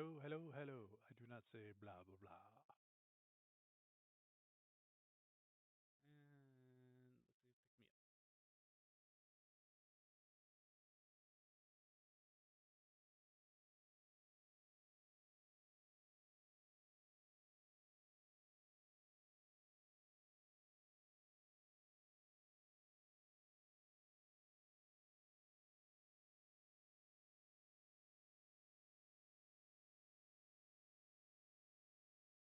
Hello, hello, hello. I do not say blah blah blah. And let's see if it picks me up.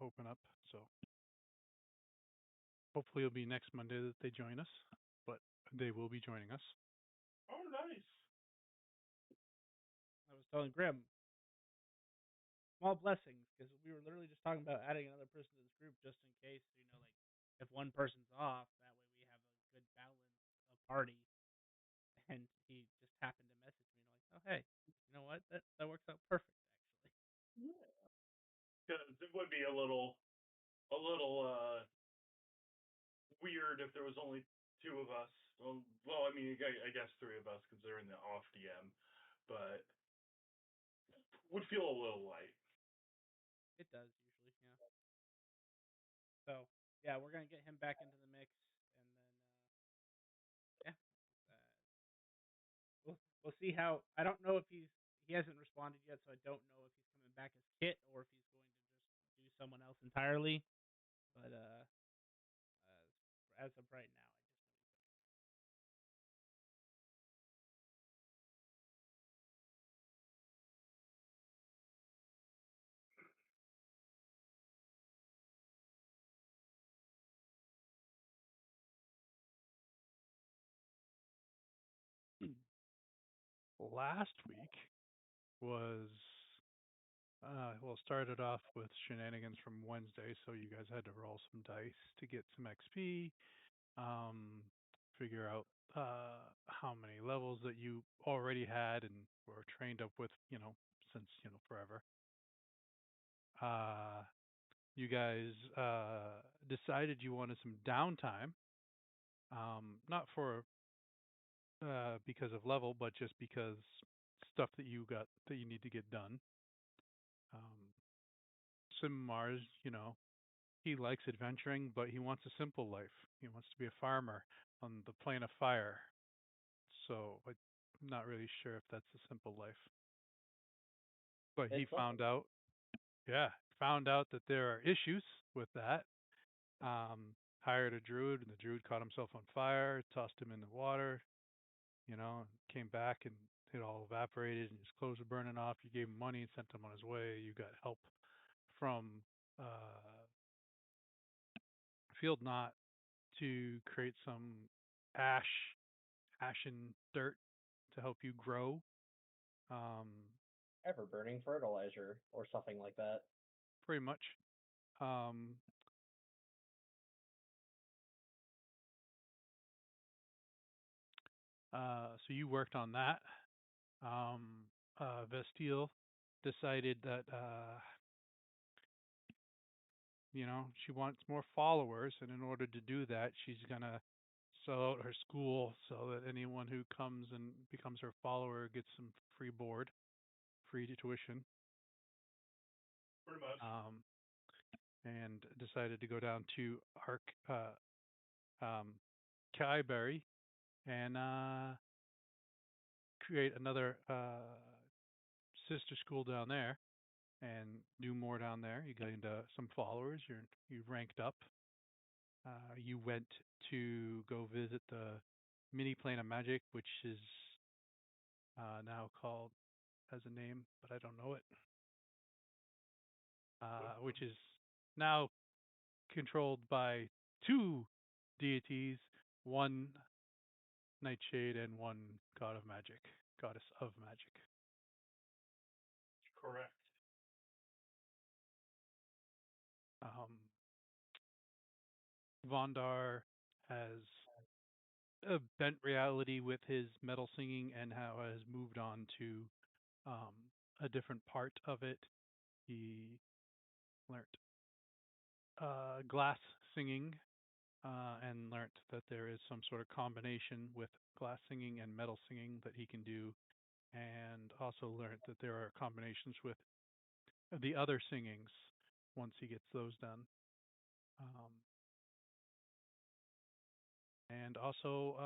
open up. So hopefully it'll be next Monday that they join us, but they will be joining us. Oh, nice. I was telling Grim, small blessings, because we were literally just talking about adding another person to this group just in case, like if one person's off, that way we have a good balance of party. And he just happened to message me, and I'm like, oh hey, you know what? That works out perfect actually. Yeah. Because it would be a little weird if there was only two of us. Well, I mean, I guess three of us considering the off DM, but would feel a little light. It does usually, yeah. So yeah, we're gonna get him back into the mix, and then yeah, uh, we'll see how. I don't know if he hasn't responded yet, so I don't know if he's coming back as Kit or if he's going to just do someone else entirely. But as of right now, I just know he's Last week was well, started off with shenanigans from Wednesday, so you guys had to roll some dice to get some XP, um, figure out how many levels that you already had and were trained up with, since forever. Uh, you guys decided you wanted some downtime, not for because of level, but just because stuff that you need to get done. Um, Mars, he likes adventuring, but he wants a simple life. He wants to be a farmer on the plane of fire. So I'm not really sure if that's a simple life. But he It's something. found out that there are issues with that. Hired a druid, and the druid caught himself on fire, tossed him in the water, came back and it all evaporated and his clothes were burning off. You gave him money and sent him on his way. You got help from Field Knot to create some ash, ashen dirt to help you grow. Um, Ever burning fertilizer or something like that. Pretty much. Um, so you worked on that. Um, Vestile decided that she wants more followers, and in order to do that, she's gonna sell out her school so that anyone who comes and becomes her follower gets some free board, free tuition. Pretty much. And decided to go down to um, Kyberry and create another sister school down there and do more down there. You got into some followers. You ranked up. You went to go visit the mini plane of magic, which is now called has a name, but I don't know it. Which is now controlled by two deities, one Nightshade and one god of magic, goddess of magic. Correct. Vondar has bent reality with his metal singing and how has moved on to um, a different part of it. He learned glass singing and learned that there is some sort of combination with glass singing and metal singing that he can do, and also learned that there are combinations with the other singings once he gets those done. Um, and also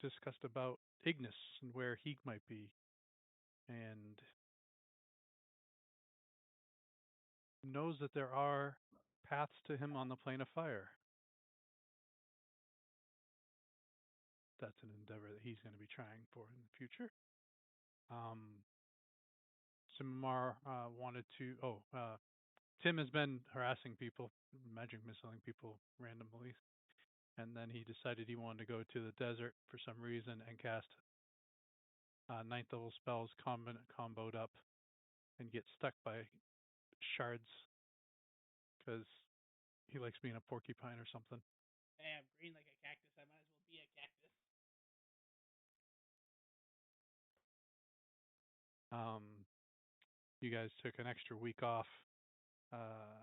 discussed about Ignis and where he might be, and knows that there are paths to him on the plane of fire. That's an endeavor that he's going to be trying for in the future. Simar wanted to. Tim has been harassing people, magic missiling people randomly, and then he decided he wanted to go to the desert for some reason and cast ninth level spells comboed up and get stuck by shards because he likes being a porcupine or something. Hey, I'm green like a cactus. I might as well be a cactus. You guys took an extra week off. Uh,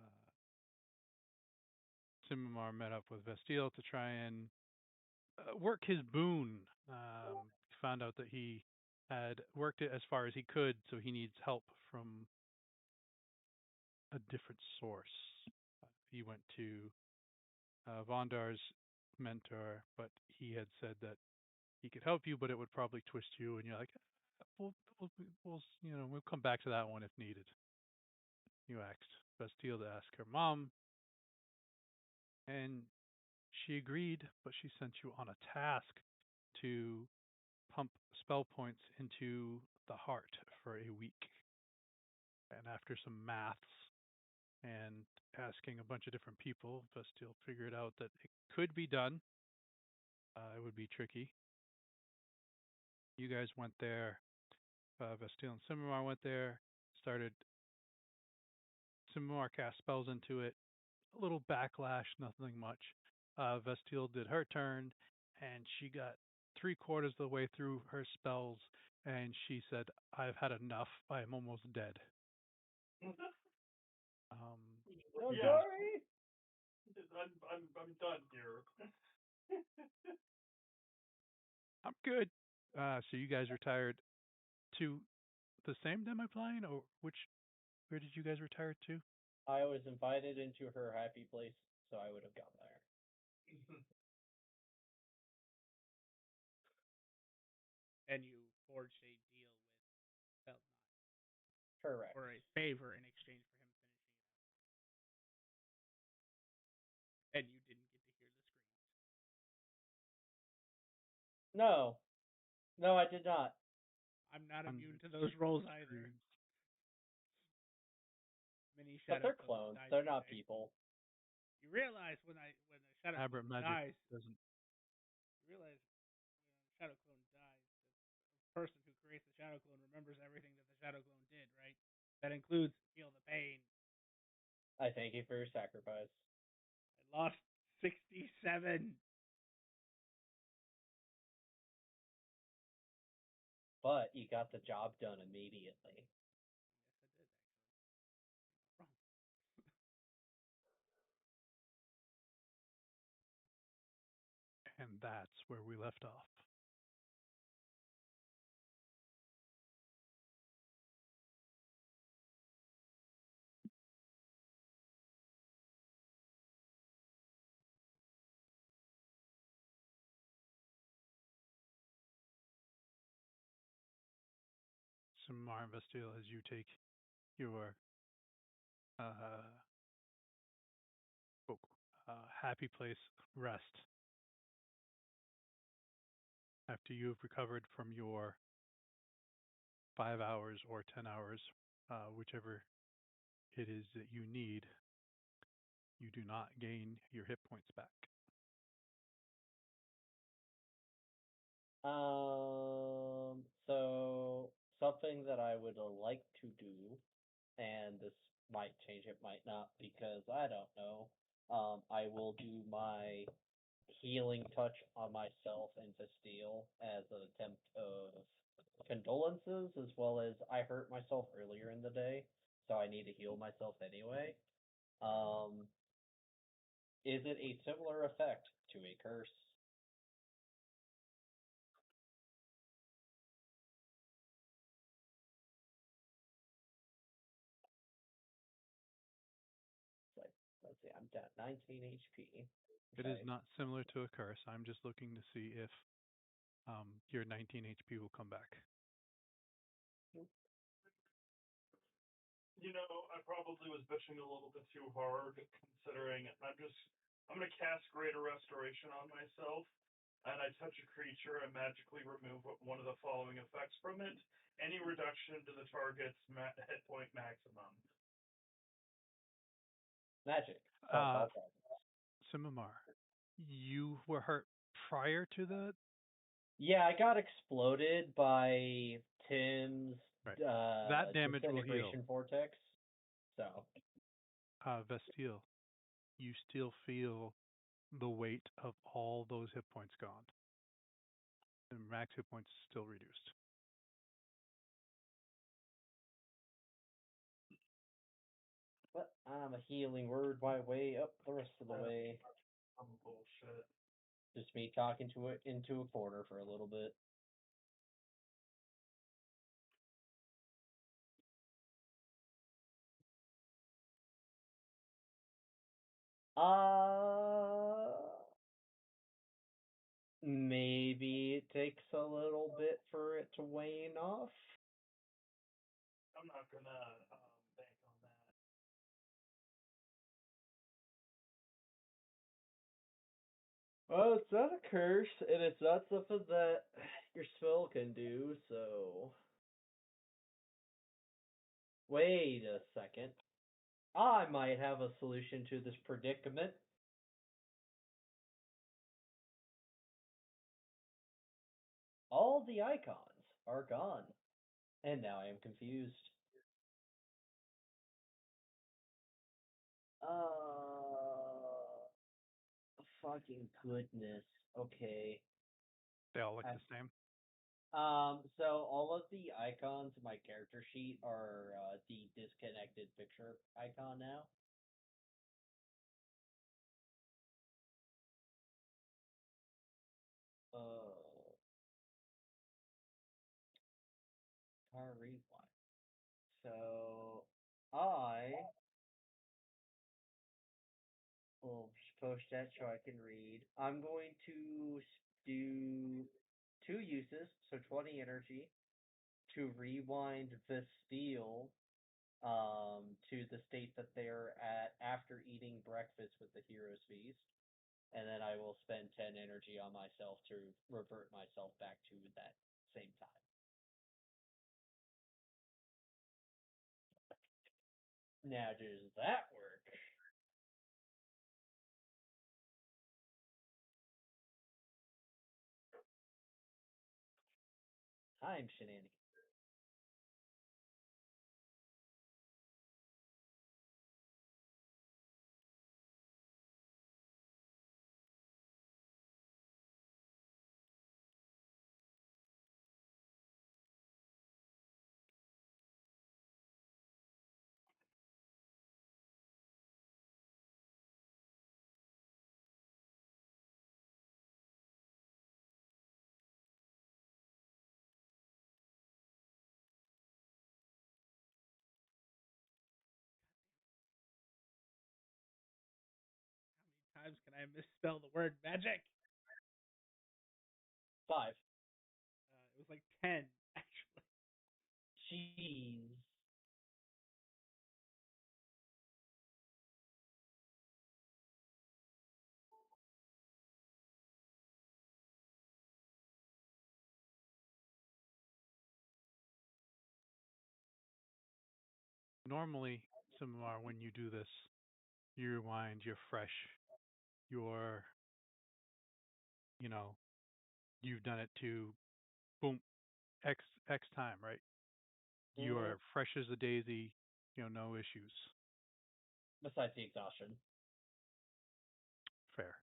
Simimar met up with Vestile to try and work his boon. Found out that he had worked it as far as he could, so he needs help from a different source. He went to Vondar's mentor, but he had said that he could help you, but it would probably twist you, and you're like, we'll come back to that one if needed. You asked Bastille to ask her mom, and she agreed, but she sent you on a task to pump spell points into the heart for a week. And after some maths and asking a bunch of different people, Bastille figured out that it could be done. It would be tricky. You guys went there. Bastille and Simimar went there, started Simimar cast spells into it. A little backlash, nothing much. Vestile did her turn, and she got 3/4 of the way through her spells, and she said, "I've had enough. I am almost dead." I'm You guys, sorry. I'm done here. I'm good. So you guys retired to the same demi-plane, or where did you guys retire to? I was invited into her happy place, so I would have gone there. And you forged a deal with Feldnot Correct. for a favor in exchange for him finishing it out. And you didn't get to hear the screams. No, I did not. I'm not immune Hundreds to those of rolls either. screams. Many But shadow they're clones clones. died They're not today. people. You realize when a shadow Aberrant clone magic dies, doesn't. you realize when a shadow clone dies, the person who creates the shadow clone remembers everything that the shadow clone did, right? That includes feel the pain. I thank you for your sacrifice. I lost 67. But you got the job done immediately. Yes, I did actually. Wrong. And that's where we left off. Samar and Bastille, as you take your uh, happy place rest after you've recovered from your 5 hours or 10 hours, whichever it is that you need, you do not gain your hit points back. So something that I would like to do, and this might change, it might not, because I don't know. I will do my healing touch on myself and Vestile as an attempt of condolences, as well as I hurt myself earlier in the day, so I need to heal myself anyway. Um, is it a similar effect to a curse? Like, let's see, I'm down 19 HP. It is not similar to a curse. I'm just looking to see if your 19 HP will come back. I probably was bitching a little bit too hard, considering I'm gonna cast Greater Restoration on myself, and I touch a creature and magically remove one of the following effects from it. Any reduction to the target's hit point maximum. Magic. Plus Uh, all problems. Simimar, you were hurt prior to the Yeah, I got exploded by Tim's right. That damage will heal. disintegration vortex. So Vestile, you still feel the weight of all those hit points gone. The max hit points still reduced. but I'm a healing word my way up the rest of the way. I'm bullshit. Just me talking to it into a corner for a little bit. Maybe it takes a little bit for it to wane off. I'm not gonna bank on that. Well, it's not a curse, and it's not something that your spell can do, so. Wait a second. I might have a solution to this predicament. All the icons are gone, and now I am confused. Fucking goodness. Okay. They all look I the same. So all of the icons in my character sheet are the disconnected picture icon now. Uh, car rewind. So I will post that so I can read. I'm going to do 2 uses, so 20 energy, to rewind the steel to the state that they're at after eating breakfast with the hero's feast. And then I will spend 10 energy on myself to revert myself back to that same time. Now, does that work? Time shenanigans. How many times can I misspell the word magic? 5. It was like 10, actually. Jeez. Normally, Simimar, when you do this, you rewind, you're fresh, you're, you know, you've done it to boom, X time, right? You Mm, are fresh as a daisy, no issues. besides the exhaustion. Fair.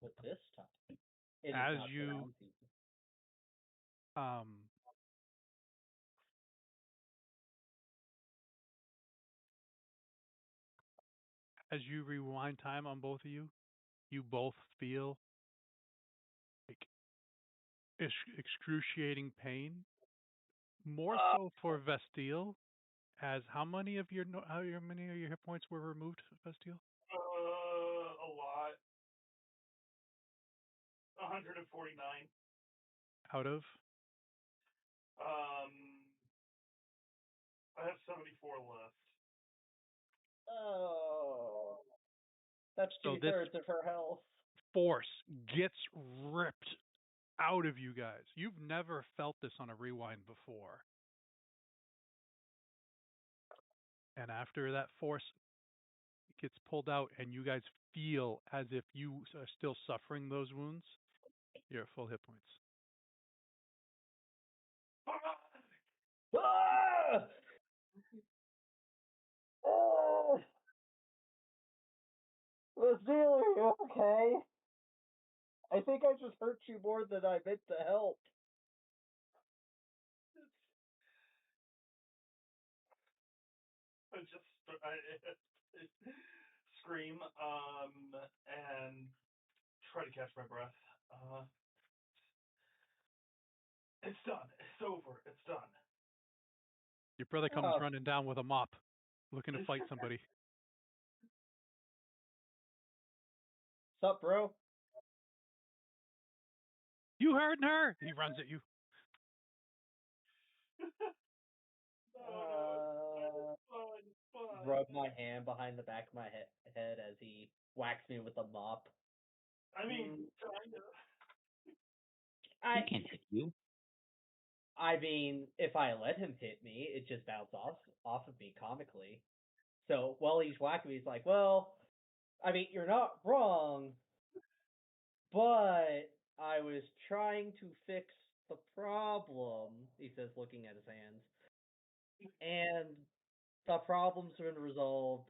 But this time, it is As not so you easy. um as you rewind time on both of you both feel like excruciating pain. More so for Vestile, as how many of your hit points were removed, Vestile? A lot. 149. Out of Um, I have 74 left. Oh. That's so two this thirds of her health. force gets ripped out of you guys. You've never felt this on a rewind before. And after that force gets pulled out and you guys feel as if you are still suffering those wounds, you're at full hit points. Ah! Oh! Vasily, okay? I think I just hurt you more than I meant to help. I just scream and try to catch my breath. It's done. It's over. It's done. Your brother comes Oh, running down with a mop, looking to fight somebody. sup, bro? You hurting her? He runs at you. No, Uh, it's fine. It's fine. rub my hand behind the back of my head as he whacks me with the mop. I mean, kind of. I, He can't hit you. I mean, if I let him hit me, it just bounces off of me comically. So while he's whacking me, he's like, "Well, I mean, you're not wrong, but I was trying to fix the problem," he says, looking at his hands. And the problem's been resolved,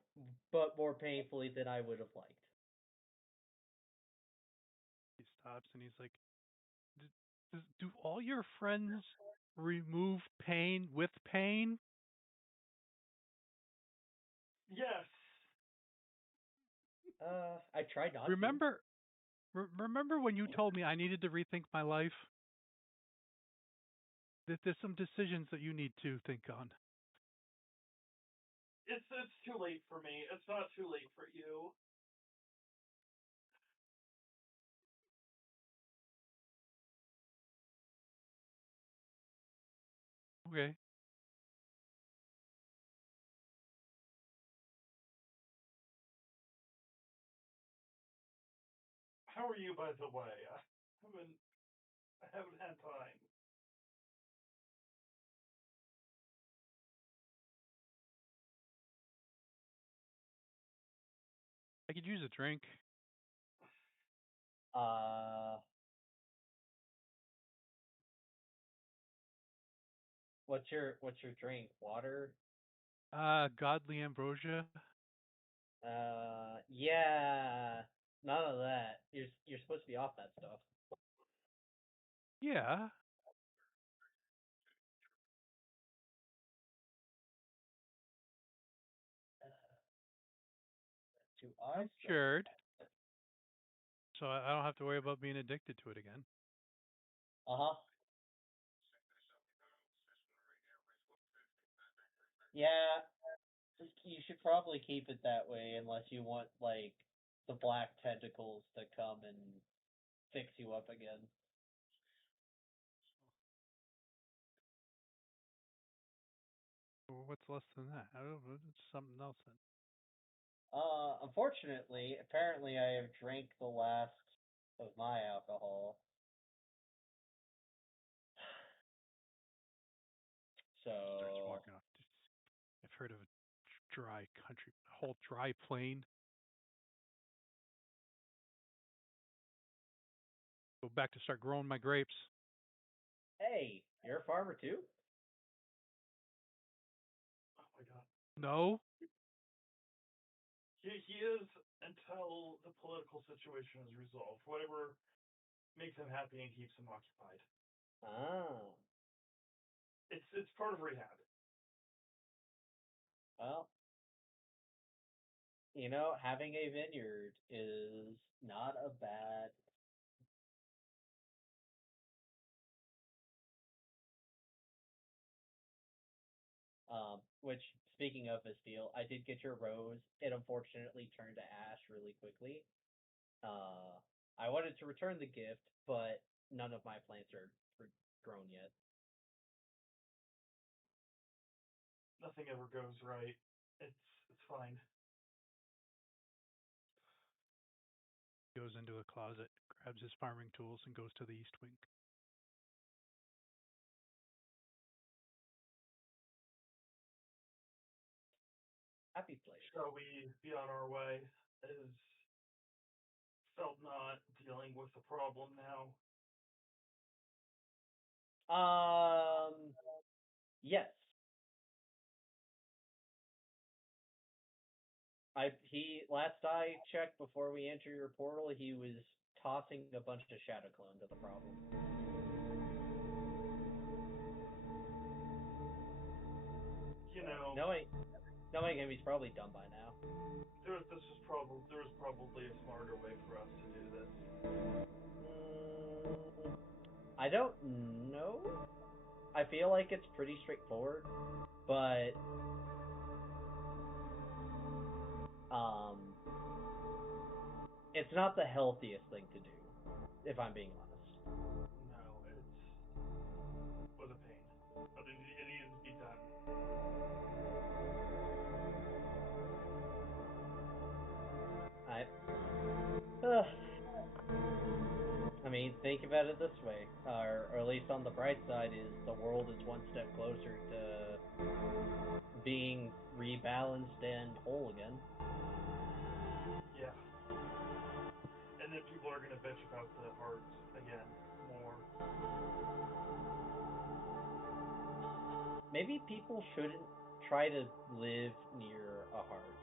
but more painfully than I would have liked. He stops and he's like, do all your friends remove pain with pain? Yes. I tried not to. Remember when you told me I needed to rethink my life? That there's some decisions that you need to think on. It's too late for me. It's not too late for you. Okay. How are you, by the way? I haven't had time. I could use a drink. Uh, what's your drink? Water? Godly ambrosia. Yeah, none of that. You're supposed to be off that stuff. Yeah. To I I'm cured. So I don't have to worry about being addicted to it again. Uh-huh. Yeah, you should probably keep it that way unless you want like the black tentacles to come and fix you up again. What's less than that? I don't know. It's something else then. Unfortunately, apparently I have drank the last of my alcohol. Starts So, walking off. I've heard of a dry country, a whole dry plain. Go back to start growing my grapes. hey, you're a farmer too? Oh my god. No, He is until the political situation is resolved. Whatever makes him happy and keeps him occupied. Ah, It's part of rehab. well, having a vineyard is not a bad. Which, speaking of this deal, I did get your rose. It unfortunately turned to ash really quickly. I wanted to return the gift, but none of my plants are grown yet. Nothing ever goes right. It's fine. goes into a closet, grabs his farming tools, and goes to the east wing. happy place. Shall we be on our way? Is Felt not dealing with the problem now? Yes. Last I checked before we entered your portal, he was tossing a bunch of shadow clone to the problem. You know, knowing him, he's probably done by now. there was probably a smarter way for us to do this. I don't know. I feel like it's pretty straightforward, but it's not the healthiest thing to do, if I'm being honest. No, it was a pain, but it needed to be done. I mean, think about it this way, or at least on the bright side, is the world is one step closer to being rebalanced and whole again. Yeah. And then people are gonna bitch about the hearts again more. Maybe people shouldn't try to live near a heart.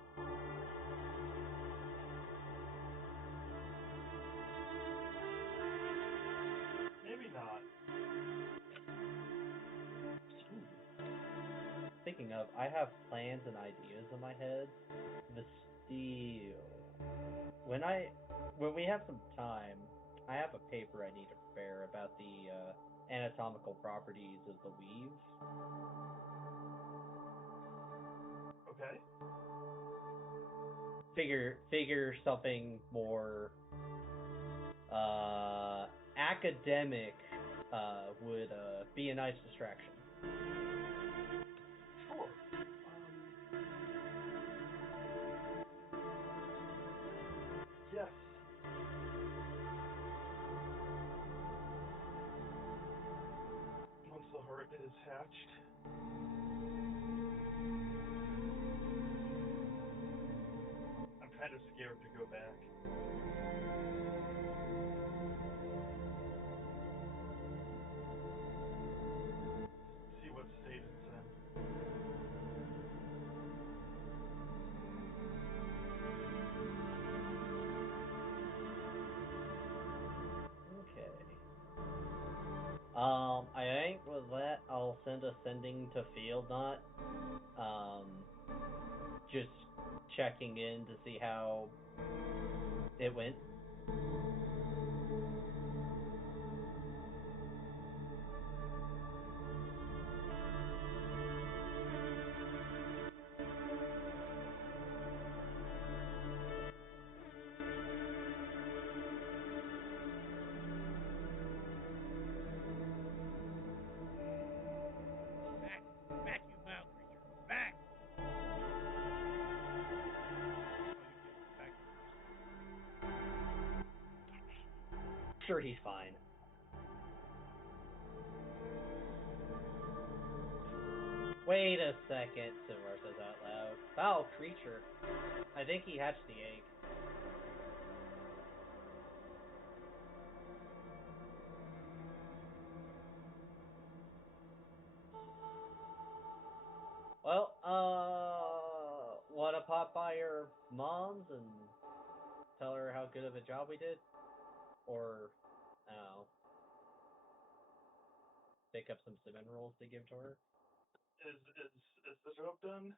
Maybe not. Speaking of, I have plans and ideas in my head. The steel. When we have some time, I have a paper I need to prepare about the anatomical properties of the weave. Okay. Figure something more academic would be a nice distraction. Sure. Yes. Once the heart is hatched, I'm kind of scared to go back. See what state it's in. Okay. I think with that, I'll send a sending to Field Knot. Just checking in to see how it went. Back, you vile creature. Back! Oh, you can't go back. Sure, he's fine. Wait a second, Simar says out loud. Foul creature. I think he hatched the egg. Well, wanna pop by your mom's and tell her how good of a job we did? Or, I don't know, pick up some cinnamon rolls to give to her? Is the job done?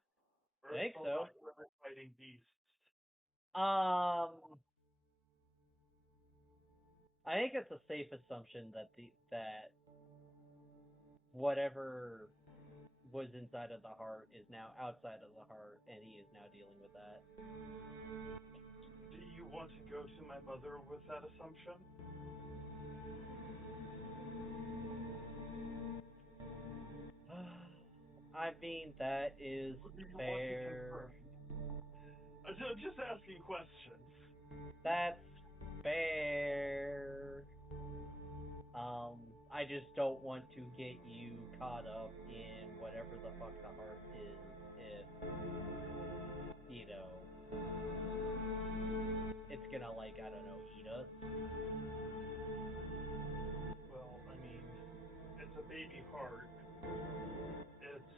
Or I think still so. not river fighting beasts? I think it's a safe assumption that that whatever was inside of the heart is now outside of the heart, and he is now dealing with that. Do you want to go to my mother with that assumption? I mean, that is fair. I'm just asking questions. That's fair. I just don't want to get you caught up in whatever the fuck the heart is if It's gonna, like, I don't know, eat us. Well, I mean, it's a baby heart. It's,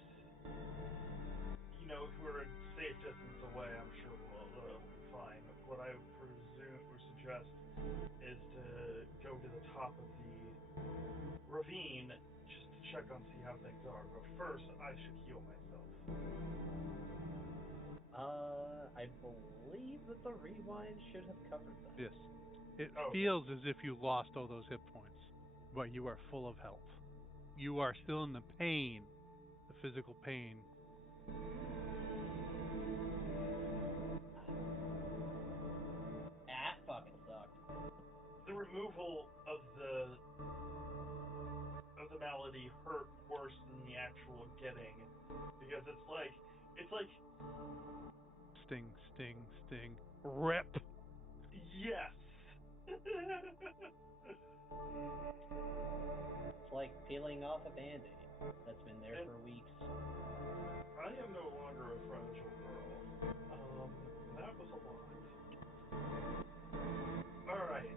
if we're a safe distance away, I'm sure we'll be fine. What I would presume or suggest is to go to the top of the ravine just to check on see how things are. But first, I should heal myself. I believe that the rewind should have covered that. Yes. It Oh. feels as if you lost all those hit points, but you are full of health. You are still in the pain, the physical pain. That fucking sucked. The removal of the malady hurt worse than the actual getting, because it's like Sting, sting, sting. Rip! yes. It's like peeling off a band-aid that's been there for weeks. I am no longer a fragile girl. That was a lot. Alright.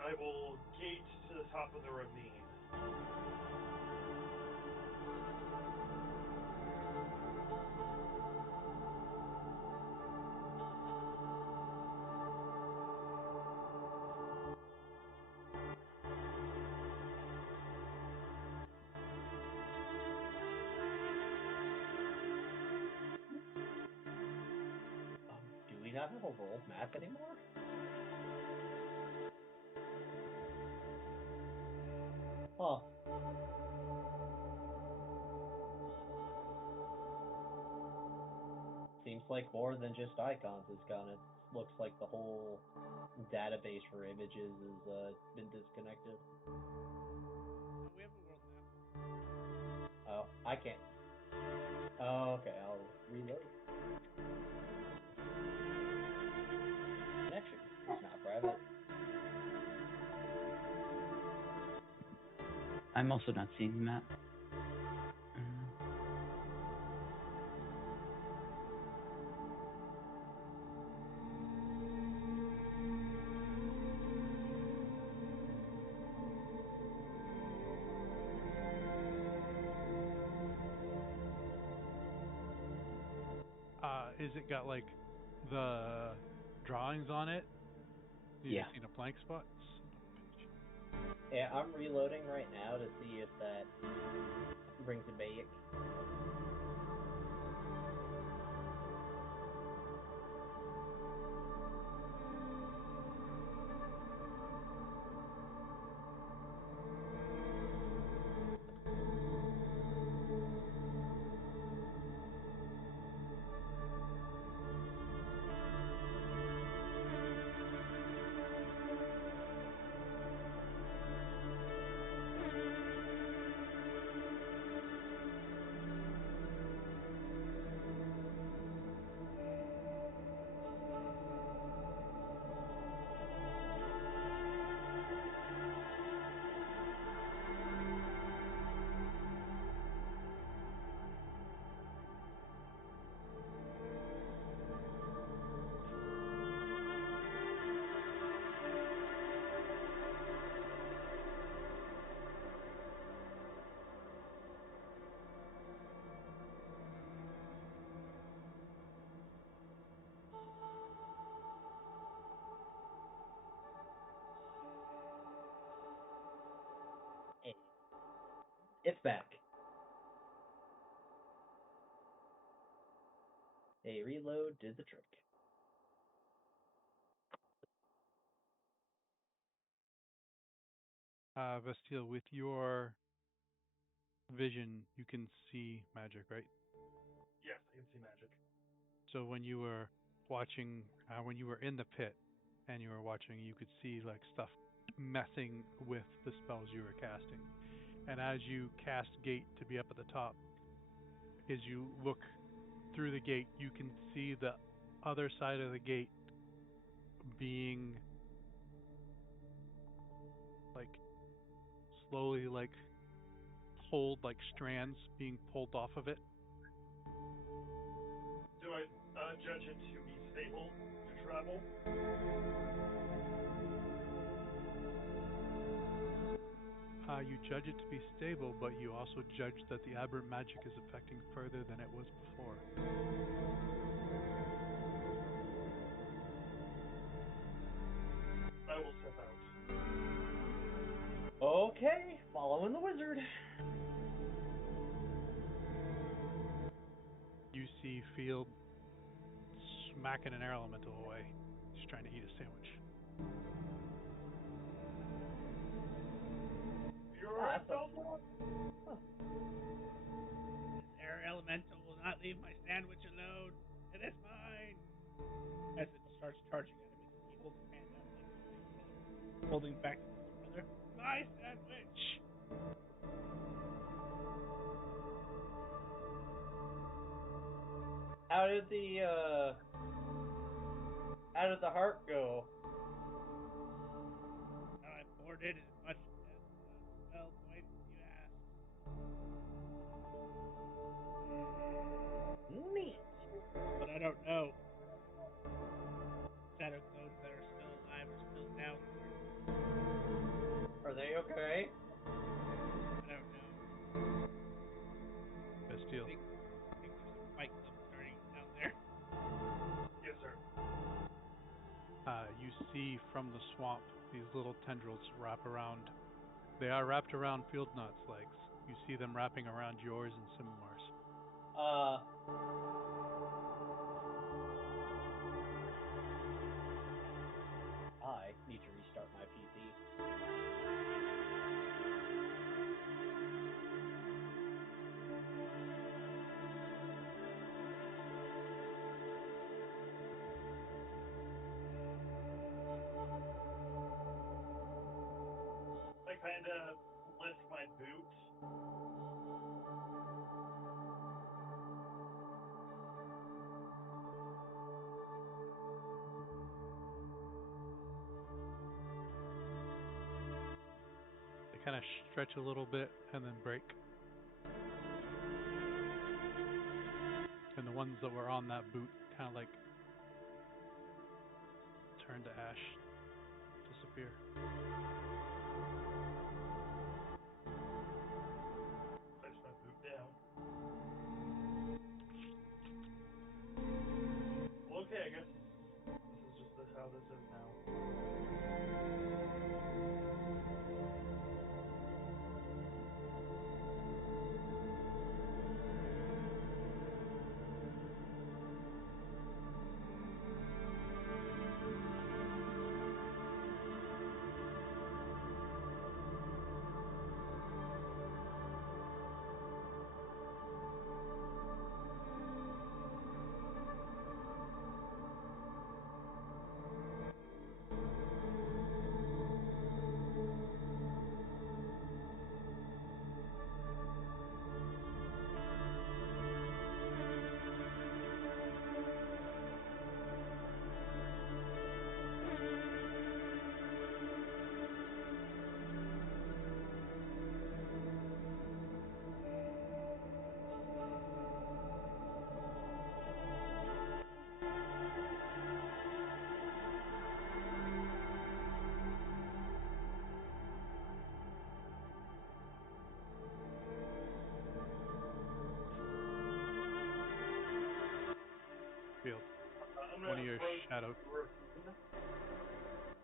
I will gate to the top of the ravine. Do we not have a world map anymore? Huh. Seems like more than just icons is gone. It looks like the whole database for images has been disconnected. No, we have a world map. Oh, I can't. Oh, okay, I'll reload. Connection is not private. I'm also not seeing the map. Is it got like the drawings on it? You Yeah. just need a blank spot? Yeah, I'm reloading right now to see if that brings it back. It's back. A reload did the trick. Bastille, with your vision, you can see magic, right? Yes, I can see magic. So when you were watching, when you were in the pit and you were watching, you could see like stuff messing with the spells you were casting. And as you cast gate to be up at the top, as you look through the gate, you can see the other side of the gate being like slowly like pulled, like strands being pulled off of it. Do I judge it to be stable to travel? You judge it to be stable, but you also judge that the aberrant magic is affecting further than it was before. I will step out. Okay, following the wizard. You see Field smacking an air elemental away. He's trying to eat a sandwich. You're right, Belmont. This air elemental will not leave my sandwich alone. It is mine. As it starts charging at him, he holds his hand out like he's holding back his brother. My sandwich. How did the heart go? I poured in as much spell points as you asked. Neat. But I don't know. Shadow clones that are still alive are still down there. Are they okay? I don't know. Bastille. I think there's some fight club starting down there. Yes, sir. You see from the swamp these little tendrils wrap around. They are wrapped around Field Nut's legs. You see them wrapping around yours and Simimar's. I need to restart my PC. I kind of lift my boot. They kind of stretch a little bit and then break. And the ones that were on that boot kind of like turn to ash, disappear. Place my boot down. Well, okay, I guess this is just how this is now. Field. I'm One gonna of your approach shadow. Rahoon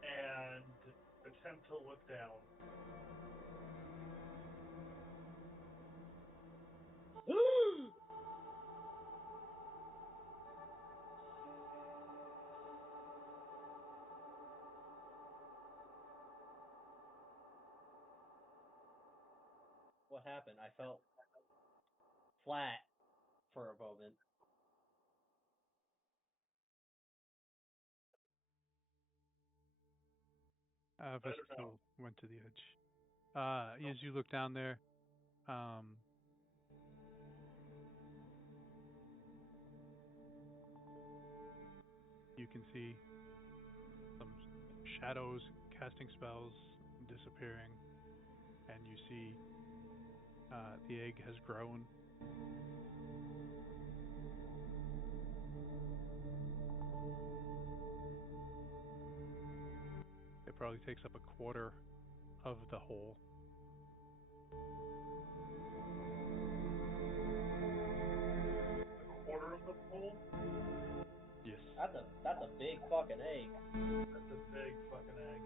and attempt to look down. What happened? I felt flat for a moment. Bastille went to the edge. As you look down there, you can see some shadows casting spells, disappearing, and you see The egg has grown. It probably takes up a quarter of the hole. A quarter of the hole? Yes. That's a big fucking egg. That's a big fucking egg.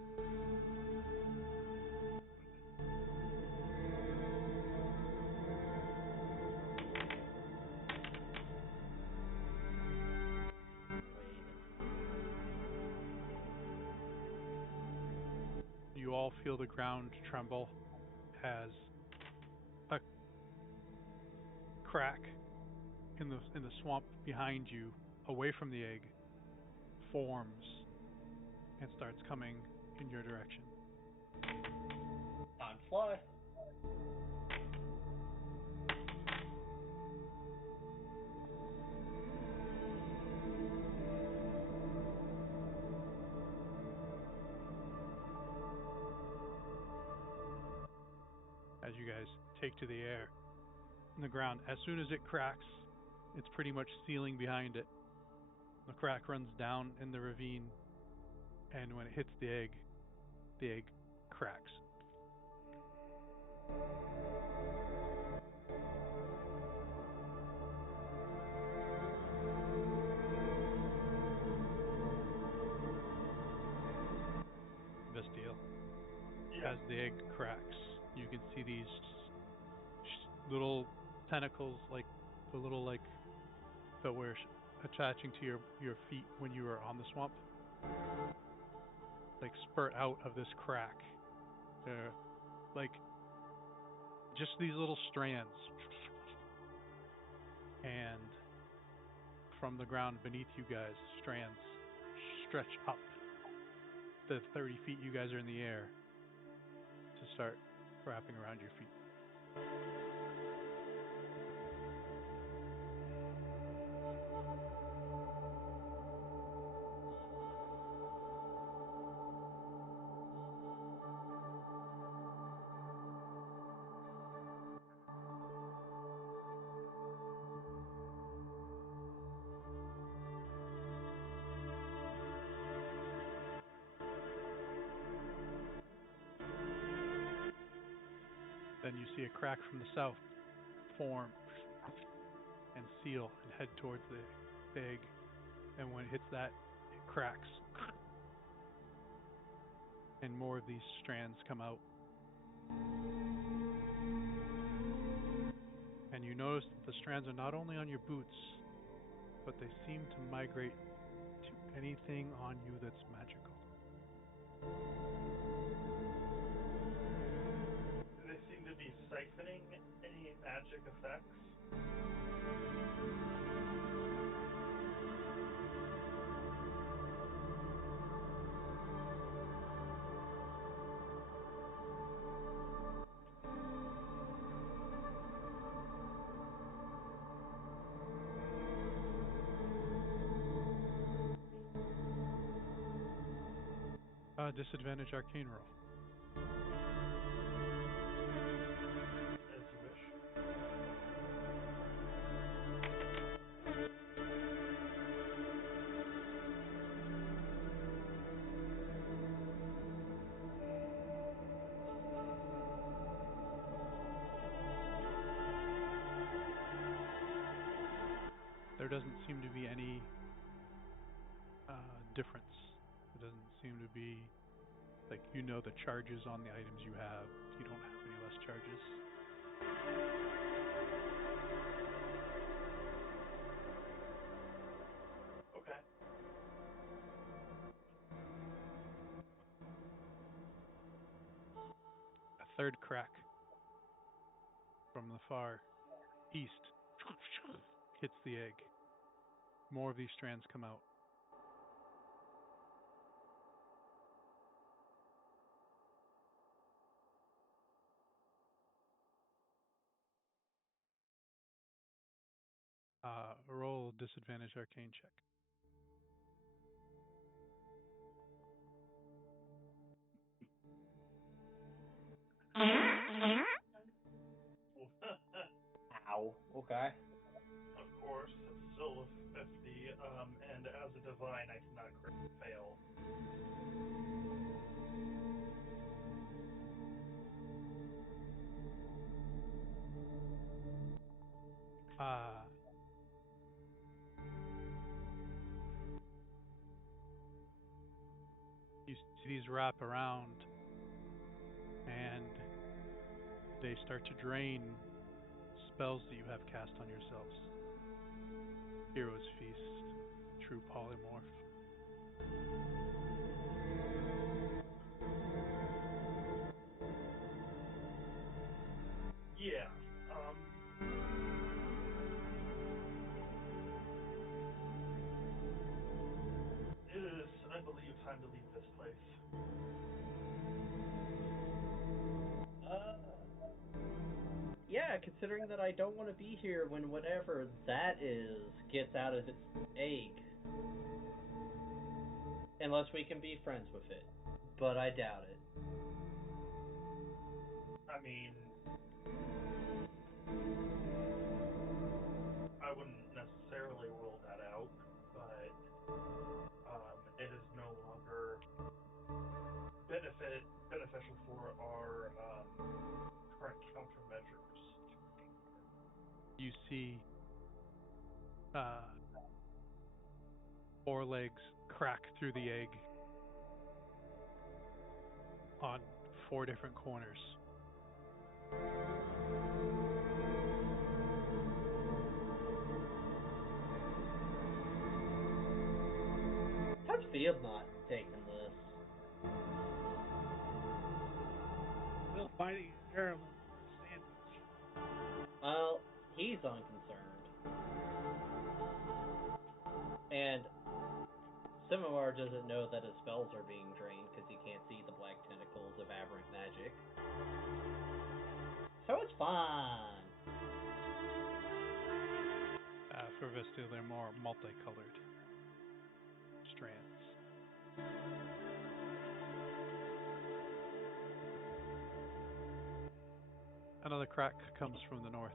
You all feel the ground tremble as a crack in the swamp behind you, away from the egg, forms and starts coming in your direction. Time to fly. As you guys take to the air in the ground, as soon as it cracks, it's pretty much sealing behind it. The crack runs down in the ravine, and when it hits the egg cracks. Vestiel. Yeah. As the egg cracks, you can see these little tentacles, like the little like that were attaching to your feet when you were on the swamp, like spurt out of this crack. They're like just these little strands, and from the ground beneath you guys, strands stretch up the 30 feet you guys are in the air to start wrapping around your feet. Then you see a crack from the south form and seal and head towards the egg. And when it hits that, it cracks. And more of these strands come out. And you notice that the strands are not only on your boots, but they seem to migrate to anything on you that's magical. Do they seem to be siphoning any magic effects? Disadvantage arcane roll. As you wish. There doesn't seem to be any difference. It doesn't seem to be like the charges on the items you have. You don't have any less charges. Okay. A third crack from the far east hits the egg. More of these strands come out. Roll disadvantage arcane check. Okay. Of course, it's still a 50, and as a divine, I cannot fail. Uh, you see these wrap around and they start to drain spells that you have cast on yourselves. Hero's Feast, True Polymorph. Yeah. It is, I believe, time to leave this place. Uh, yeah, considering that I don't want to be here when whatever that is gets out of its egg. Unless we can be friends with it. But I doubt it. I mean, I wouldn't necessarily rule that out, but it is no longer beneficial for our current countermeasures. You see four legs crack through the egg on four different corners. How's Field not taking this? Still fighting in Maryland for a sandwich. Well, he's unconcerned. And Simimar doesn't know that his spells are being drained because he can't see the black tentacles of aberrant magic. So it's fine. For Vestil, they're more multicolored strands. Another crack comes from the north.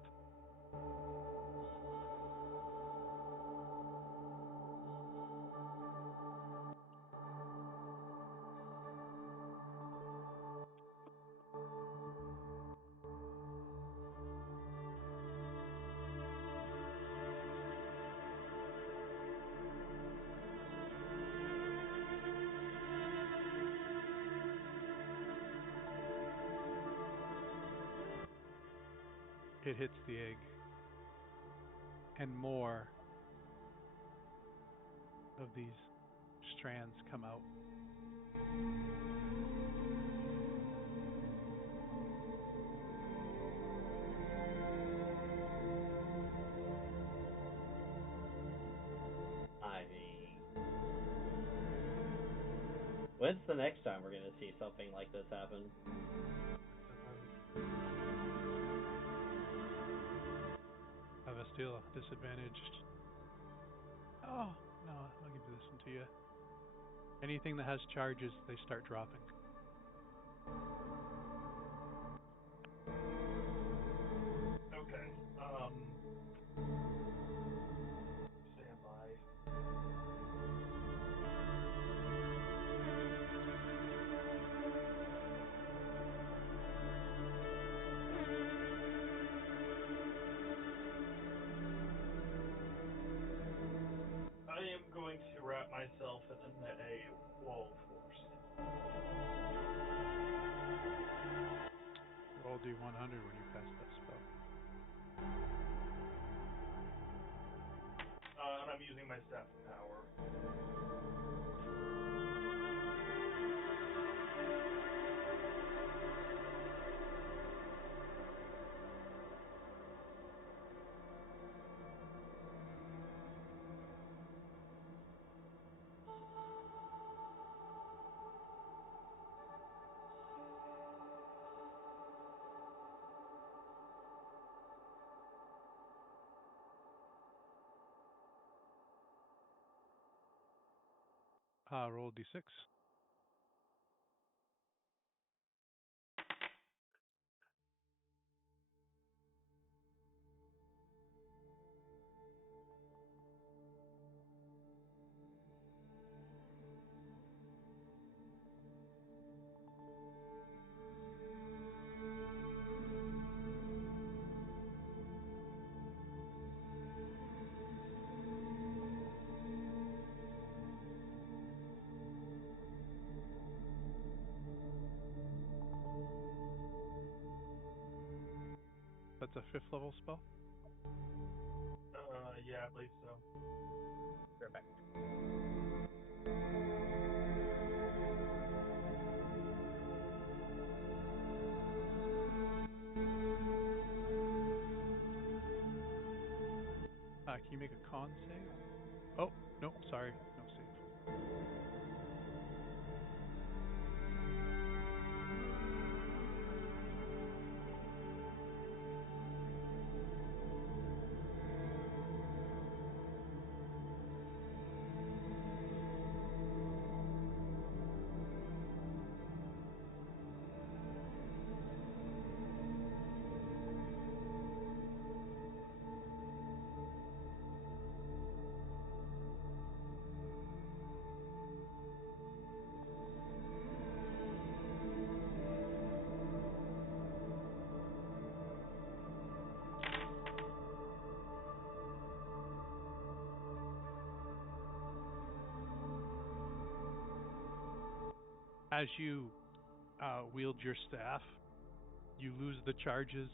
It hits the egg, and more of these strands come out. I mean, when's the next time we're gonna see something like this happen? Vestil, disadvantaged. Oh, no, I'll give this one to you. Anything that has charges, they start dropping. Okay. Stand by. I am going to wrap myself in a wall of force. Roll D100 when you cast that spell. And I'm using my staff of power. Roll D6. a 5th level spell. Yeah, I believe so. Perfect. Can you make a con save? Oh, no, sorry, no save. As you wield your staff, you lose the charges.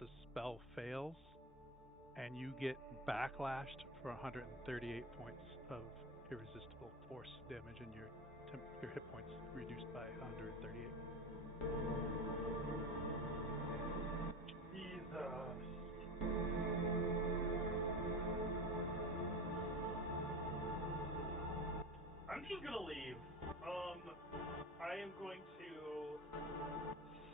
The spell fails, and you get backlashed for 138 points of irresistible force damage, and your hit points reduced by 138. Jesus. I'm just gonna leave. I am going to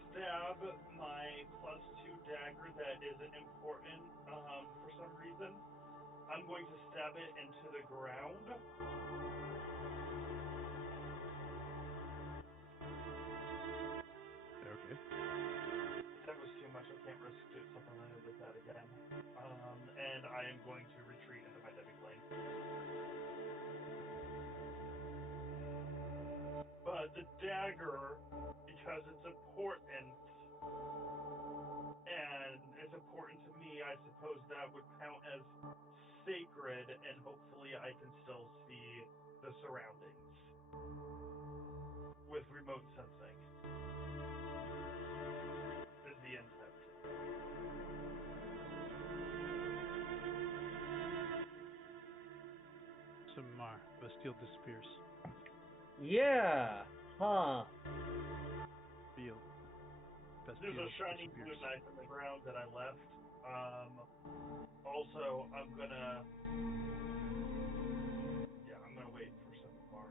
stab my +2 dagger that isn't important for some reason. I'm going to stab it into the ground. Okay. That was too much. I can't risk doing something like that again. And I am going to retreat into my Debbie Lane. But the dagger, because it's important, and it's important to me, I suppose that would count as sacred, and hopefully I can still see the surroundings with remote sensing. Is the intent. Some Bastille disappears. Yeah. Huh. Bastille There's a shiny disappears. blue knife in the ground that I left. Also, I'm gonna wait for some more.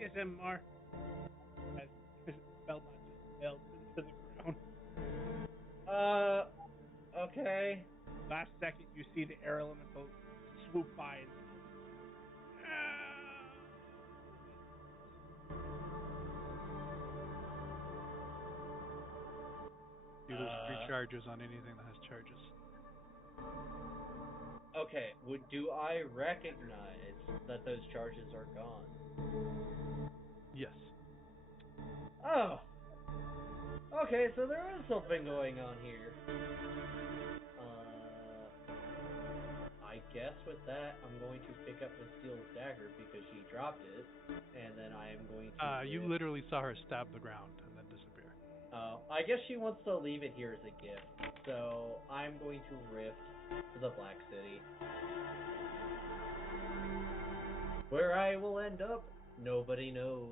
CSMR has spell not just failed into the ground. Okay. Last second, you see the air elemental swoop by and You lose 3 charges on anything that has charges. Okay. Do I recognize that those charges are gone? Yes. Oh. Okay, so there is something going on here. I guess with that, I'm going to pick up Bastille's dagger because she dropped it, and then I am going to. You literally saw her stab the ground and then disappear. Oh, I guess she wants to leave it here as a gift. So I'm going to rift to the Black City, where I will end up. Nobody knows.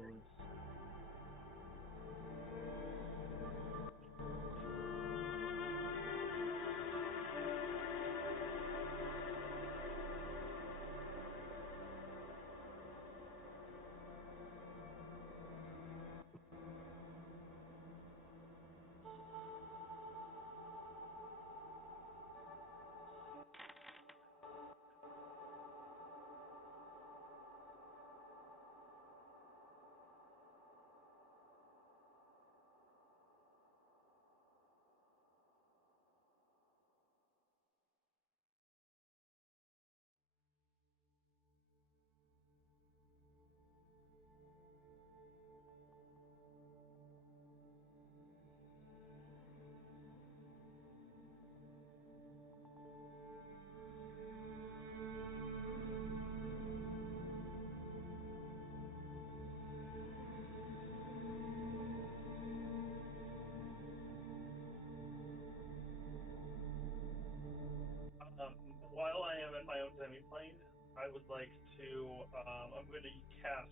I would like to. I'm going to cast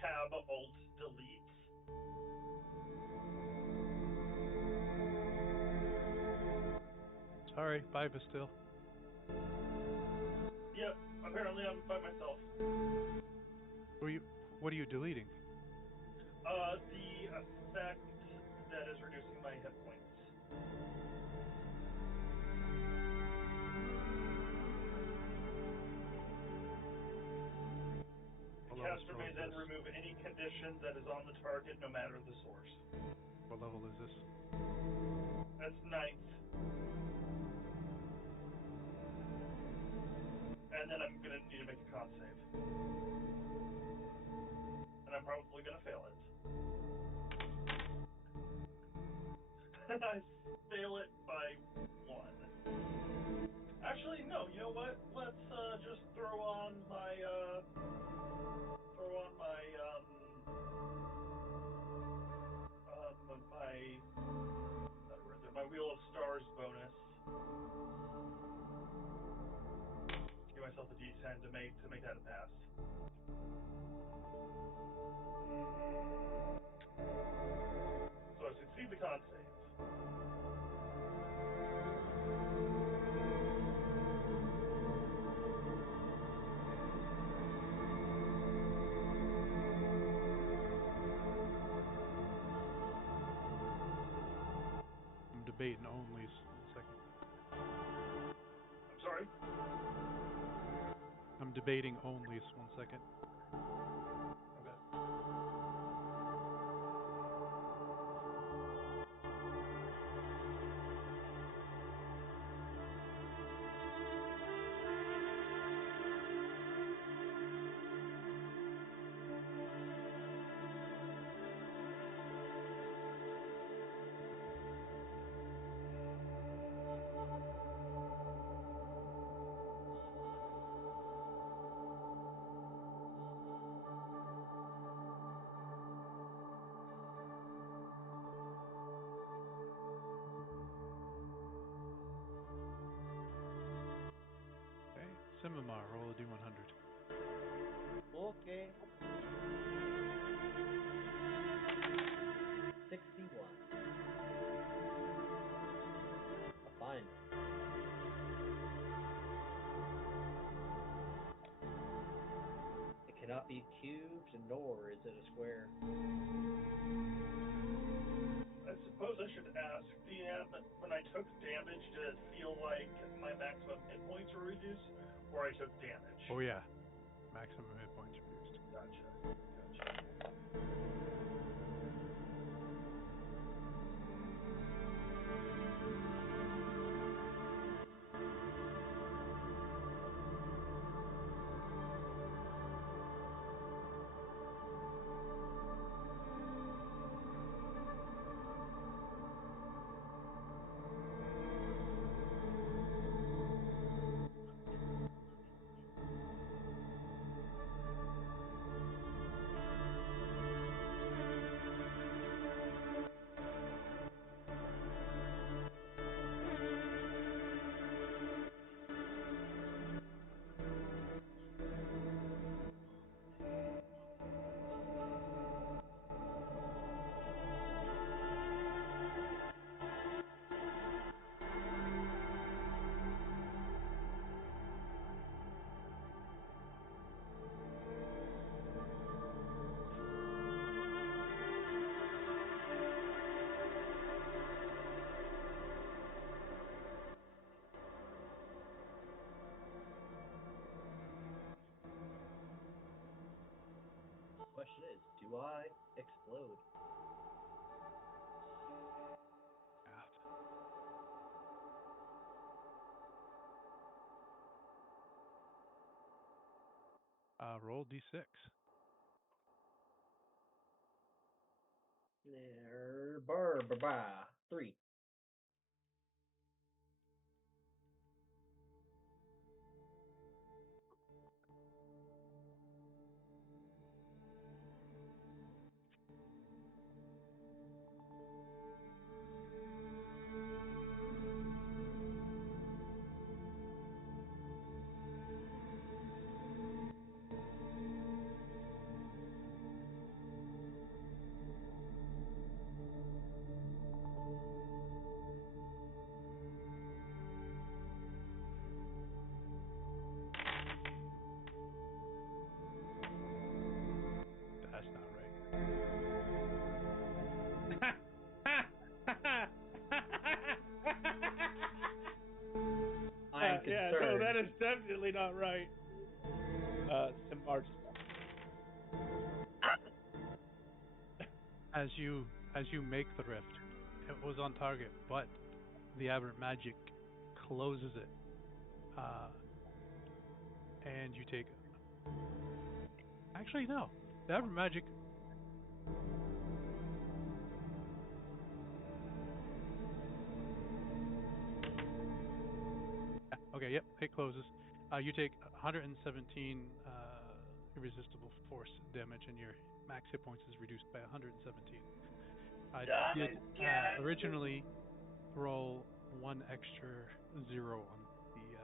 Tab Alt Delete. Sorry, 5 is still. Yep. Apparently, I'm by myself. What are you deleting? The effect that is reducing my hit points. The caster may then remove any condition that is on the target, no matter the source. What level is this? That's 9th. And then I'm going to need to make a con save. And I'm probably going to fail it. And I fail it by 1. Actually, no. You know what? Let's just throw on my my Wheel of Stars bonus. Give myself a D10 to make that a pass. So I succeed the con save. I'm debating onlys. 1 second. I'm sorry? I'm debating onlys. 1 second. Okay. Okay. Simimar, roll a D100. Okay. 61. A fine. It cannot be cubed, nor is it a square. I suppose I should ask, DM, when I took damage, did it feel like my maximum hit points were reduced, or I took damage? Oh yeah. Maximum hit points reduced. Gotcha. Question is, do I explode? Roll D6. There, 3. That is definitely not right. Simbar just As you make the rift, it was on target, but the aberrant magic closes it, and you take. Actually, no. The aberrant magic. Okay, yep, it closes. You take 117 irresistible force damage, and your max hit points is reduced by 117. I did originally roll one extra 0 on the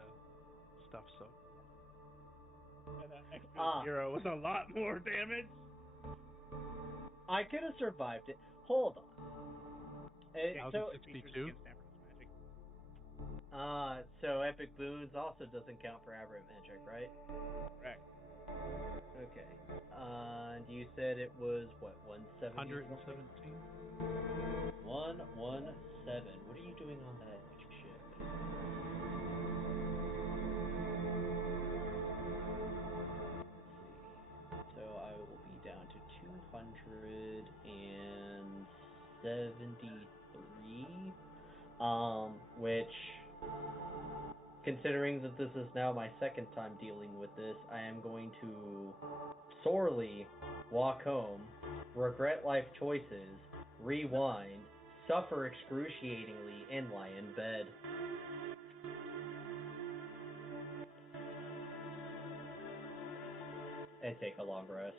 stuff, so. and that extra 0 was a lot more damage. I could have survived it. Hold on. So 1062. so Epic Boons also doesn't count for aberrant magic, right? Correct. Okay. And you said it was what, 170? 117. 117. What are you doing on that ship? Let's see. So I will be down to 273. Which, considering that this is now my second time dealing with this, I am going to sorely walk home, regret life choices, rewind, suffer excruciatingly, and lie in bed. And take a long rest.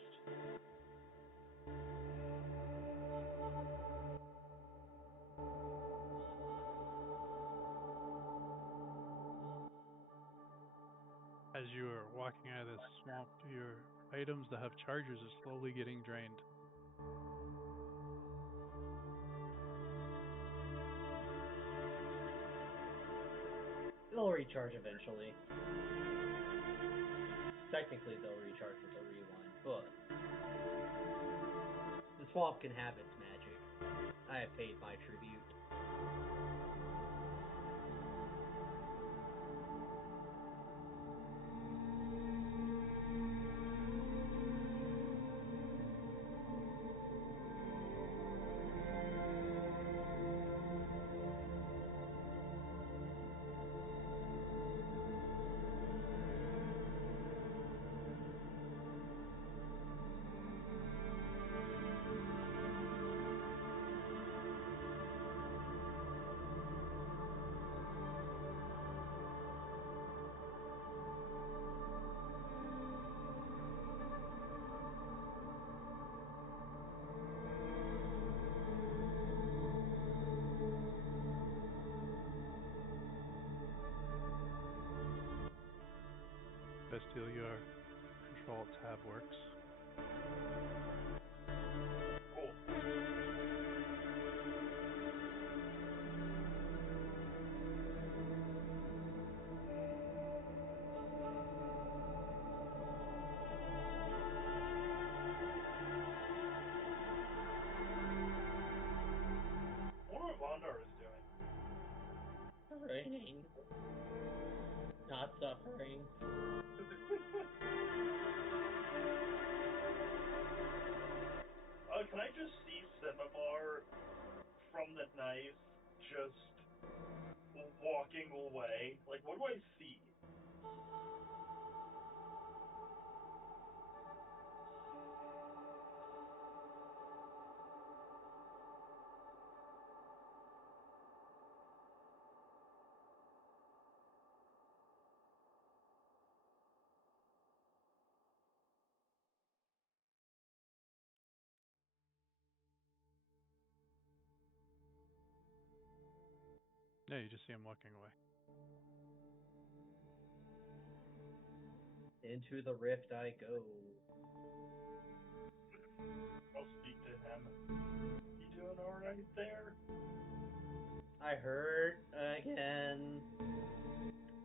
As you are walking out of this swamp, your items that have chargers are slowly getting drained. They'll recharge eventually. Technically, they'll recharge with a rewind, but the swamp can have its magic. I have paid my tribute. Bastille, your control tab works. Cool. I wonder what Vondar is doing. Suffering. Not suffering. Can I just see Cinnabar from the knife just walking away? Like, what do I see? Yeah, you just see him walking away. Into the rift I go. I'll speak to him. You doing alright there? I hurt again.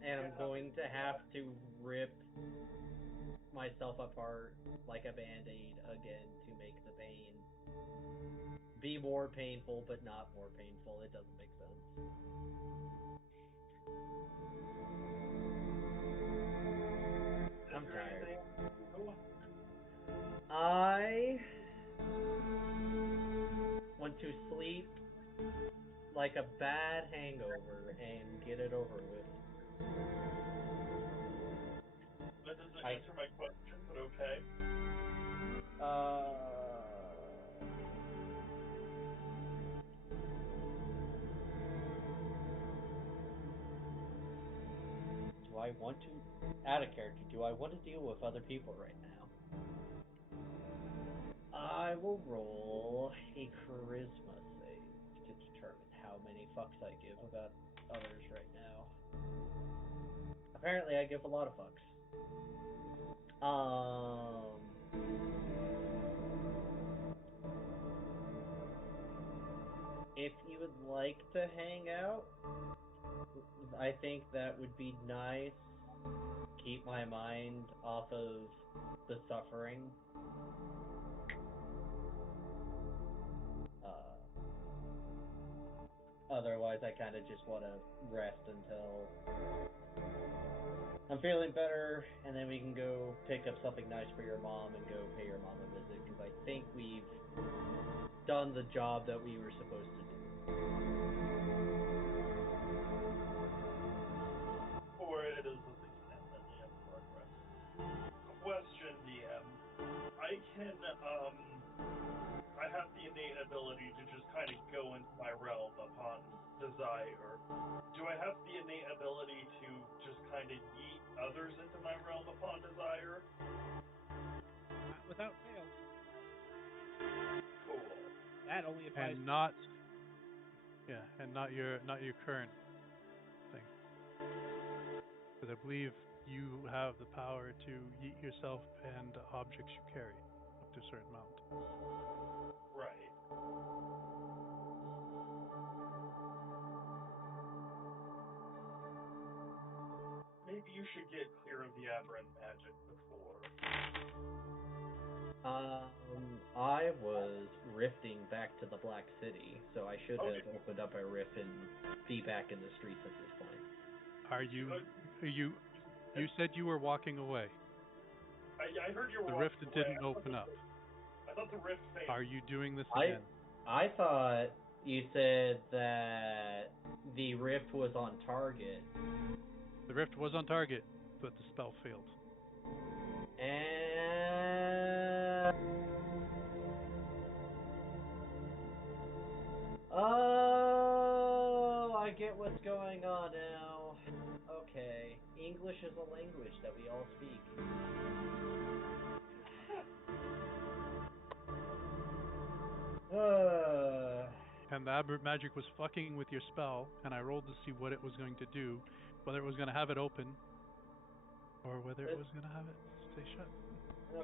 And I'm going to have to rip myself apart like a band-aid again to make the pain be more painful, but not more painful. It doesn't make sense. I'm there tired. anything else to do? I want to sleep like a bad hangover and get it over with. That doesn't I answer my question, but okay. Do I want to, out of character, do I want to deal with other people right now? I will roll a charisma save to determine how many fucks I give about others right now. Apparently I give a lot of fucks. If you would like to hang out, I think that would be nice. Keep my mind off of the suffering. Otherwise, I kind of just want to rest until I'm feeling better, and then we can go pick up something nice for your mom and go pay your mom a visit, because I think we've done the job that we were supposed to do. Or it is a significantly in progress. Question, DM. I have the innate ability to just kind of go into my realm upon desire. Do I have the innate ability to just kind of yeet others into my realm upon desire? Not without fail. Cool. That only applies. And not, yeah, and not your current thing, because I believe you have the power to yeet yourself and objects you carry up to a certain amount. Right. Maybe you should get clear of the aberrant magic before. I was rifting back to the Black City, so I should have opened up a rift and be back in the streets at this point. Are you? You said you were walking away. I heard you were The walking rift away. didn't open up. I thought the rift failed. Are you doing this again? I thought you said that the rift was on target. The rift was on target, but the spell failed. And oh, I get what's going on now. Okay, English is a language that we all speak. And the aberrant magic was fucking with your spell, and I rolled to see what it was going to do, whether it was going to have it open, or whether it was going to have it stay shut.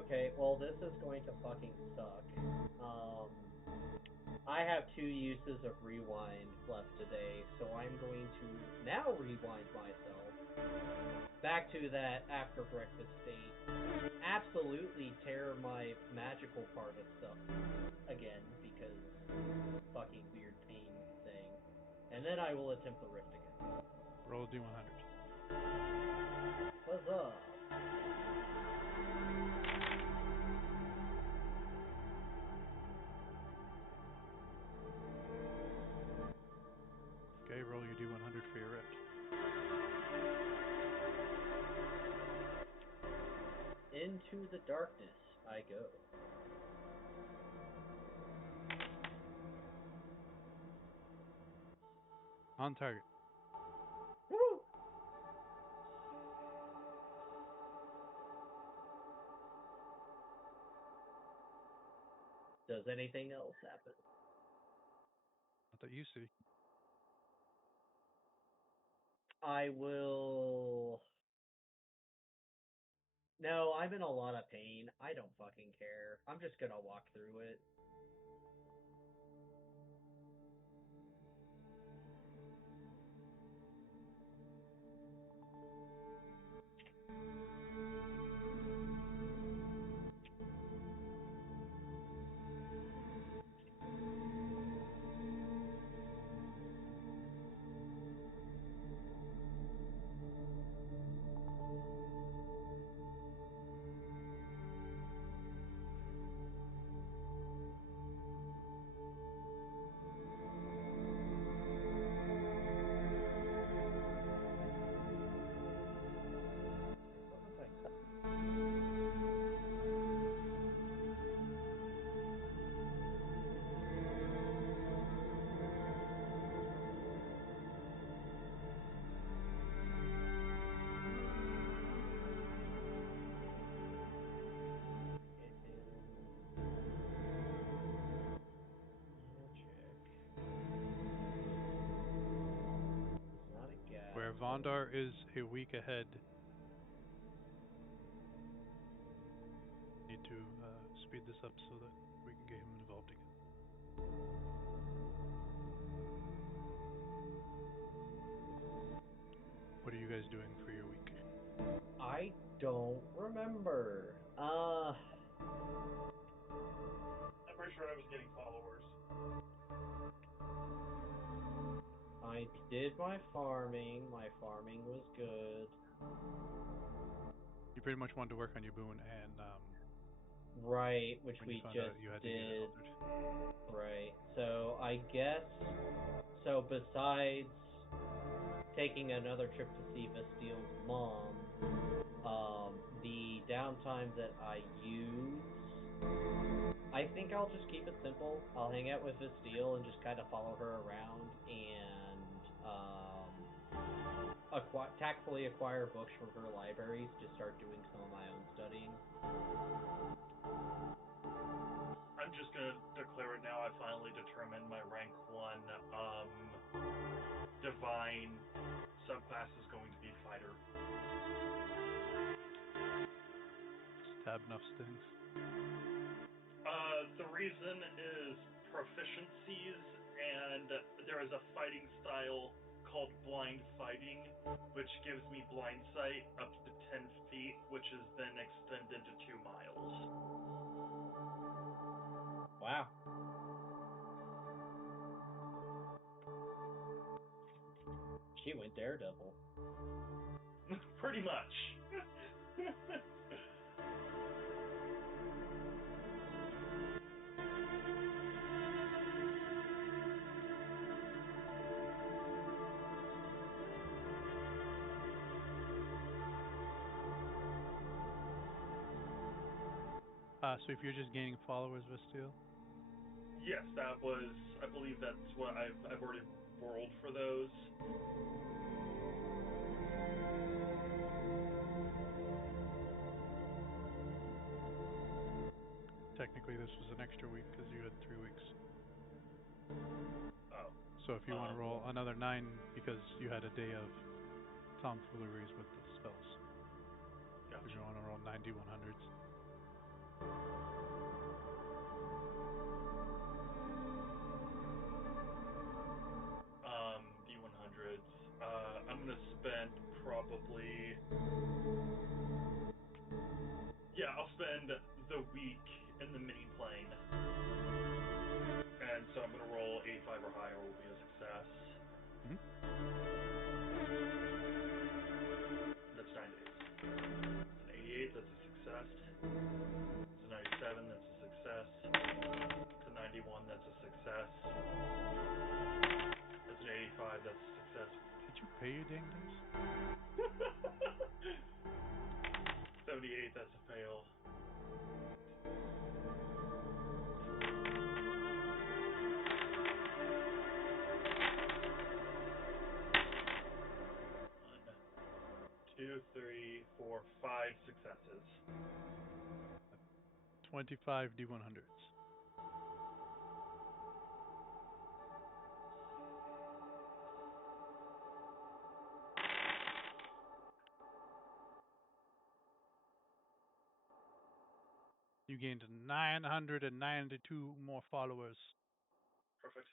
Okay, well, this is going to fucking suck. I have 2 uses of rewind left today, so I'm going to now rewind myself back to that after breakfast state. Absolutely tear my magical part of stuff again, because fucking weird pain thing. And then I will attempt the rift again. Roll a d100. Huzzah! Okay, roll your d100 for your rift. Into the darkness I go. On target. Woo! Does anything else happen? Not that you see. I will... No, I'm in a lot of pain. I don't fucking care. I'm just gonna walk through it. Bondar is a week ahead. Need to speed this up so that we can get him involved again. What are you guys doing for your week? I don't remember. I'm pretty sure I was getting followers. I did my farming. My farming was good. You pretty much wanted to work on your boon, and Right, which when we you found just out you had to get it did. altered. Right. So I guess. So besides taking another trip to see Vastile's mom, the downtime that I use, I think I'll just keep it simple. I'll hang out with Vastile and just kind of follow her around and tactfully acquire books from her libraries to start doing some of my own studying. I'm just gonna declare it now. I finally determined my rank 1 divine subclass is going to be fighter. Stab enough stings. The reason is proficiencies, and there is a fighting style called blind fighting, which gives me blind sight up to 10 feet, which is then extended to 2 miles. Wow. She went Daredevil. Pretty much. So if you're just gaining followers, Vastile? Yes, that was. I believe that's what I've already rolled for those. Technically, this was an extra week because you had 3 weeks. Oh. So if you want to roll another 9 because you had a day of tomfooleries with the spells. Gotcha. If you want to roll 9100s. D100s. I'm gonna spend probably. Yeah, I'll spend the week in the mini plane. And so I'm gonna roll 85 or higher will be a success. Mm-hmm. That's 98. It's an 88, that's a success. It's a 97, that's a success. It's a 91, that's a success. It's an 85, that's a success. Did you pay your ding dice? 78, that's a fail. Two, three, four, 5 successes. 25 D100s. You gained 992 more followers. Perfect.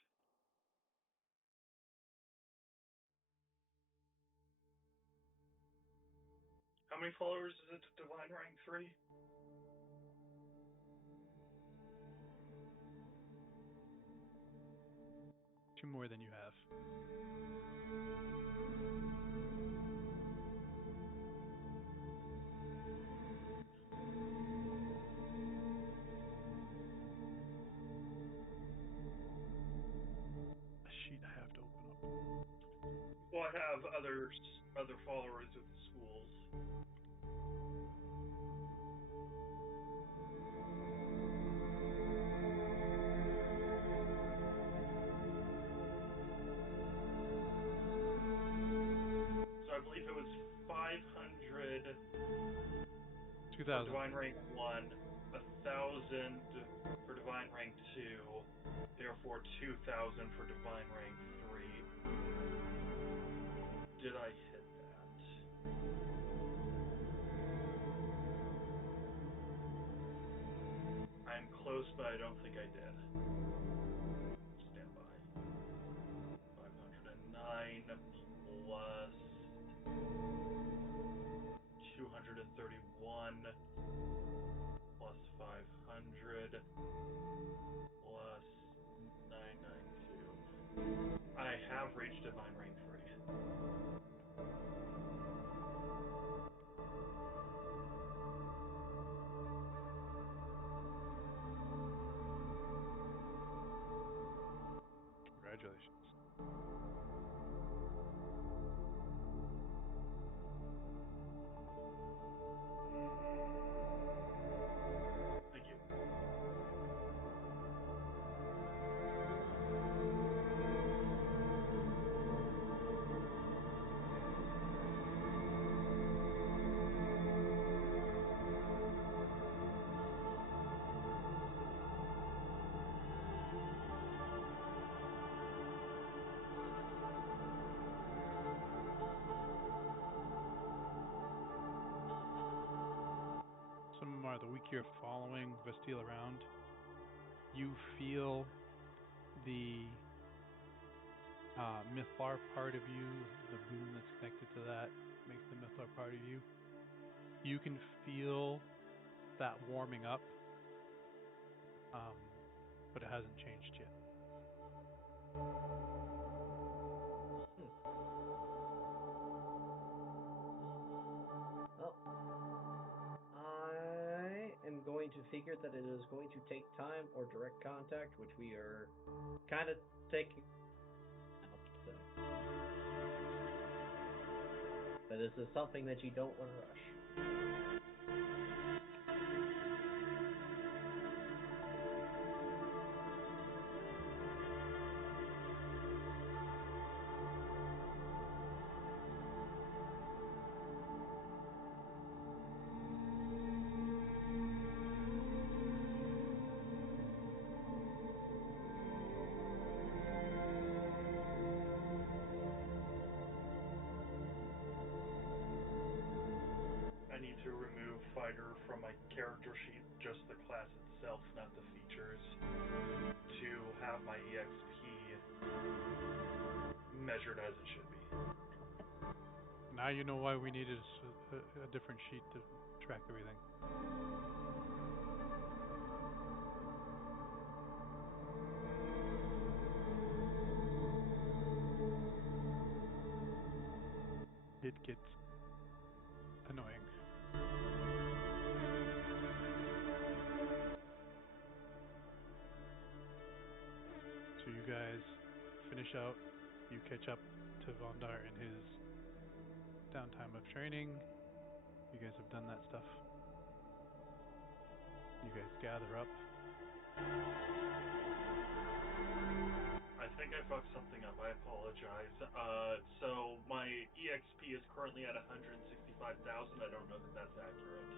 How many followers is it to Divine Rank 3? Two more than you have. A sheet I have to open up. Well, I have other followers with the schools. So I believe it was 500 for 2,000. Divine Rank 1, 1,000 for Divine Rank 2, therefore 2,000 for Divine Rank 3. Did I hit that? I'm close, but I don't think I did. Stand by. 509 plus 231 plus 500 plus 992. I have reached Divine Rank 3. Congratulations. Thank you. Some are the week you're following Vestille around. You feel the Mythlar part of you, the boon that's connected to that makes the Mythlar part of you. You can feel that warming up, but it hasn't changed yet. Well, I am going to figure that it is going to take time or direct contact, which we are kind of taking. So. But this is something that you don't want to rush. I need to remove fighter from my character sheet, just the class itself, not the features, to have my EXP measured as it should be. Now you know why we needed a different sheet to track everything. It gets annoying. So you guys finish out, you catch up to Vondar in his downtime of training. You guys have done that stuff. You guys gather up. I think I fucked something up. I apologize. So my EXP is currently at 165,000. I don't know that that's accurate.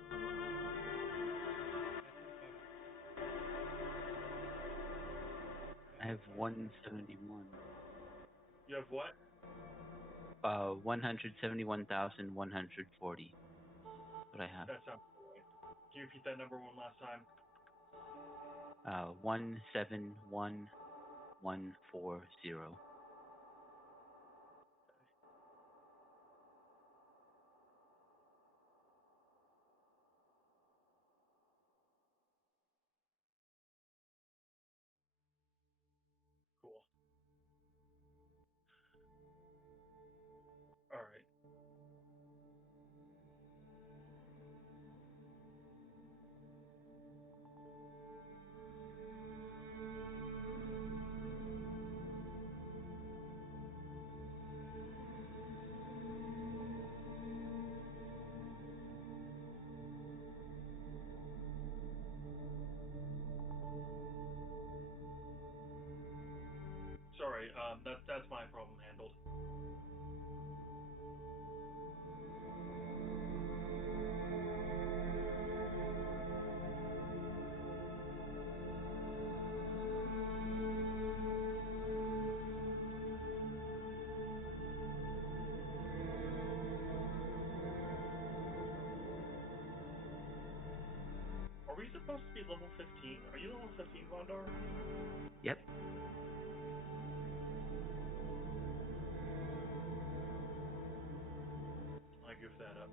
I have 171. You have what? 171,140. What I have. That sounds right. Can you repeat that number one last time? 171,140. Cool. All right. Sorry, that's my problem handled. Are we supposed to be level 15? Are you level 15, Vondor? Yep. I goofed that up.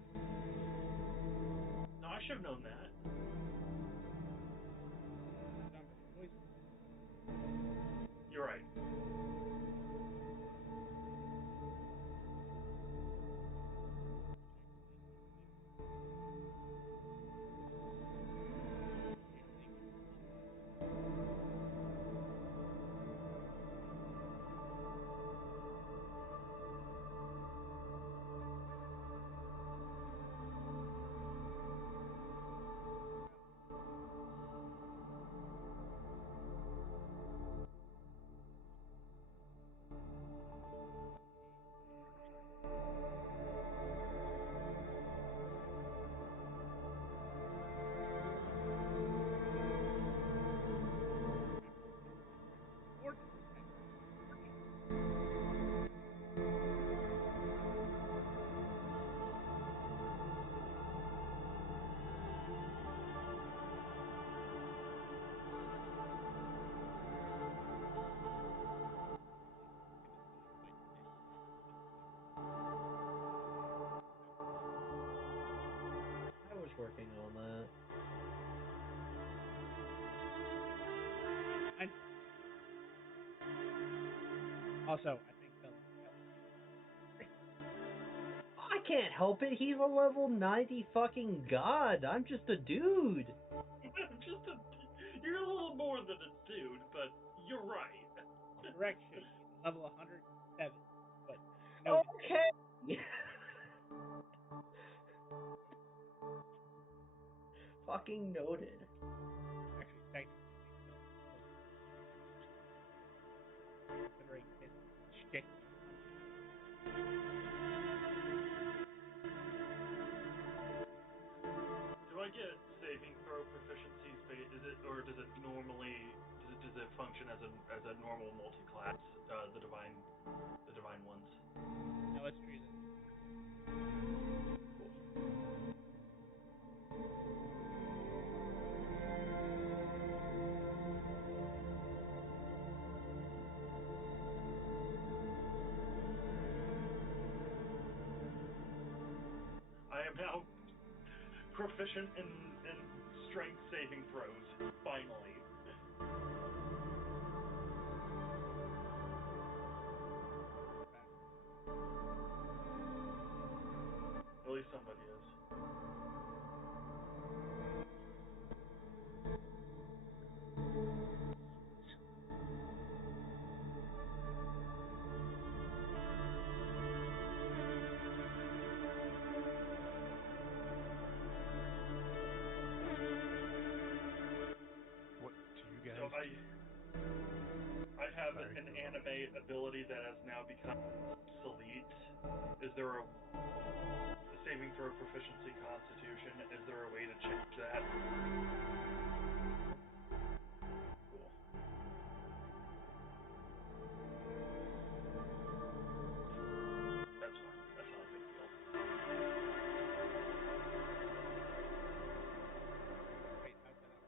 No, I should have known that. You're right. I was working on that. Also, I think the I can't help it. He's a level 90 fucking god. I'm just a dude. You're a little more than a dude, but you're right. correction, he's level 107. But noted. Okay. Fucking noted. Actually, technically, considering his shtick. Do I get saving throw proficiencies? Is it, or does it normally does it function as a normal multi-class? The divine ones. No, it's treated. I am now proficient in strength saving throws. Finally. At least somebody is. What do you guys So do? I have Sorry. an anime ability that has now become obsolete. Is there a saving throw proficiency constitution? Is there a way to change that? Cool. That's fine. That's not a big deal. Wait, how's that out?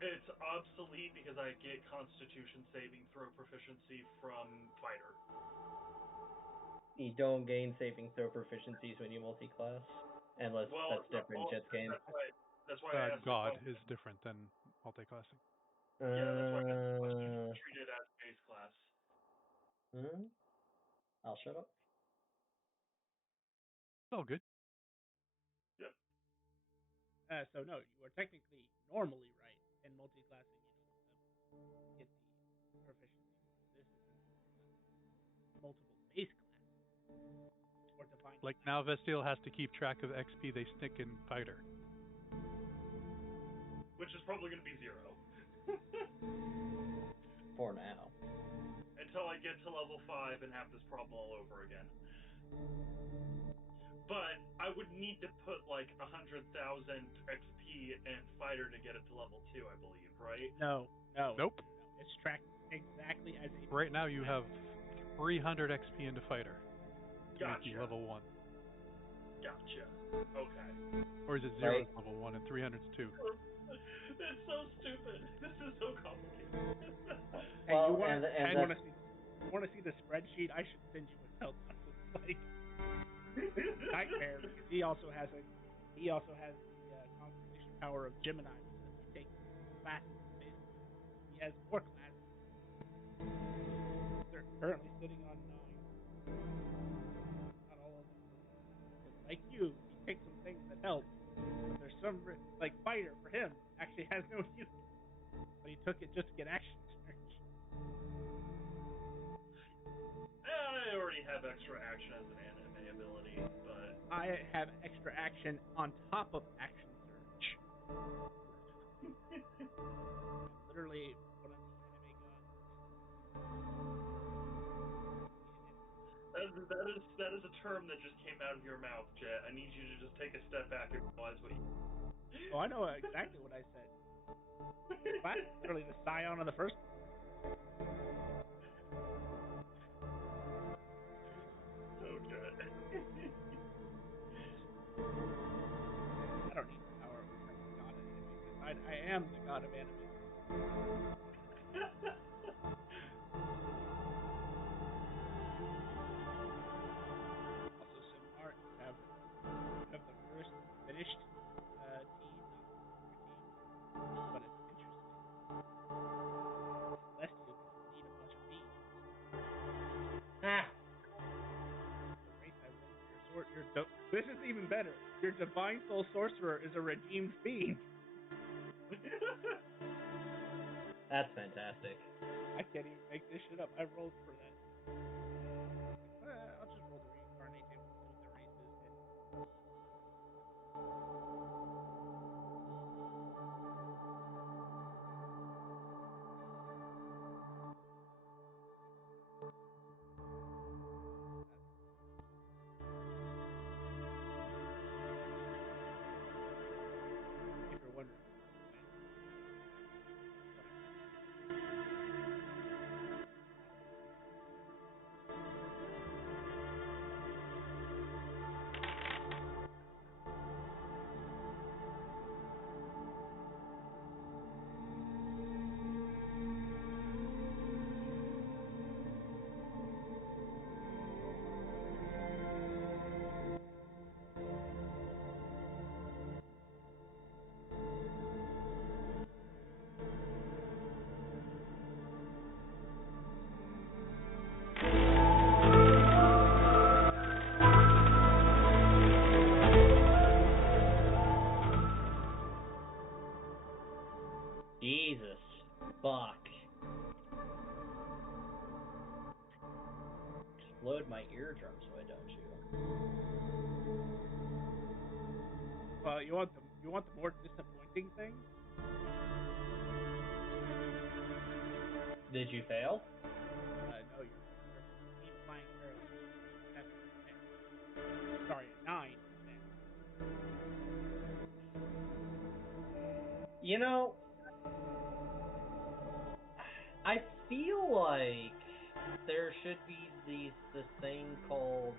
It's obsolete because I get Constitution saving throw proficiency from fighter. You don't gain saving throw proficiencies when you multi-class, unless that's different. Just gain. That's why I asked. God is different than multi-classing. Yeah, that's why I asked the question. Treat it as base class. I'll shut up. It's all good. Yep. So no, you are technically normally right. In multi-classing, you don't get the proficiency. This is multiple base classes or divine. Like now, Vestiel has to keep track of XP they stick in fighter. Which is probably going to be 0. For now. Until I get to level 5 and have this problem all over again. But I would need to put like 100,000 XP in fighter to get it to level 2, I believe, right? No. Nope. No. It's tracked exactly as a. Right now, you have 300 XP into fighter to make you Gotcha. level 1. Gotcha. Okay. Or is it 0 is Like, level 1 and 300's 2? It's so stupid. This is so complicated. Hey, you well, want and to that's see the spreadsheet? I should send you what Peloton looks like. It's a nightmare because he also has the constitution power of Gemini, which lets you take classes. Basically, he has 4 classes. They're currently sitting on 9. Not all of them work. Because like you, he takes some things that help, but there's some like fighter for him actually has no use, but he took it just to get action surge. I already have extra action as an anime ability, but I have extra action on top of action surge. I'm literally one of the anime gods. that is a term that just came out of your mouth, Jet. I need you to just take a step back and realize what you. Oh, I know exactly what I said. Class is literally the scion of the first one. So good. I don't need the power of the god of anime because I am the god of anime. Also, seminar, you have the first finished team, not your team. This one is interesting. Celestial can lead a bunch of beings. ah, The race I rolled for your sword. This is even better. Your divine soul sorcerer is a redeemed being. that's fantastic. I can't even make this shit up. I rolled for that. I'll just roll the reincarnate table and see what the race is. And if you're wondering, what I'm Jesus, fuck. Explode my eardrums, why don't you? Well, you want the more disappointing thing? Did you fail? No, your mean flying arrow is 7%. Sorry, 9%. You know, I feel like there should be this thing called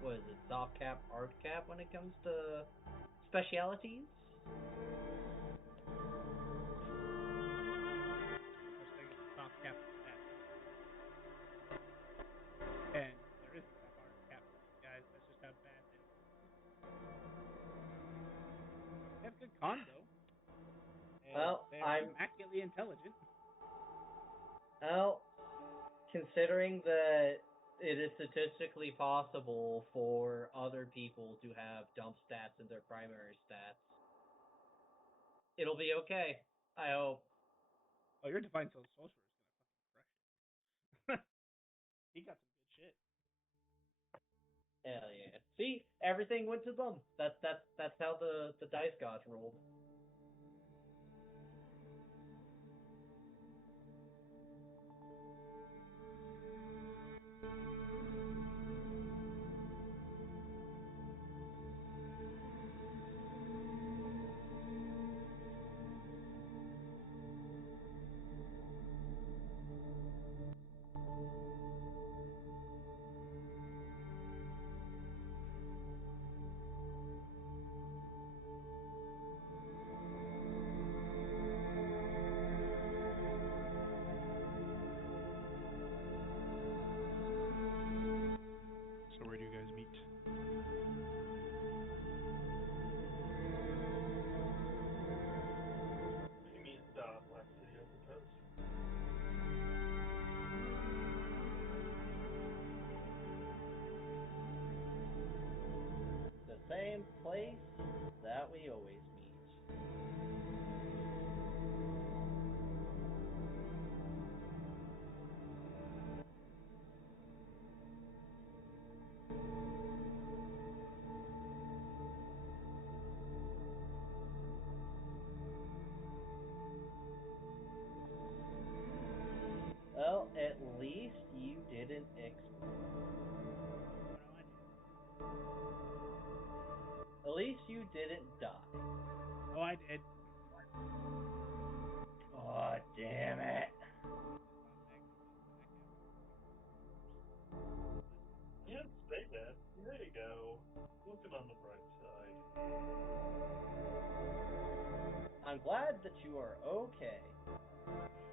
what is it, soft cap, hard cap when it comes to specialities. Such thing as a soft cap of stats. And there isn't a hard cap for these guys. That's just how bad they are. They have good con though, and Well, they are immaculately intelligent. well, considering that it is statistically possible for other people to have dump stats in their primary stats, it'll be okay. I hope. Oh, your divine soul sorcerer is gonna fucking crush it. He got some good shit. Hell yeah. See, everything went to them. That's how the dice gods rolled. I did. God damn it. You didn't say that. There you go. Looking on the bright side. I'm glad that you are okay.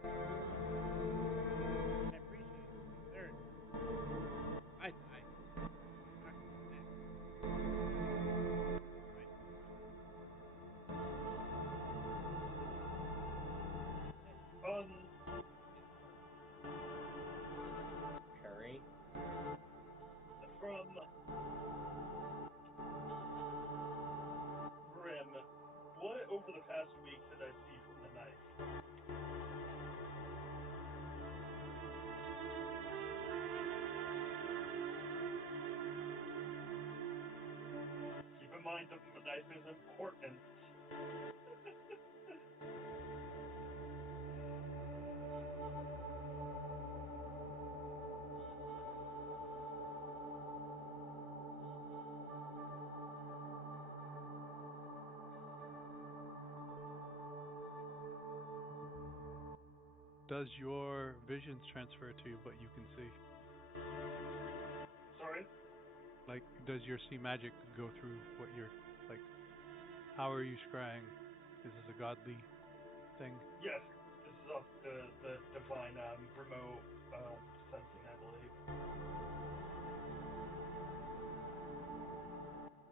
I appreciate it. Third. I died. Fun. Curry. From Grim, what over the past week did I see from the knife? Keep in mind that the knife is important. Does your visions transfer to what you can see? Sorry? Like, does your see magic go through what you're like? How are you scrying? Is this a godly thing? Yes, this is off the divine remote sensing, I believe.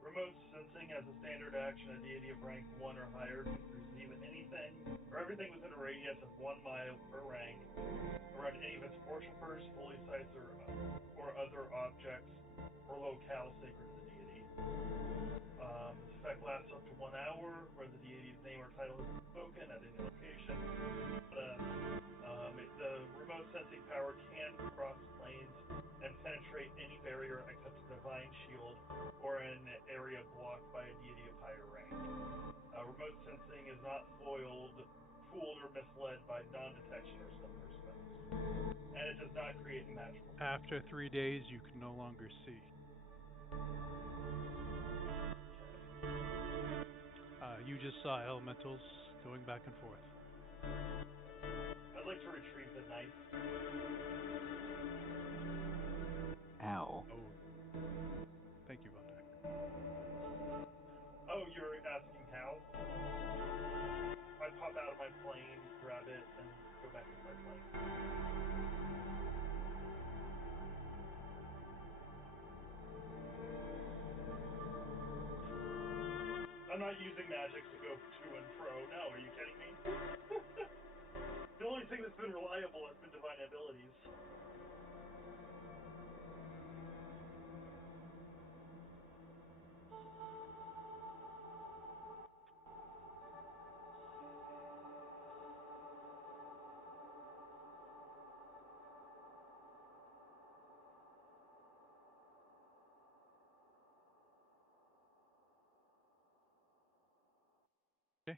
Remote sensing as a standard action, a deity of rank 1 or higher can perceive anything or everything within a radius of 1 mile per rank around any of its worshippers, holy sites, or other objects or locales sacred to the deity. This effect lasts up to 1 hour, where the deity's name or title is spoken at any location. The remote sensing power can cross planes and penetrate any barrier except a divine shield or an area blocked by a deity of higher rank. Remote sensing is not fooled or misled by non-detection or similar spells, and it does not create magical. After 3 days, you can no longer see. You just saw elementals going back and forth. I'd like to retrieve the knife. Ow. Oh, thank you, Vondak. Oh, you're asking how? I pop out of my plane, grab it, and go back into my plane. I'm not using magic to go to and fro. No, are you kidding me? The only thing that's been reliable has been divine abilities. Okay.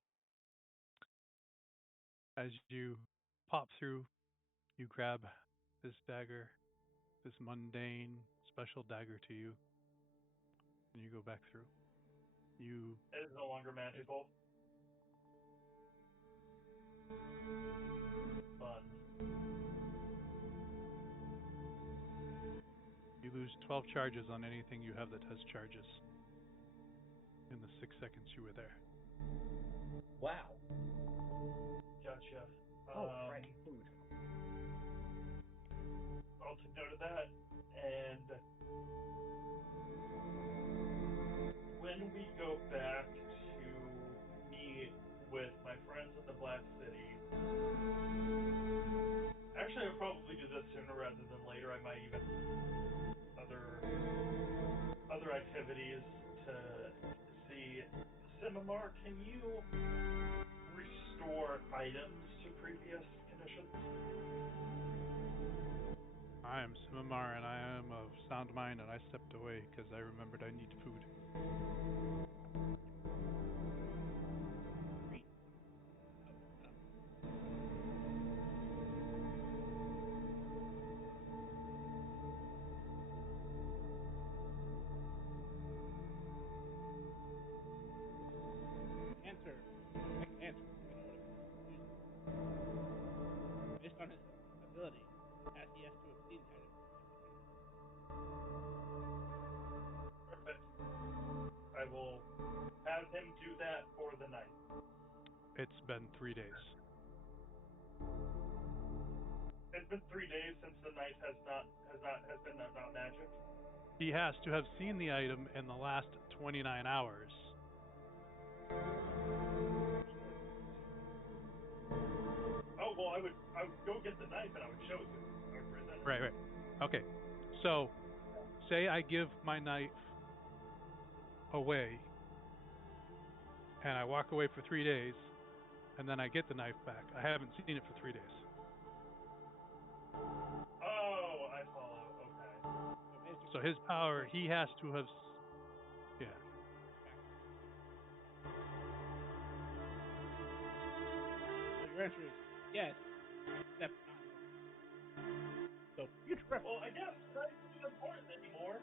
As you pop through, you grab this dagger, this mundane special dagger to you, and you go back through. You It is no longer magical. Fun. you lose 12 charges on anything you have that has charges in the 6 seconds you were there. Wow. Gotcha. Oh, right. Food. I'll take note of that. And when we go back to meet with my friends in the Black City, actually I'll probably do this sooner rather than later. I might even other activities to see. Simimar, can you restore items to previous conditions? I am Simimar, and I am of sound mind, and I stepped away because I remembered I need food. Answer. ability, as he has to have seen the item. Perfect. I will have him do that for the night. It's been 3 days. It's been 3 days since the knife has been not magic. He has to have seen the item in the last 29 hours. Oh well, I would go get the knife and I would show it to him. I would present it. Right. Okay. So, say I give my knife away, and I walk away for 3 days, and then I get the knife back. I haven't seen it for 3 days. Oh, I follow. Okay. So his power, he has to have. Yeah. So your answer is yes, except not. So future reference. Well, I guess knife isn't important anymore.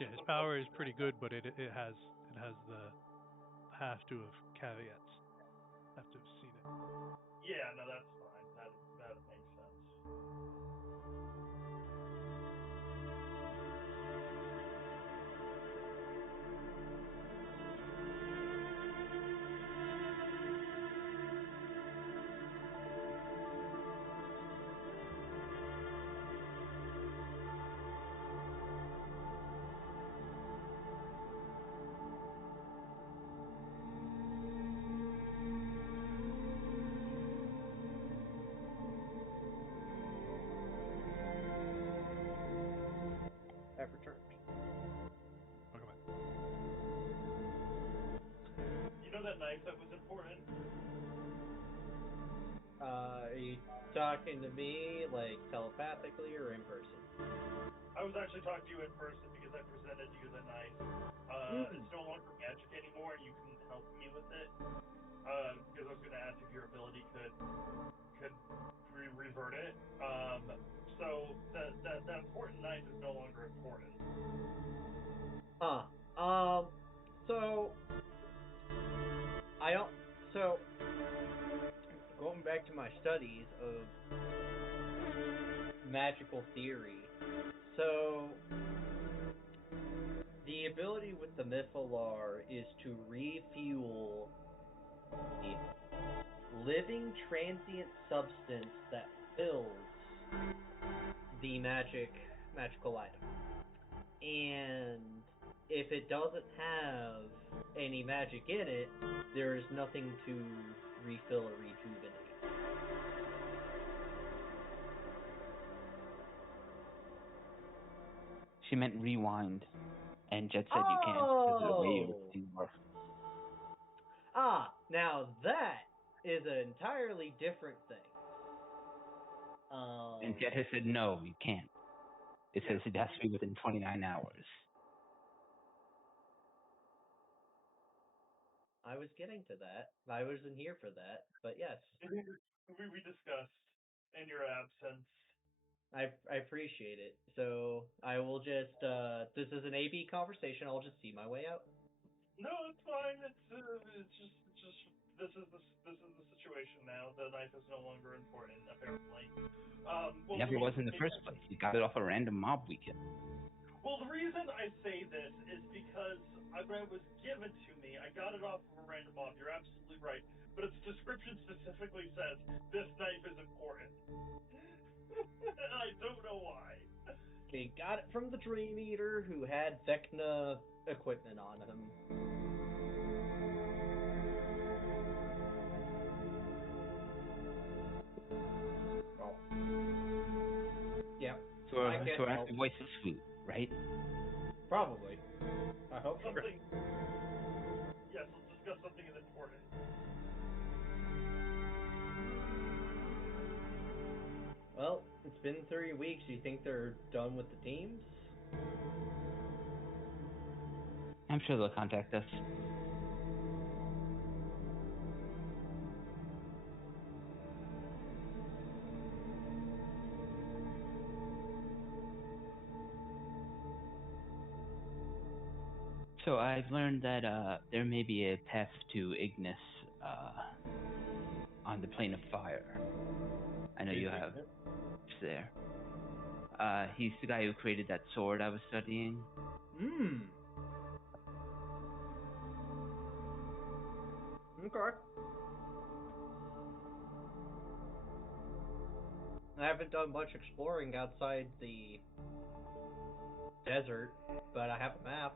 Yeah, his power is pretty good, but it has the have to have caveats. Have to have seen it. Yeah, no, that's fine. That makes sense. I've returned. Welcome back. You know that knife that was important? Are you talking to me, like, telepathically or in person? I was actually talking to you in person because I presented you the knife. It's no longer magic anymore, and you can help me with it. Because I was going to ask if your ability could revert it. So that important knife is no longer important. Huh. So I don't. So going back to my studies of magical theory, so the ability with the Mythalar is to refuel a living transient substance that fills the magical item. And if it doesn't have any magic in it, there is nothing to refill or rejuvenate. She meant rewind, and Jet said you can't because of the way you work. Now that is an entirely different thing. And Jet has said no, you can't. It says it has to be within 29 hours. I was getting to that. I wasn't here for that, but yes. We discussed in your absence. I appreciate it. So I will just this is an AB conversation. I'll just see my way out. No, it's fine. It's just this is the situation now. The knife is no longer important, apparently. It never was in the first place. You got it off a random mob weekend. Well, the reason I say this is because when it was given to me, I got it off of a random mob. You're absolutely right. But its description specifically says, this knife is important. And I don't know why. They got it from the Dream Eater who had Vecna equipment on him. Oh. Yeah. So I have to voice a flute, right? Probably. I hope so. Yes, let's discuss something as important. Well, it's been 3 weeks. You think they're done with the teams? I'm sure they'll contact us. So I've learned that there may be a path to Ignis on the plane of fire. I know Is you have Ignis? there. He's the guy who created that sword I was studying. Hmm. Okay. I haven't done much exploring outside the desert, but I have a map.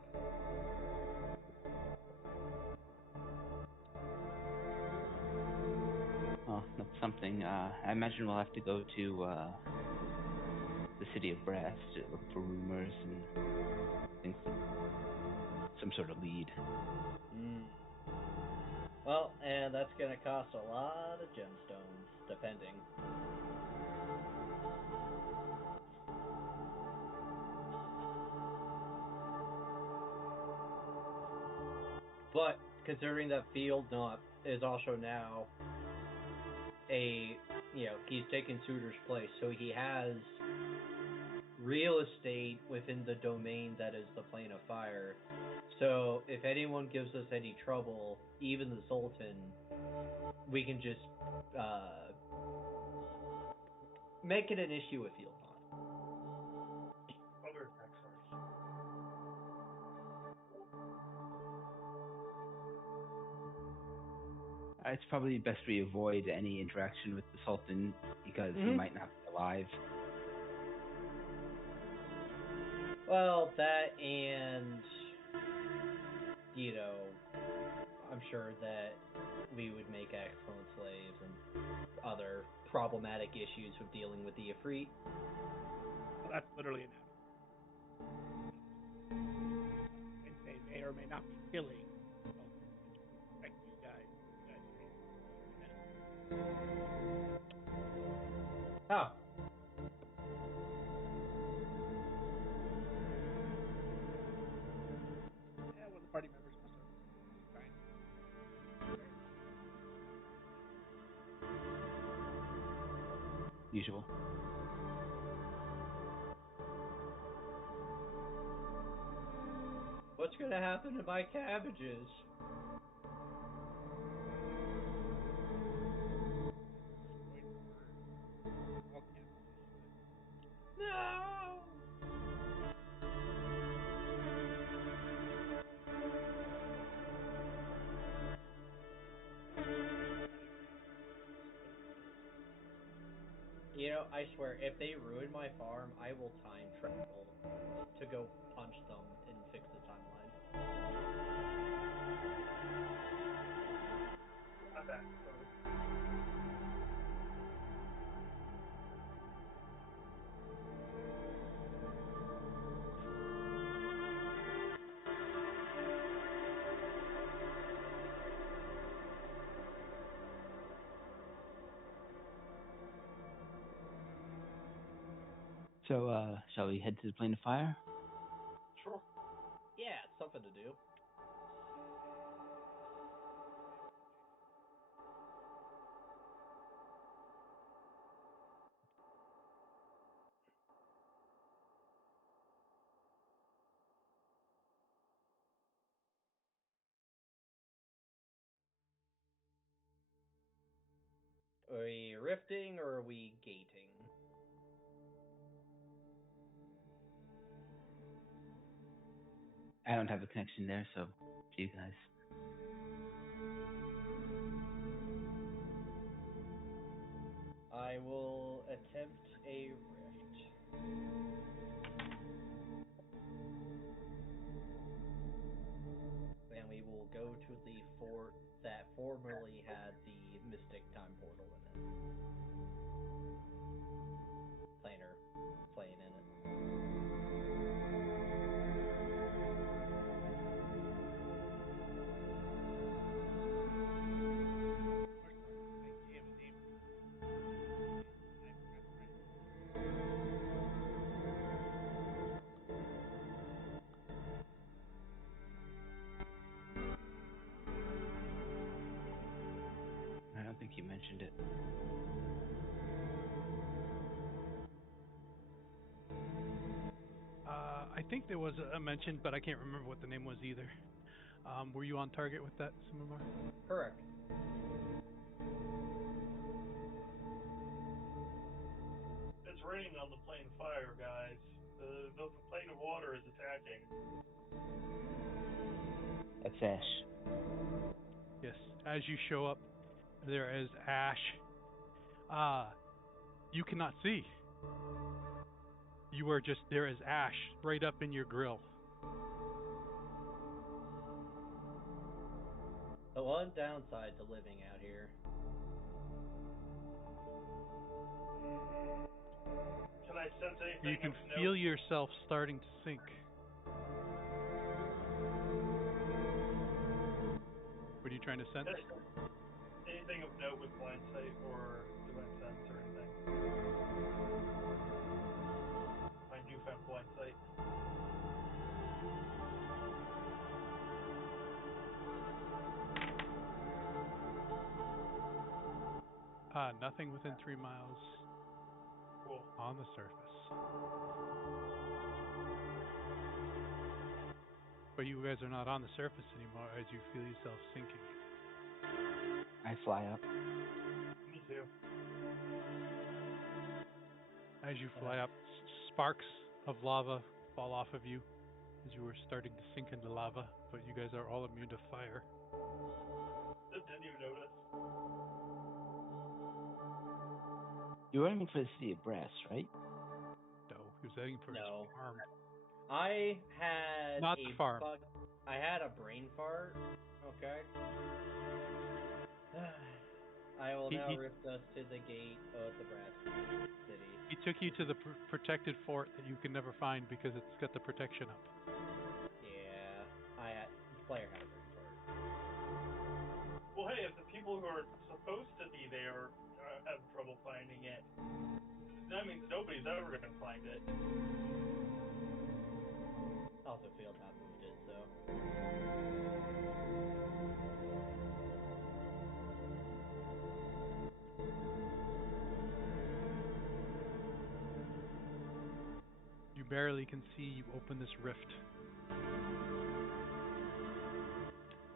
Oh, that's something. I imagine we'll have to go to the city of Brass to look for rumors and things, some sort of lead. Hmm. Well, and that's gonna cost a lot of gemstones, depending. But considering that field not is also now a he's taken Suitor's place, so he has real estate within the domain that is the plane of fire. So if anyone gives us any trouble, even the Sultan, we can just make it an issue with field not. Other tax source. It's probably best we avoid any interaction with the Sultan because he might not be alive. Well, that and I'm sure that we would make excellent slaves and other problematic issues with dealing with the Ifrit. Well, that's literally an avenue. And they may or may not be killing. So, protect you guys. Oh. Yeah, one of the party members must have trying. Usual. What's gonna happen to my cabbages? No. I swear, if they ruin my farm, I will time travel to go punch them and fix the timeline. I'm back. So, shall we head to the plane of fire? Sure. Yeah, it's something to do. Are we rifting or are we gating? I don't have a connection there, so to you guys. I will attempt a rift. And we will go to the fort that formerly had the Mystic Time Portal in it. Plane in it. I think there was a mention, but I can't remember what the name was either. Were you on target with that, Simamar? Correct. It's raining on the plane of fire, guys. The plane of water is attacking. That's Ash. Yes. As you show up, there is ash. You cannot see. You are just there is ash right up in your grill. The one downside to living out here. Can I sense anything? You can of feel note? yourself starting to sink. What are you trying to sense? Anything of note with blind sight or divine sense or anything? My newfound blind sight. Nothing within 3 miles Cool. on the surface. But you guys are not on the surface anymore as you feel yourself sinking. I fly up. Me too. As you fly up, sparks of lava fall off of you as you were starting to sink into lava, but you guys are all immune to fire. Didn't even notice. You were aiming for the city of Brass, right? So he was heading for No. his farm. I had Not the farm. I had a brain fart. Okay. I will now He- rift us to the gate of the Brass City. He took you to the protected fort that you can never find because it's got the protection up. Yeah, the player had a brain fart. Well, hey, if the people who are supposed to be there have trouble finding it, that means nobody's ever going to find it. Also, Field half wounded, so. You barely can see. You open this rift.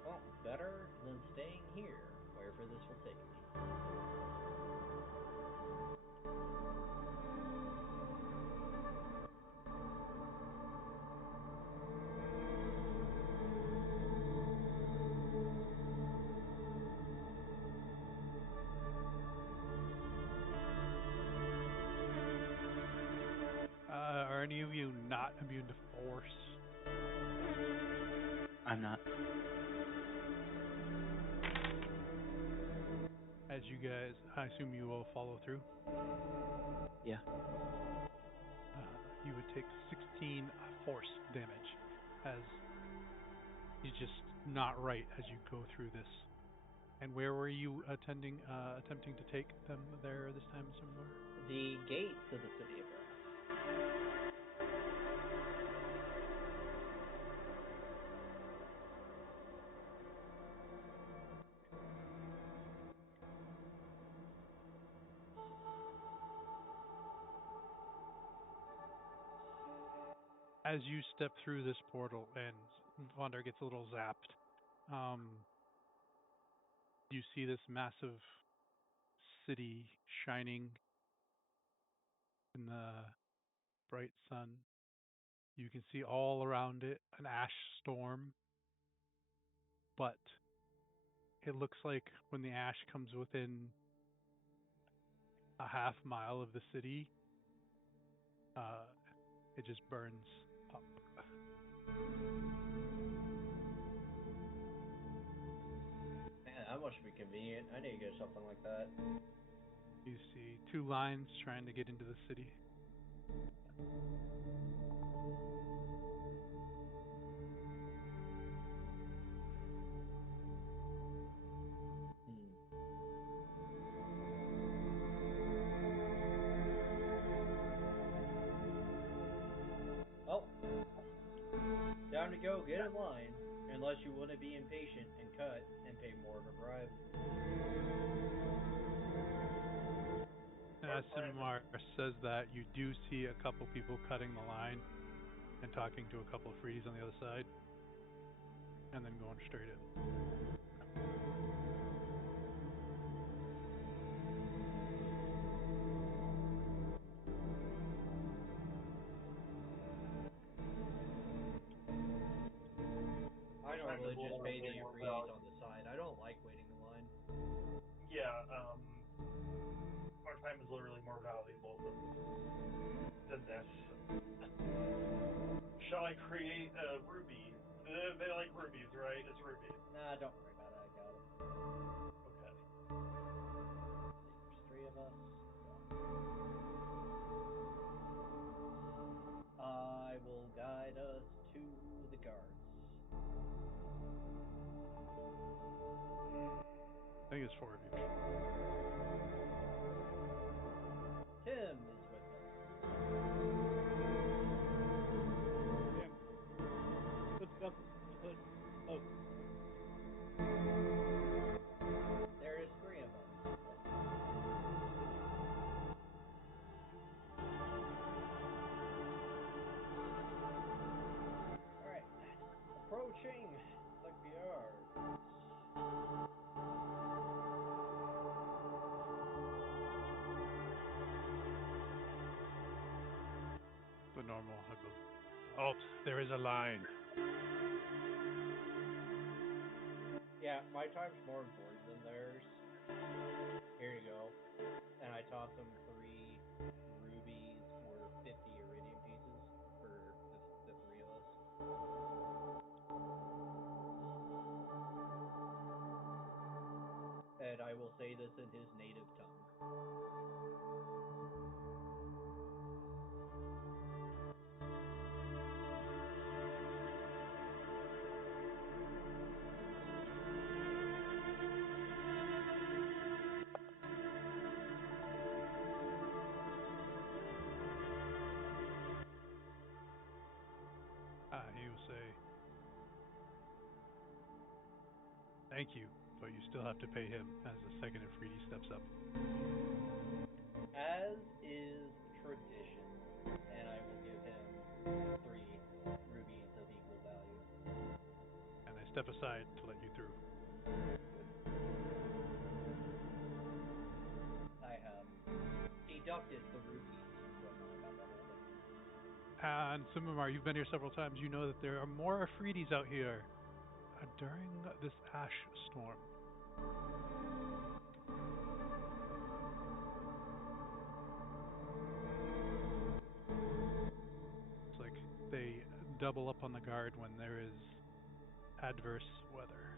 Well, better than staying here, wherever this will take me. Are any of you not immune to force? I'm not. As you guys, I assume you will follow through. Yeah. You would take 16 force damage as he's just not right as you go through this. And where were you attempting to take them there this time, somewhere? The gates of the city of Brass. As you step through this portal and Vondar gets a little zapped, you see this massive city shining in the bright sun. You can see all around it an ash storm, but it looks like when the ash comes within a half mile of the city, it just burns up. Man, that must be convenient. I need to get something like that. You see 2 lines trying to get into the city. Oh, time to go. Get in line. Unless you want to be impatient and cut and pay more of a bribe. As Simar says that, you do see a couple people cutting the line. and talking to a couple of Freedies on the other side, and then going straight in. I normally just pay the freeze on the side. I don't like waiting in line. Yeah, our time is literally more valuable than this. Shall I create a ruby? They like rubies, right? It's ruby. Nah, don't worry about it. I got it. Okay. There's 3 of us. I will guide us to the guards. I think it's 4 of you. Tim is with us. Tim. Put stuff in the hood. Oh. There is 3 of us. Alright. Approaching the guards. The normal. I go, halt! There is a line. Yeah, my time's more important than theirs. Here you go. And I toss them 3 rubies or 50 iridium pieces for the 3 of us. And I will say this in his native tongue. He will say, thank you, but you still have to pay him as the second Afridi steps up. As is tradition, and I will give him 3 rubies of equal value. And I step aside to let you through. I have deducted the rubies from my holding. And Sumimar, you've been here several times. You know that there are more Afridis out here during this ash storm. It's like they double up on the guard when there is adverse weather.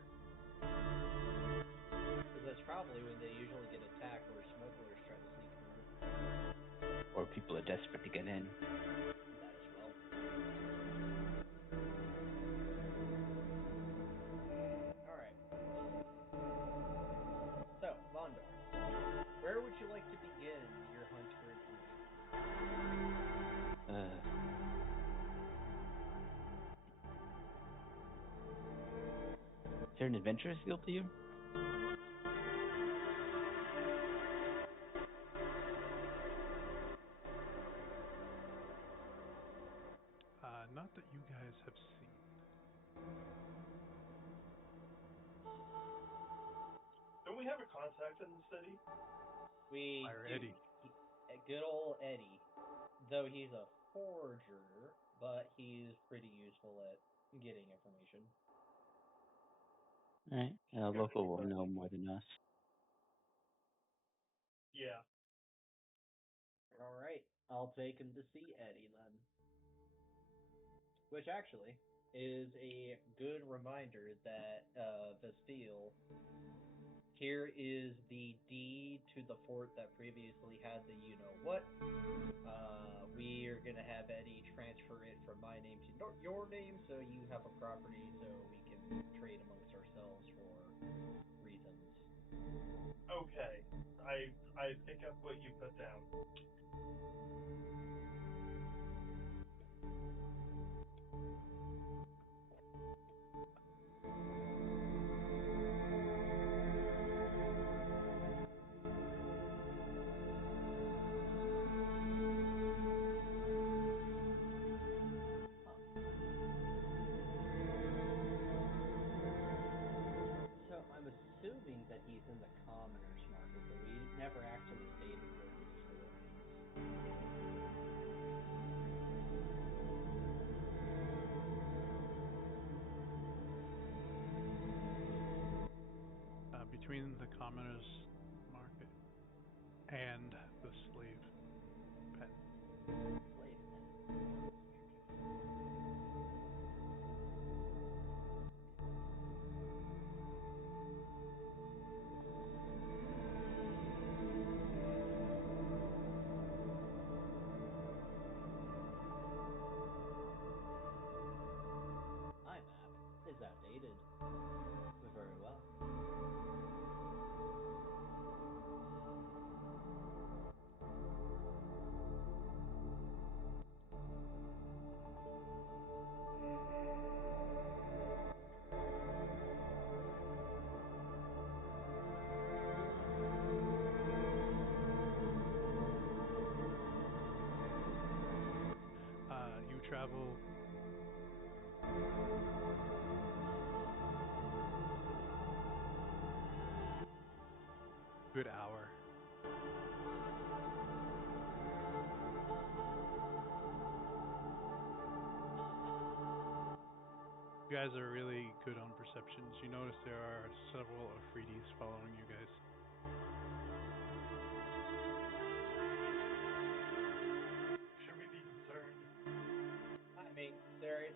Because that's probably when they usually get attacked or smugglers try to sneak through. Or people are desperate to get in. That as well. Alright. So, Vondor, where would you like to begin your hunt for information? Is there an adventurous field to you? Not that you guys have seen. Don't we have a contact in the city? We Fire do. Eddie. Good old Eddie. Though he's a forger, but he's pretty useful at getting information. Alright. Local will know more than us. Yeah. Alright, I'll take him to see Eddie then. Which actually is a good reminder that Vestille, here is the deed to the fort that previously had the you-know-what. We are going to have Eddie transfer it from my name to your name, so you have a property so we can trade amongst ourselves for reasons. Okay. I pick up what you put down. commoner's market and the slave pen. Slave. My map is outdated. Very well. You travel good hour. You guys are really good on perceptions. You notice there are several Afridis following you guys. Should we be concerned? I mean, they're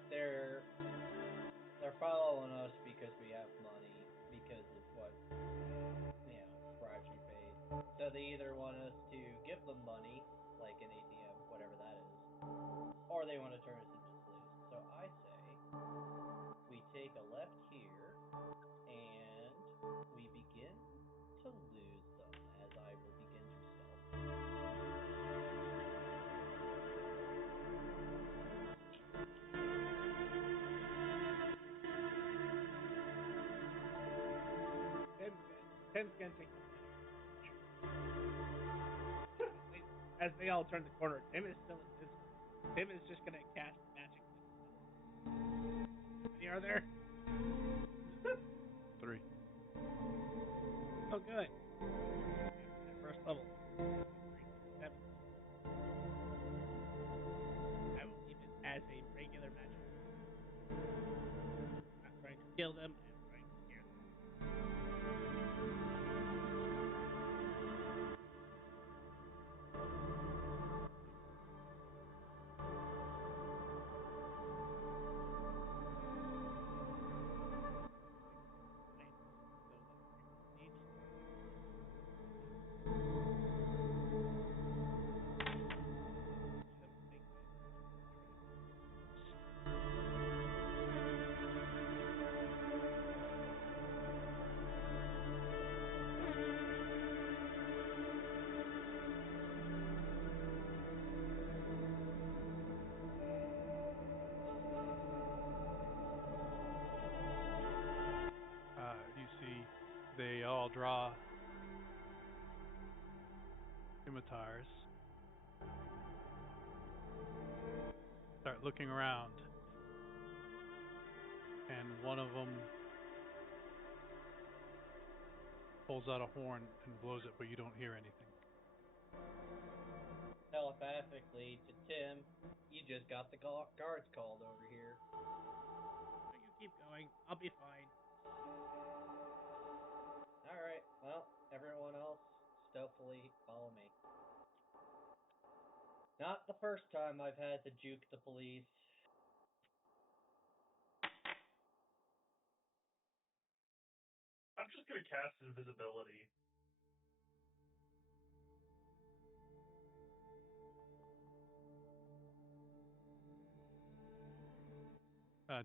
following us because we have money, because of what bribes we paid. So they either want us to give them money, like an ATM, whatever that is, or they want to turn us into slaves. So I say we take a left here, and we begin to lose them, as I will begin to stealth. Tim's gonna take as they all turn the corner. Tim is still invisible. Tim is just gonna cast magic. How many are there? 3. Oh, good. First level. 7. I will leave it as a regular magic. I'm not trying to kill them. I'm trying to scare them. You see, they all draw scimitars, start looking around, and one of them pulls out a horn and blows it, but you don't hear anything. Telepathically to Tim, you just got the guards called over here. You keep going. I'll be fine. Alright, well, everyone else, stealthily follow me. Not the first time I've had to juke the police. I'm just gonna cast invisibility.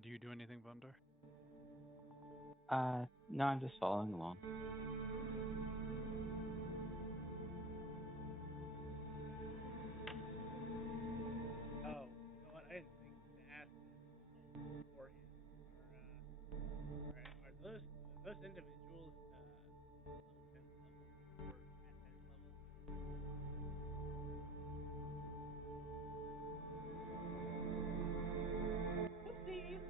Do you do anything, Bundar? No, I'm just following along. Oh, you know what? I didn't think to ask beforehand. Are those individuals below 10th level or at 10th level? Whoopsies!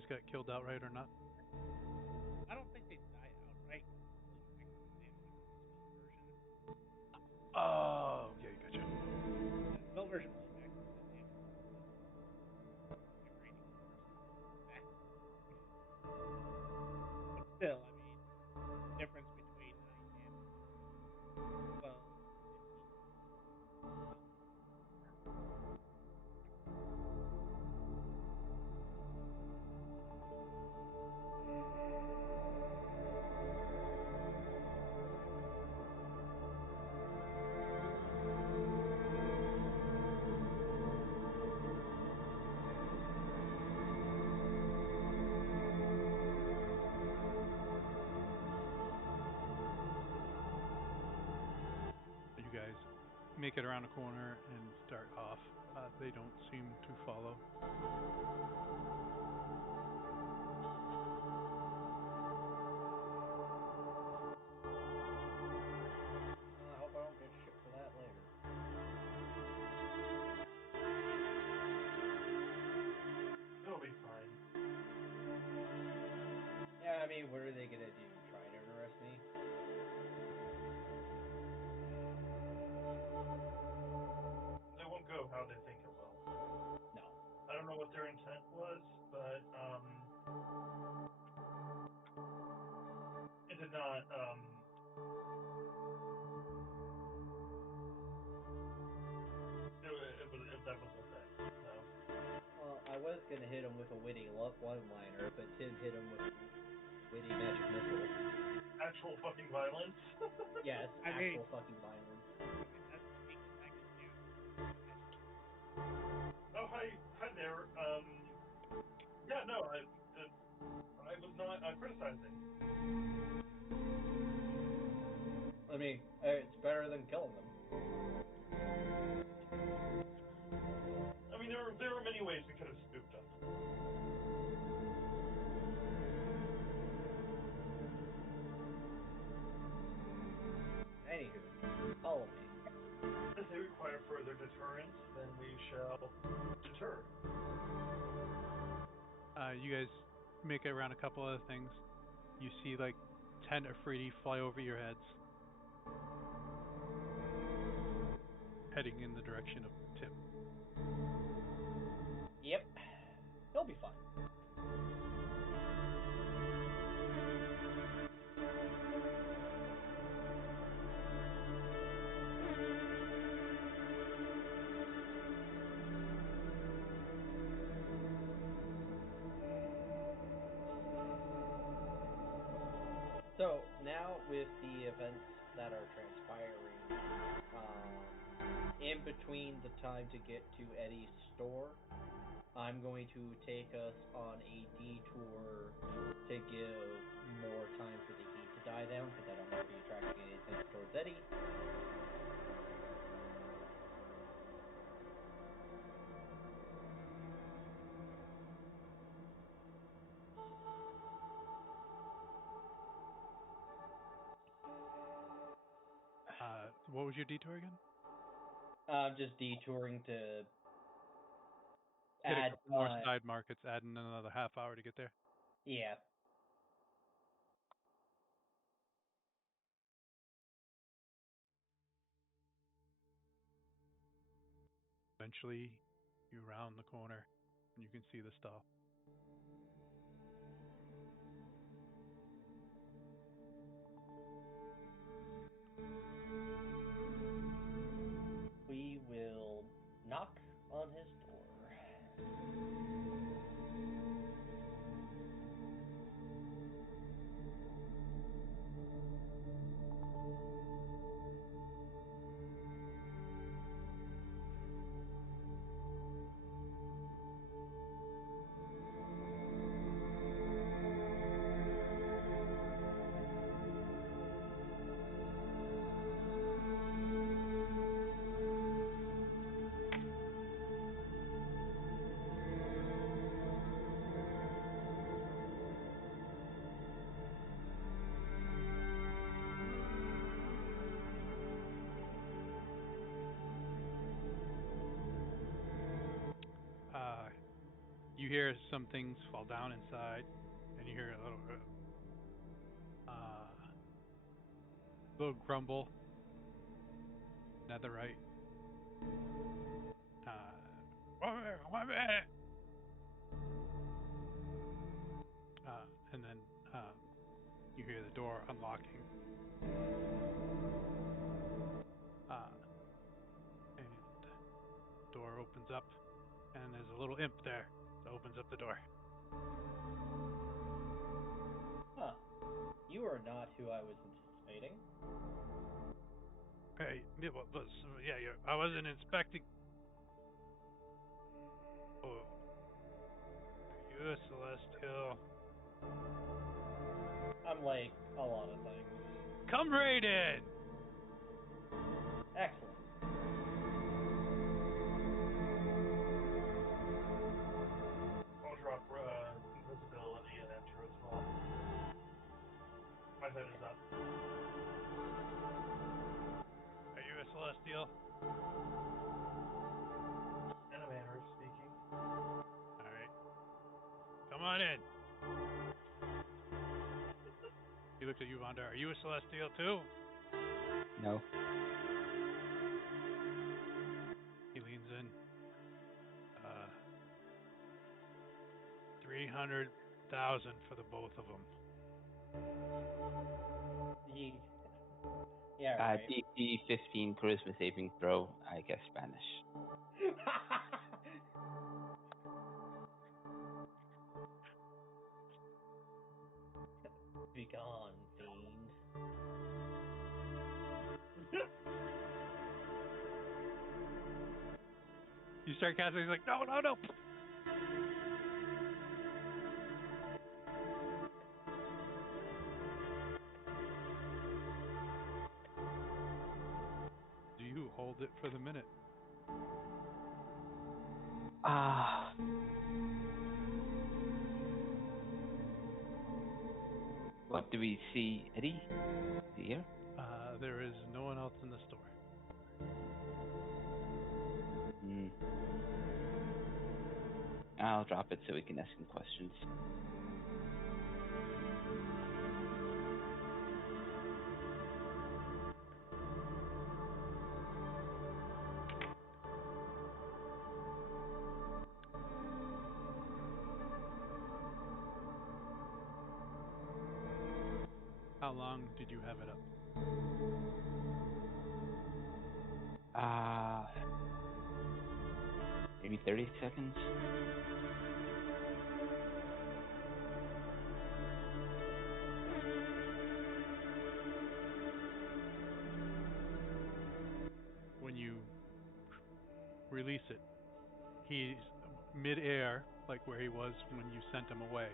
just got killed outright or not? I don't think they die outright. Like they have like the spell version. Oh, okay, gotcha. The spell version only maxes the damage if you're raging on the person. Back. But still, I mean, difference between 9 damage and 12 and 15. You guys make it around the corner and start off. They don't seem to follow. I hope I don't get shit for that later. It'll be fine. Yeah, I mean, what are they gonna do? Try to arrest me? They won't go how they think it will. No. I don't know what their intent was, but it did not that was a thing. So Well, I was gonna hit him with a witty one-liner, but Tim hit him with witty magic missile. actual fucking violence. Yes, I mean- actual fucking violence. That's the weakest I can do. Oh hi there. Yeah, no, I was not criticizing. I mean, it's better than killing them. I mean, there were many ways we could have spooked them. Anywho, follow me. If they require further deterrence, then we shall deter. You guys make it around a couple other things. You see like 10 Afridi fly over your heads, heading in the direction of Tim. Yep. He'll be fine. So now with the events that are transpiring, in between the time to get to Eddie's store, I'm going to take us on a detour to give more time for the heat to die down, because I don't want to be attracting any attention towards Eddie. What was your detour again? I'm just detouring to Hit a add couple more side markets, adding another half hour to get there. Yeah. Eventually, you round the corner and you can see the stall. We will knock on his door. hear some things fall down inside, and you hear a little grumble. Netherite. One minute. And then you hear the door unlocking. And the door opens up, and there's a little imp there that opens up the door. Huh. You are not who I was anticipating. Hey, I wasn't inspecting. Oh, are you a celestial? I'm like a lot of things. Come right in. Excellent. I'll drop invisibility and enter as well. My head is up. Are you a celestial? In a manner of speaking. All right. Come on in. He looks at you, Vonda. Are you a celestial too? No. He leans in. 300,000 for the both of them. Yeah, right. DC 15 charisma saving throw. I guess Spanish. Be gone, fiend. You start casting. He's like, no. Do you hold it for the minute? What do we see, Eddie? Here? There is no one else in the store. I'll drop it so we can ask him questions. How long did you have it up? Maybe 30 seconds? When you release it, he's mid-air, like where he was when you sent him away.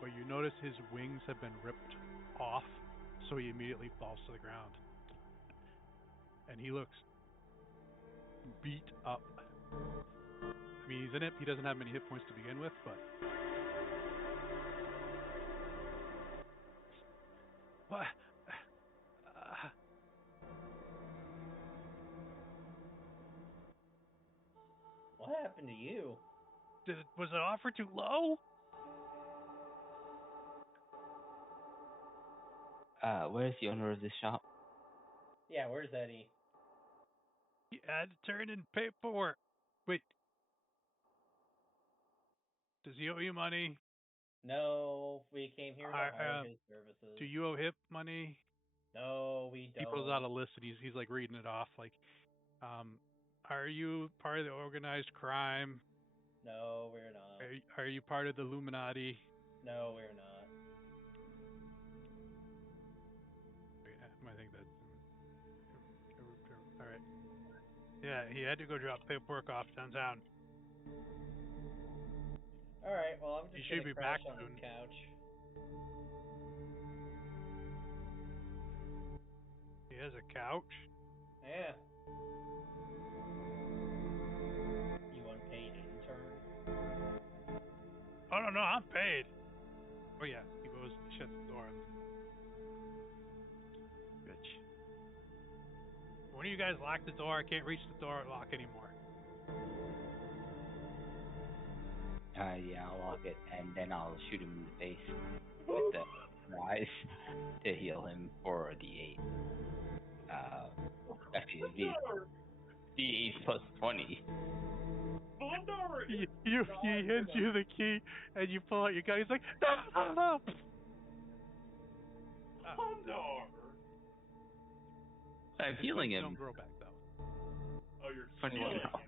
But you notice his wings have been ripped off, so he immediately falls to the ground. And he looks beat up. I mean, he's an imp. He doesn't have many hit points to begin with, but... What? What happened to you? Was the offer too low? Where's the owner of this shop? Yeah, where's Eddie? He had to turn in paperwork. Wait. Does he owe you money? No, we came here to hire his services. Do you owe him money? No, we don't. He pulls out a list and he's like reading it off. Like, are you part of the organized crime? No, we're not. Are you part of the Illuminati? No, we're not. I think that's all right. Yeah, he had to go drop paperwork off downtown. All right, well, I'm just should gonna be crash back on soon. this couch. He has a couch. Yeah. You unpaid intern? Oh no, I'm paid. Oh yeah, he goes, shuts the door. Bitch. When you guys lock the door, I can't reach the door lock anymore. Yeah, I'll lock it, and then I'll shoot him in the face with the rise to heal him for the 8. Actually, it'd be Vondar! D8 plus 20. Vondar! He hands you the key, and you pull out your gun. He's like, no, no, no. Vondar! I'm His healing wings him. don't grow back though. Oh, you're 21 stealing now. him.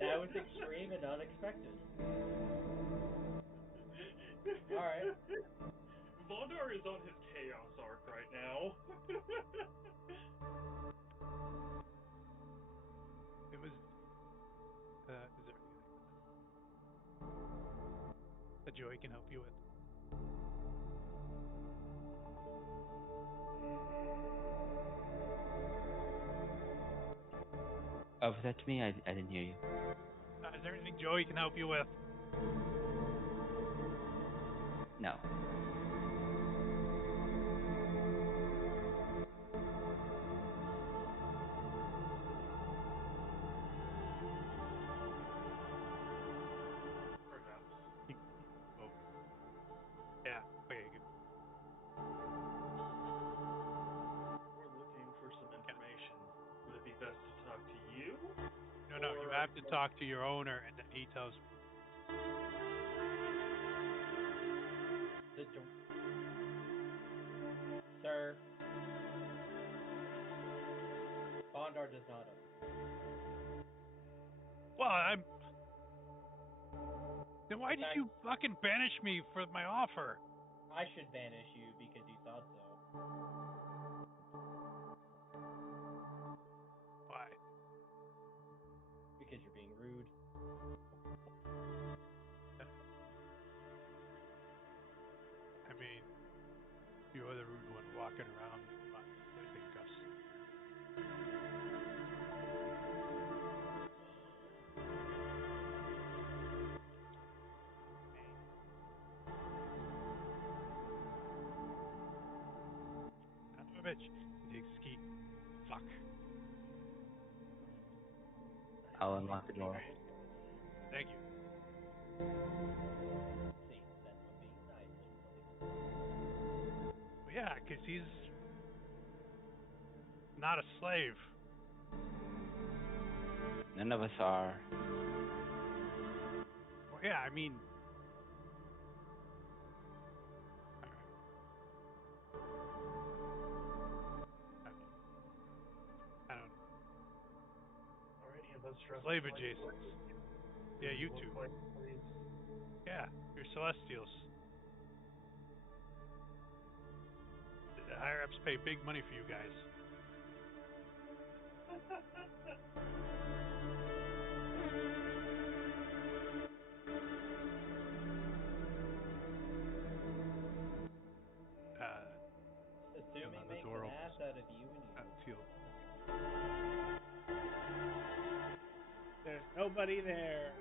That was extreme and unexpected. Alright. Vondar is on his chaos arc right now. It was. Is there anything that Joey can help you with? Oh, was that to me? I didn't hear you. Is there anything Joey can help you with? No. Perhaps. Oh. Yeah. Okay. Good. We're looking for some information. Would it be best to talk to you? No, you Or- have to talk to your owner, and then he tells. The Sir. Bondar does not own. Well, I'm. Then why did you fucking banish me for my offer? I should banish you because you thought so. Why? Because you're being rude. I mean, you're the rude one walking around on sleeping cuffs. Son of a bitch. He takes ski. Fuck. I'll unlock the door. Thank you. See, that's what being nice looks like. Well, yeah, 'cause he's not a slave. None of us are. Well, yeah, I mean. I don't. Are any of us dressed Slave like adjacent. slaves? Yeah, you Look two. like slaves? Yeah, you're Celestials. The higher ups pay big money for you guys. Assuming the makes door an opens. ass out of you and you. Sealed. There's nobody there.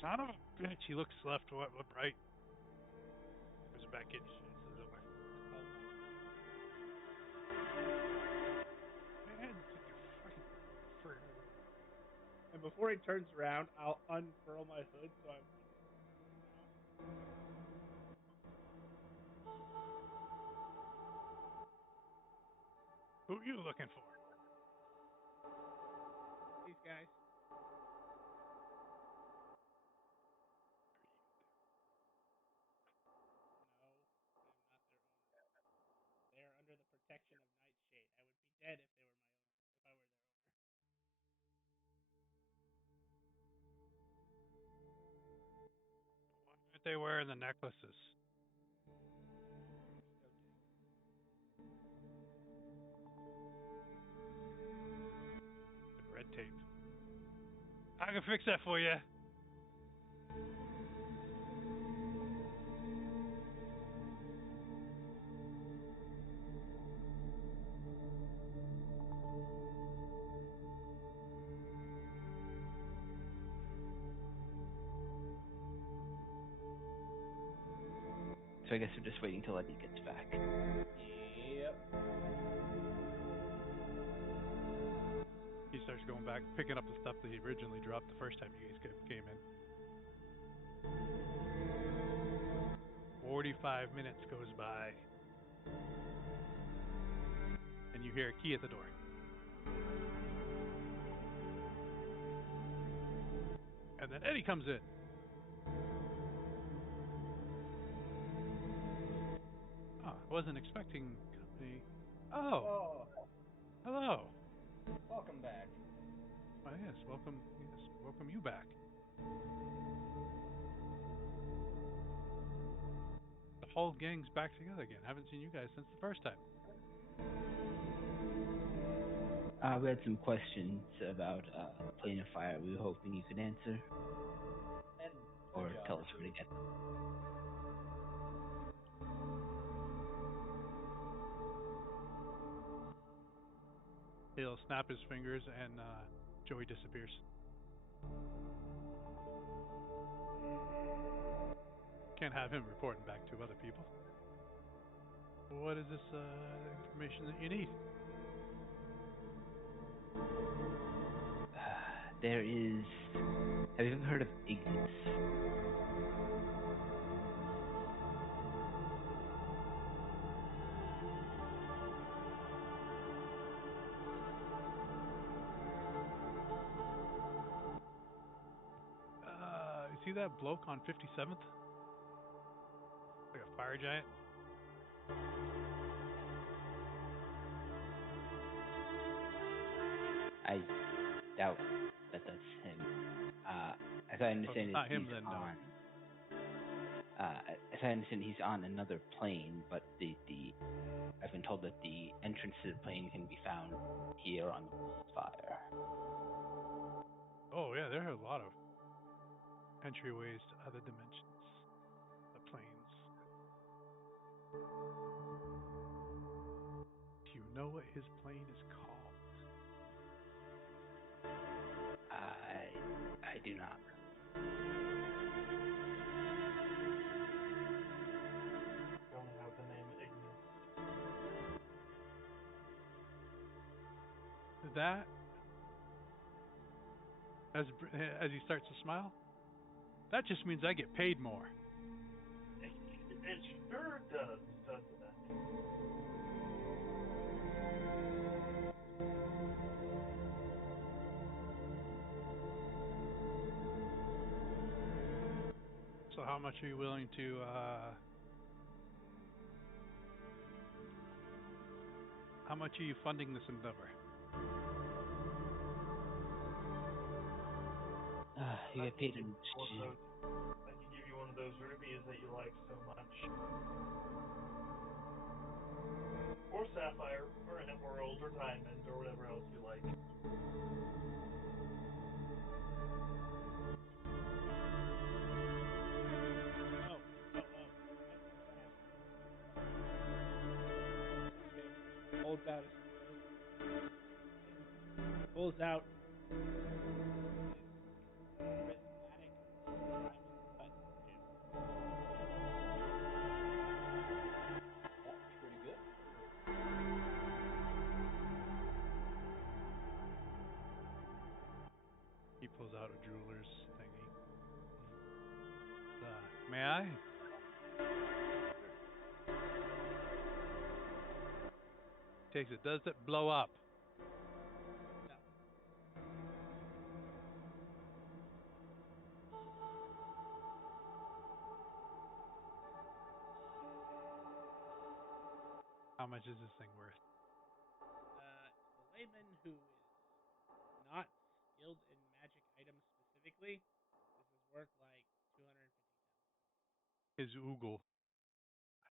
Son of a bitch. He looks left, right. Goes back in. Says away. Man, And before he turns around, I'll unfurl my hood so I'm. who are you looking for? These guys. No, I'm not their owner. They are under the protection of Nightshade. I would be dead if they were my owner. If I were their owner. Why aren't they wearing the necklaces? They're still getting. The red tape. I can fix that for you. So I guess we're just waiting till Eddie gets back. Yep. He starts going back, picking up the stuff that he originally dropped the first time you guys came in. 45 minutes goes by, and you hear a key at the door. And then Eddie comes in. Oh, I wasn't expecting company. Oh, Oh, hello. welcome back. Why, yes, welcome you back. The whole gang's back together again. Haven't seen you guys since the first time. We had some questions about Plane of Fire. We were hoping you could answer And or good job, tell us too. where to get them. He'll snap his fingers and Joey disappears. Can't have him reporting back to other people. What is this information that you need? There is. Have you ever heard of Ignis? You see that bloke on 57th? Like a fire giant? I doubt that that's him. As I Well, if understand it's it, not him, he's then no. on. As I understand, he's on another plane, but I've been told that the entrance to the plane can be found here on the fire. Oh yeah, there are a lot of entryways to other dimensions. The planes. Do you know what his plane is called? I do not. Don't have the name Ignis. That, as he starts to smile, that just means I get paid more. It sure does, doesn't it? So how much are you willing to how much are you funding this endeavor? You get paid in. I can give you one of those rubies that you like so much. Or sapphire, or emerald, or diamond, or whatever else you like. Holds out his pulls out his prismatic diamond cut gem. That's pretty good. He pulls out a jeweler's thingy. May I? Takes it. Does it blow up? No. How much is this thing worth? To the layman who is not skilled in magic items specifically, this is worth like 250,000. His oogle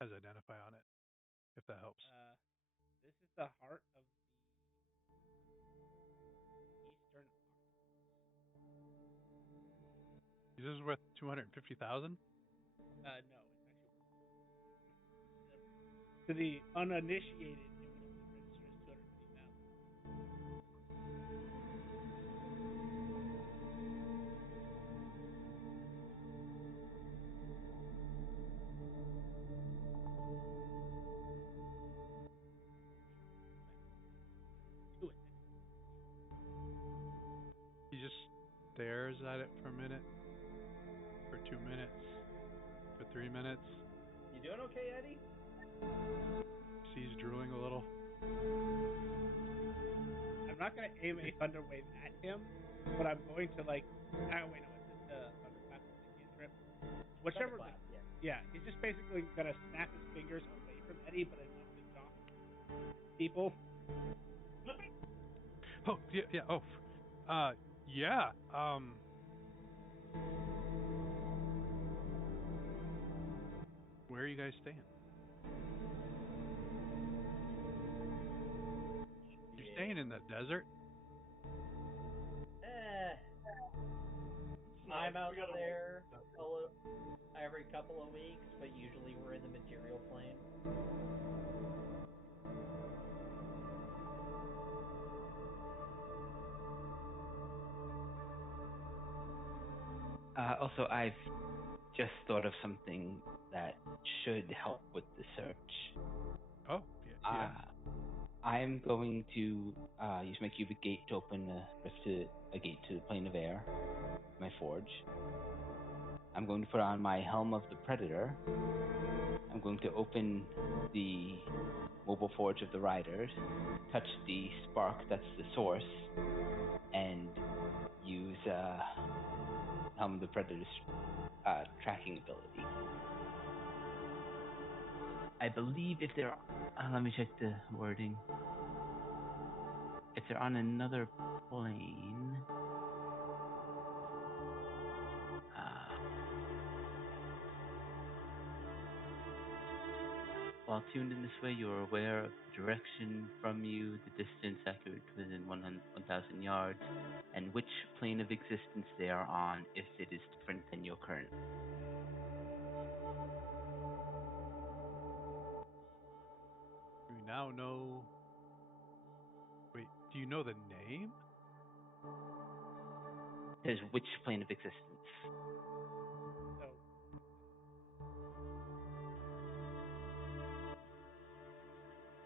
has identify on it, if that helps. This is the heart of the Eastern Octopus. This is worth 250,000. No, it's actually to the uninitiated, it would only register as 250,000. To it. doing okay, Eddie? He's drooling a little. I'm not gonna aim a thunder wave at him, but I'm going to like. Ah, wait, no, it's thunderclap, it's a cantrip. Whichever. Thunderclap, yeah. Yeah, he's just basically gonna snap his fingers away from Eddie, but enough to knock people. Oh, yeah, yeah. Oh, yeah. Where are you guys staying? You're staying in the desert? I'm out We gotta there every couple of weeks, but usually we're in the material plane. Also, I've just thought of something that should help with the search. Oh, yeah. I'm going to use my cubic gate to open a gate to the plane of air, my forge. I'm going to put on my helm of the Predator. I'm going to open the mobile forge of the Riders, touch the spark that's the source, and use helm of the Predator's tracking ability. I believe if they're let me check the wording. If they're on another plane, while tuned in this way, you are aware of the direction from you, the distance accurate within 1,000 yards, and which plane of existence they are on if it is different than your current. You now know. Wait, do you know the name? It says which plane of existence. So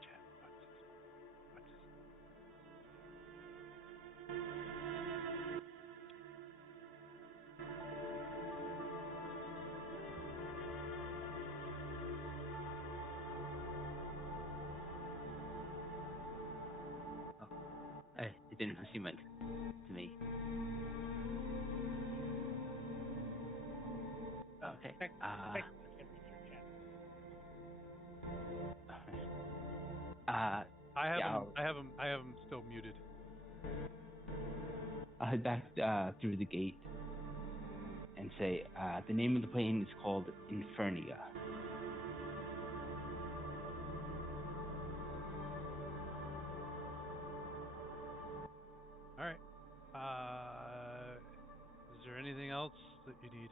Chat, what's this? It didn't seem like to me. Okay. technically you can read their chat. I have Yeah, him. I have him still muted. I'll head back through the gate and say the name of the plane is called Infernia. All right. Is there anything else that you need?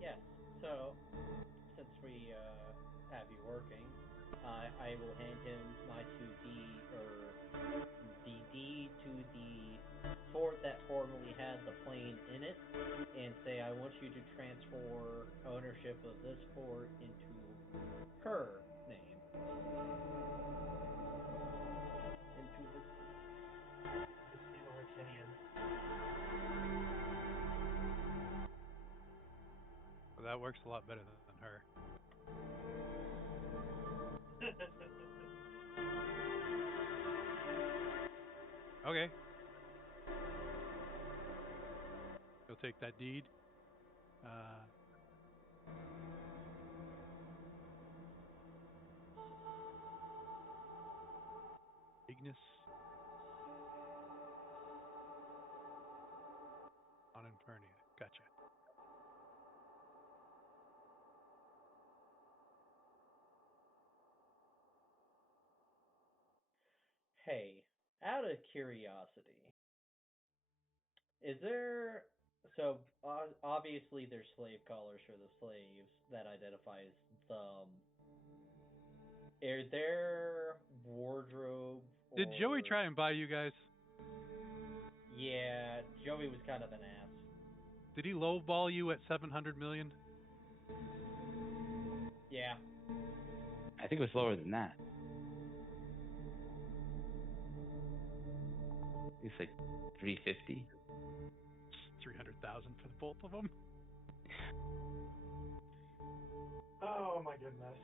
Yes. So, since we have you working, I will hand him my 2D or the D to the fort that formerly had the plane in it, and say I want you to transfer ownership of this fort into her name. Into this. Well, that works a lot better than her. Okay. You'll take that deed. Ignis on Infernia. Gotcha. Hey, out of curiosity, is there so obviously there's slave collars for the slaves that identifies them. Are there wardrobe or Did Joey try and buy you guys? Yeah, Joey was kind of an ass. Did he lowball you at 700 million? Yeah. I think it was lower than that. It's like 350. 300,000 for the both of them. Oh my goodness.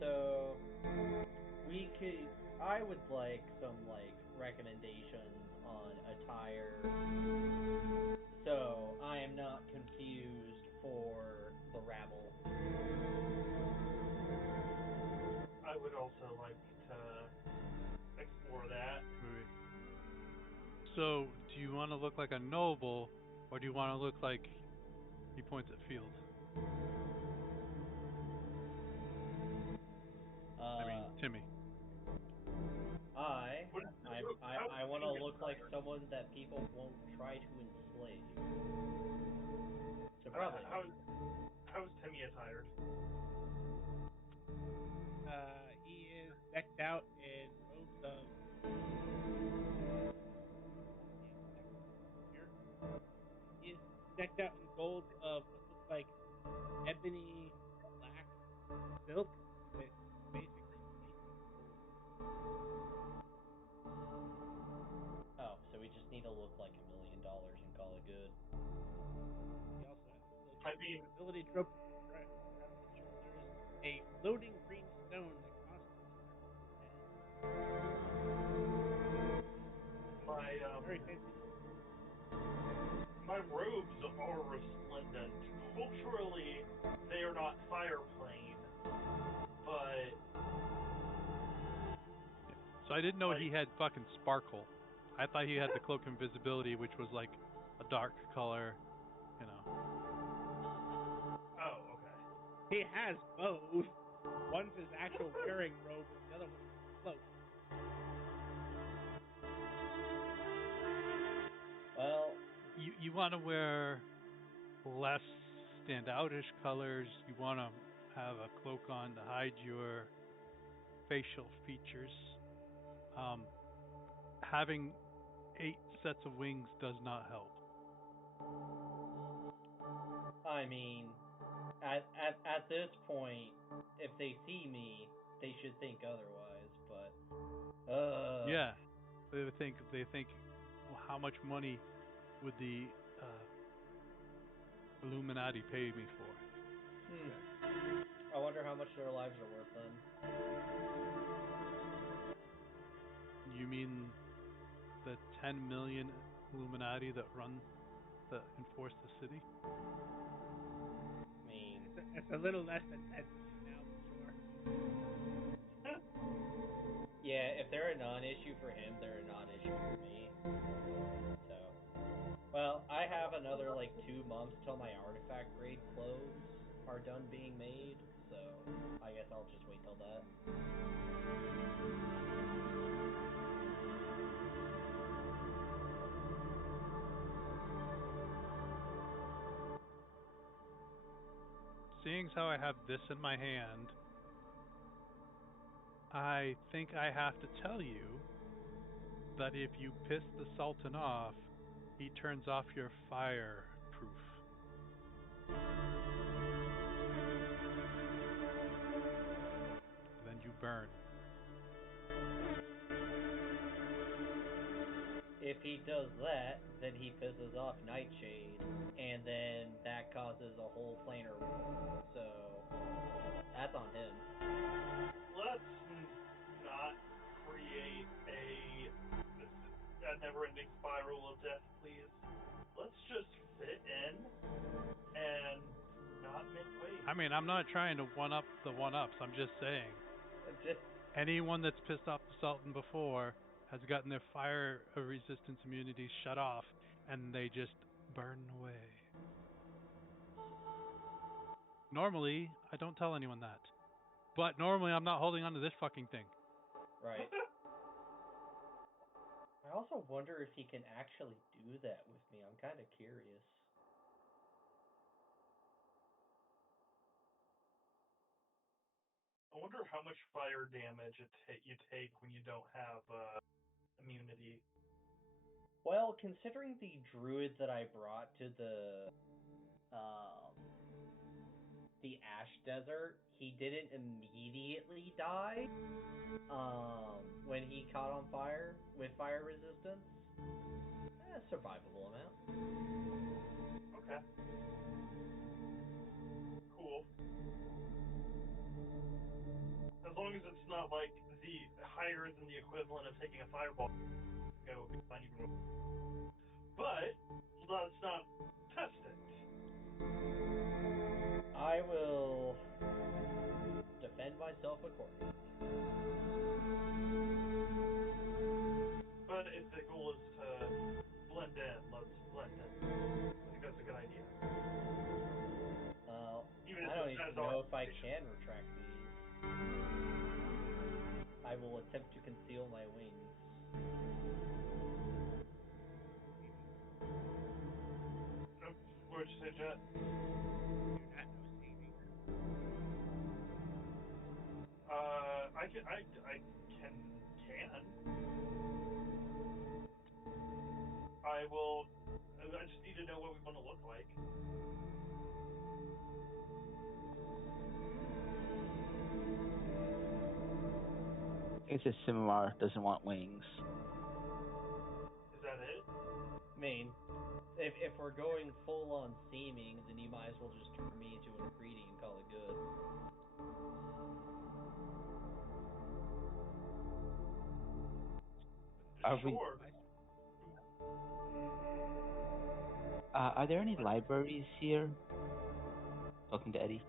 So I would like some recommendations on attire, so I am not confused for the rabble. I would also like to explore that. Wait. So, do you want to look like a noble, or do you want to look like he points at Field? I mean, Timmy. I want to look like someone that people won't try to enslave. So probably. How is Timmy attired? He is decked out in robes of. He is decked out in gold of what looks like ebony black silk with basically Oh, so we just need to look like $1 million and call it good. He also has ability trope from his shoulders, a floating green stone that constantly very fancy. My robes are resplendent. Culturally, they are not fire plane, but. So I didn't know he had fucking sparkle. I thought he had the cloak invisibility, which was like a dark color, you know. Oh, okay. He has both. One's his actual wearing robe, and the other one's his cloak. Well, you want to wear less standoutish colors. You want to have a cloak on to hide your facial features. Having 8 sets of wings does not help. I mean, at this point, if they see me, they should think otherwise. But yeah, they think, well, how much money would the Illuminati pay me for? I wonder how much their lives are worth then. You mean the 10 million Illuminati that enforce the city? I mean, it's a little less than 10 now, for sure. Yeah, if they're a non-issue for him, they're a non-issue for me. So, well, I have another 2 months till my artifact grade clothes are done being made. So, I guess I'll just wait till that. Seeing as how I have this in my hand, I think I have to tell you that if you piss the Sultan off, he turns off your fireproof. Then you burn. If he does that, then he pisses off Nightshade, and then that causes a whole planar war. So that's on him. Let's not create a never-ending spiral of death, please. Let's just fit in and not make waves. I mean, I'm not trying to one-up the one-ups. I'm just saying. Anyone that's pissed off the Sultan before has gotten their fire resistance immunities shut off, and they just burn away. Normally, I don't tell anyone that. But normally, I'm not holding on to this fucking thing. Right. I also wonder if he can actually do that with me. I'm kind of curious. I wonder how much fire damage you take when you don't have immunity. Well, considering the druid that I brought to the Ash Desert, he didn't immediately die when he caught on fire with fire resistance. Survivable amount. Okay. Cool. As long as it's not like the higher than the equivalent of taking a fireball, it would be fine even with. But let's not test it. I will defend myself accordingly. But if the goal is to blend in, let's blend in. I think that's a good idea. Even if I don't it even says know if I orientation. can retract these. I will attempt to conceal my wings. Nope. What'd you say, Jet? Do not know saving. I can. I will. I just need to know what we want to look like. It says Simimar doesn't want wings. Is that it? I mean, if we're going full on seeming, then you might as well just turn me into an Akriti and call it good. Sure. Are there any libraries here? Talking to Eddie.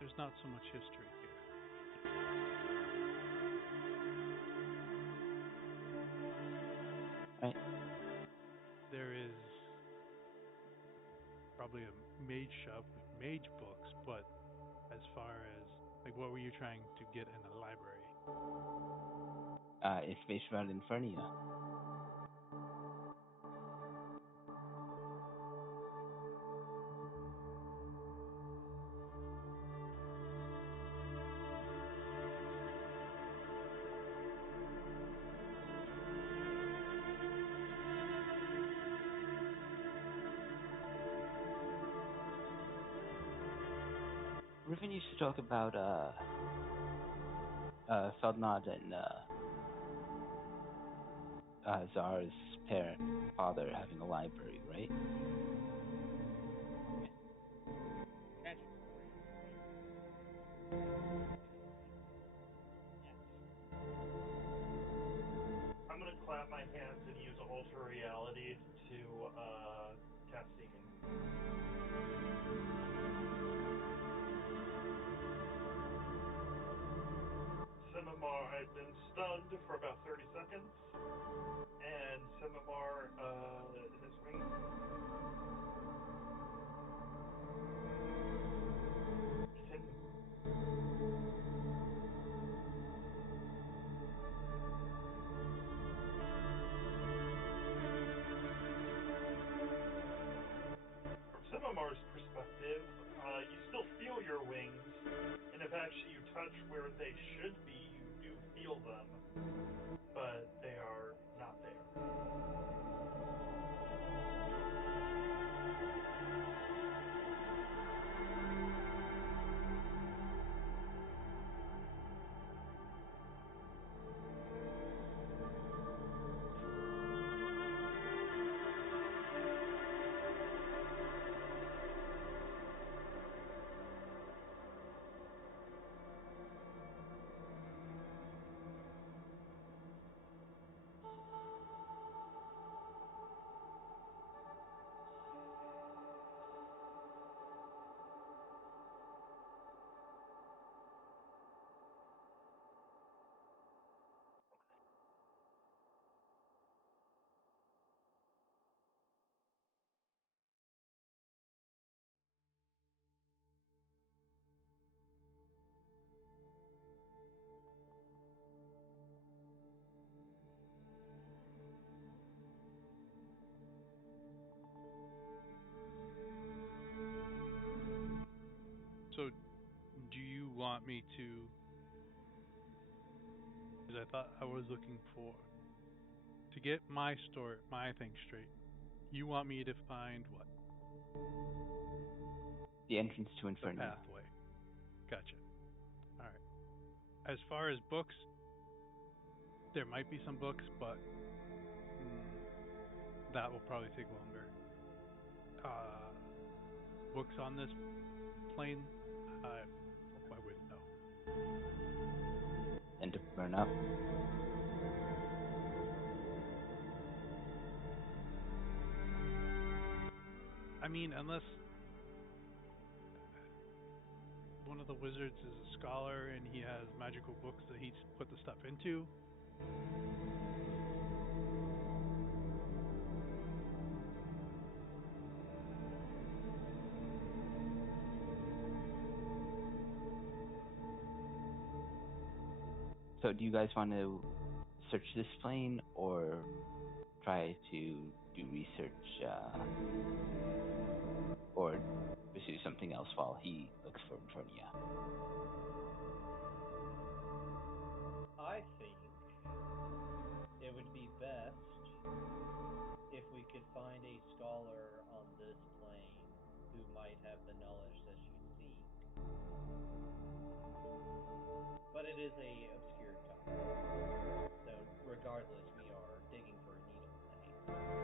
There's not so much history here. Right. There is probably a mage shop with mage books, but as far as like, what were you trying to get in a library? Information about Infernia. Riven used to talk about Feldnod and Zar's father having a library, right? Tragic story. I'm gonna clap my hands and use alter reality to cast Seeking. Simimar had been stunned for about 30 seconds, and Simimar, his wings. From Simimar's perspective, you still feel your wings, and if actually you touch where they should be, you do feel them, but they are not there. want me to? Because I thought I was looking for to get my story, my thing straight. You want me to find what? The entrance to The Infernia. pathway. Gotcha. All right. As far as books, there might be some books, but that will probably take longer. Uh, Books on this plane, I wouldn't know. And to burn up. I mean, unless one of the wizards is a scholar and he has magical books that he's put the stuff into. So do you guys want to search this plane or try to do research or pursue something else while he looks for Infernia? I think it would be best if we could find a scholar on this plane who might have the knowledge that you seek. But it is a obscure topic. So regardless, we are digging for a needle in the haystack.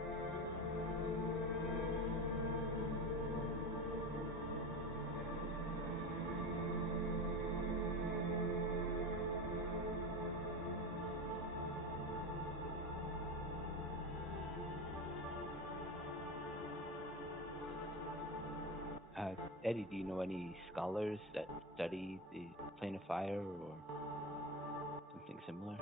Eddie, do you know any scholars that study the plane of fire or something similar?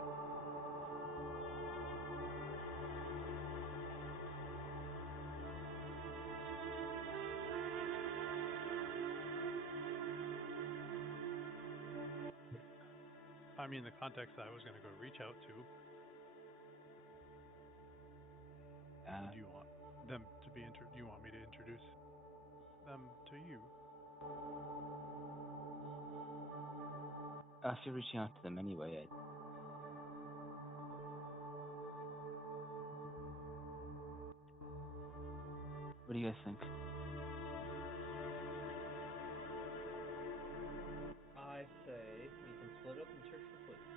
I mean, the context I was going to go reach out to. Do you want them to be do you want me to introduce them to you? If you're reaching out to them anyway, what do you guys think? I say we can split up and search for clues.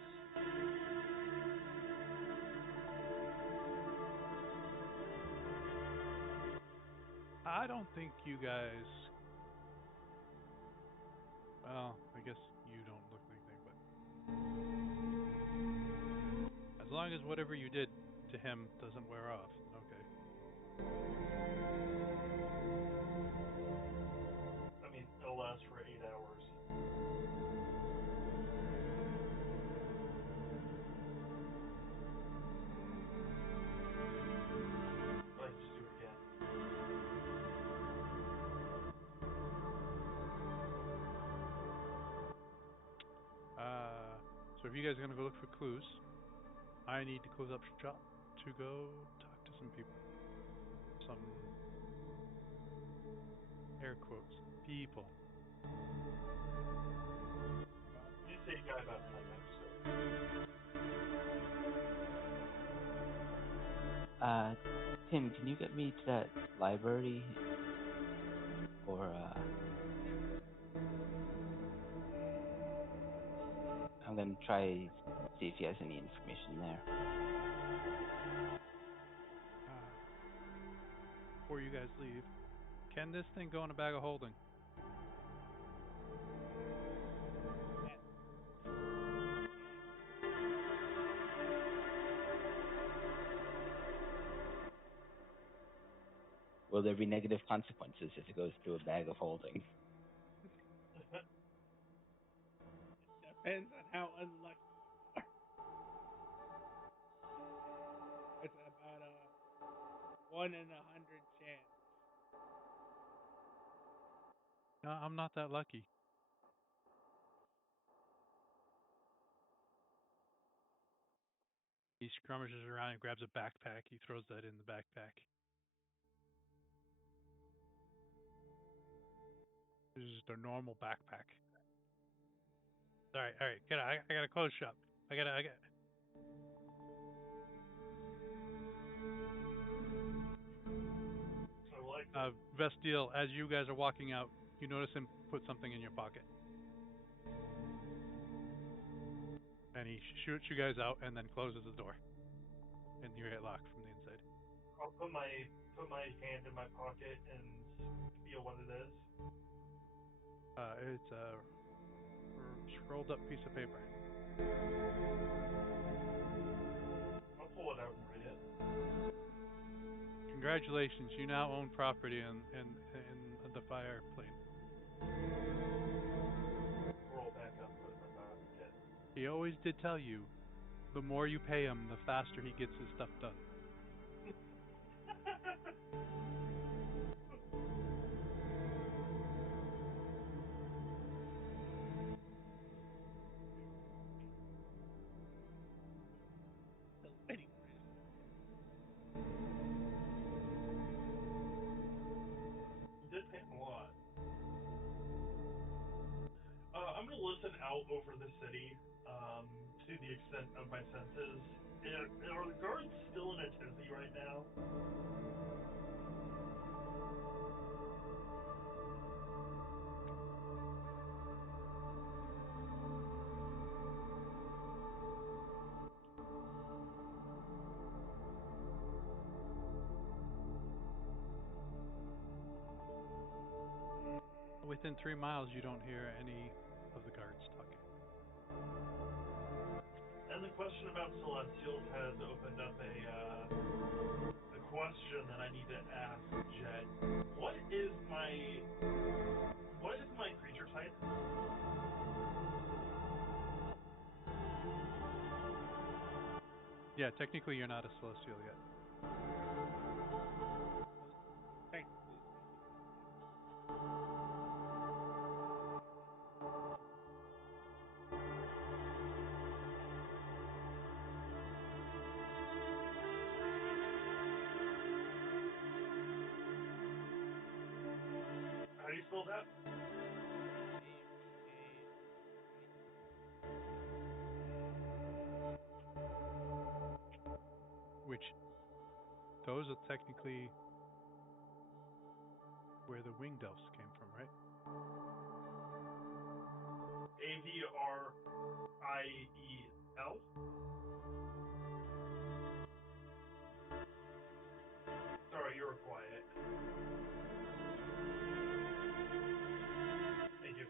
I don't think you guys. Well, I guess you don't look anything, but as long as whatever you did to him doesn't wear off, okay. I mean, it'll last for 8 hours. Let's just do it again. So if you guys are gonna go look for clues, I need to close up shop to go talk to some people. Some air quotes people. You say guy about 10 minutes. Tim, can you get me to that library? Or, I'm gonna try see if he has any information there. Before you guys leave, can this thing go in a bag of holding? Will there be negative consequences if it goes through a bag of holding? Depends on how unlucky you are. It's about a 1 in 100 chance. No, I'm not that lucky. He scrummages around and grabs a backpack. He throws that in the backpack. This is their normal backpack. All right, all right. I gotta close shop. I got. I like that. Vestiel, as you guys are walking out, you notice him put something in your pocket, and he shoots you guys out, and then closes the door, and you get locked from the inside. I'll put my hand in my pocket and feel what it is. It's a rolled up piece of paper. I'll pull it out and read it. Congratulations, you now own property in the fire plane. Roll back up, put it in my pocket. He always did tell you, the more you pay him, the faster he gets his stuff done. Still waiting for it. You did pay him a lot. I'm gonna listen out over the city, to the extent of my senses. Are the guards still in a tizzy right now? Within 3 miles, you don't hear any of the guards talking. And the question about Celestials has opened up a question that I need to ask Jed. What is my creature type? Yeah, technically you're not a celestial yet. Technically, How do you spell that? Which, those are technically where the winged elves came from, right? Avriel? Sorry, you were quiet. Thank you.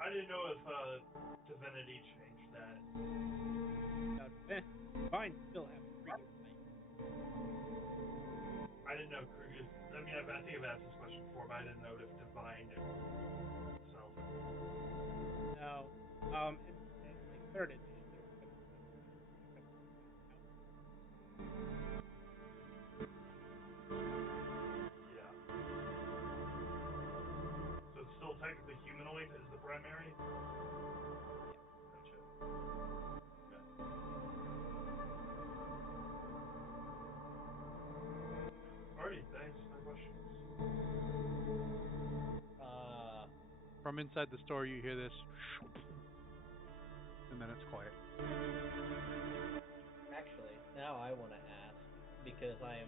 I didn't know if Divinity changed that. now Divine still have freaking thing. I didn't know Kruger's. I mean, I think I've asked this question before, but I didn't know if Divine itself. No, in like third edition, there was a couple of Yeah. So it's still technically humanoid is the primary? Gotcha. Okay. Alrighty, thanks for the questions. From inside the store, you hear this, and then it's quiet. Actually, now I want to ask, because I am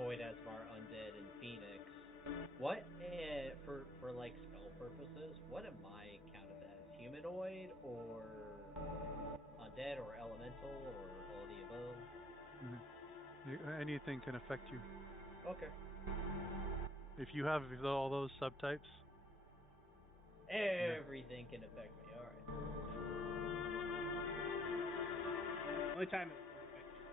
Void Asmar, Undead, and Phoenix. What, for like spell purposes, what am I counted as? Humanoid, or undead, or elemental, or all of the above? Anything can affect you. Okay. If you have all those subtypes, Everything can affect me. All right. only time it won't affect you.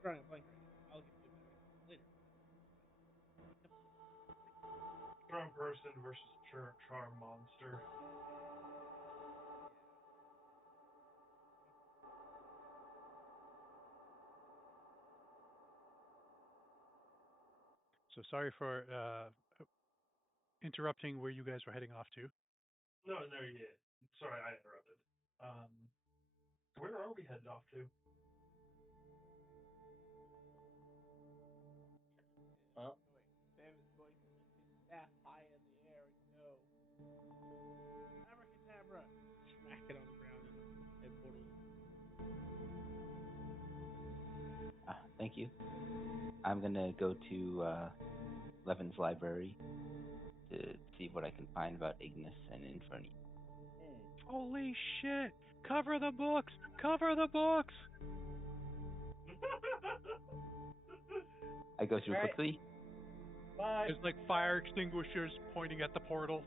Drawing a blank right now. I'll get to it later. Charm person versus charm monster. so sorry for interrupting where you guys were heading off to. No, there you go. Sorry, I interrupted. Where are we headed off to? Well, Sam is going to lift his staff high in the air and go, Abracadabra! Smack it on the ground and portal. Thank you. I'm gonna go to Levin's library to see what I can find about Ignis and Inferni. Holy shit! Cover the books! Cover the books! I go through Alright. quickly. Bye. There's like fire extinguishers pointing at the portal.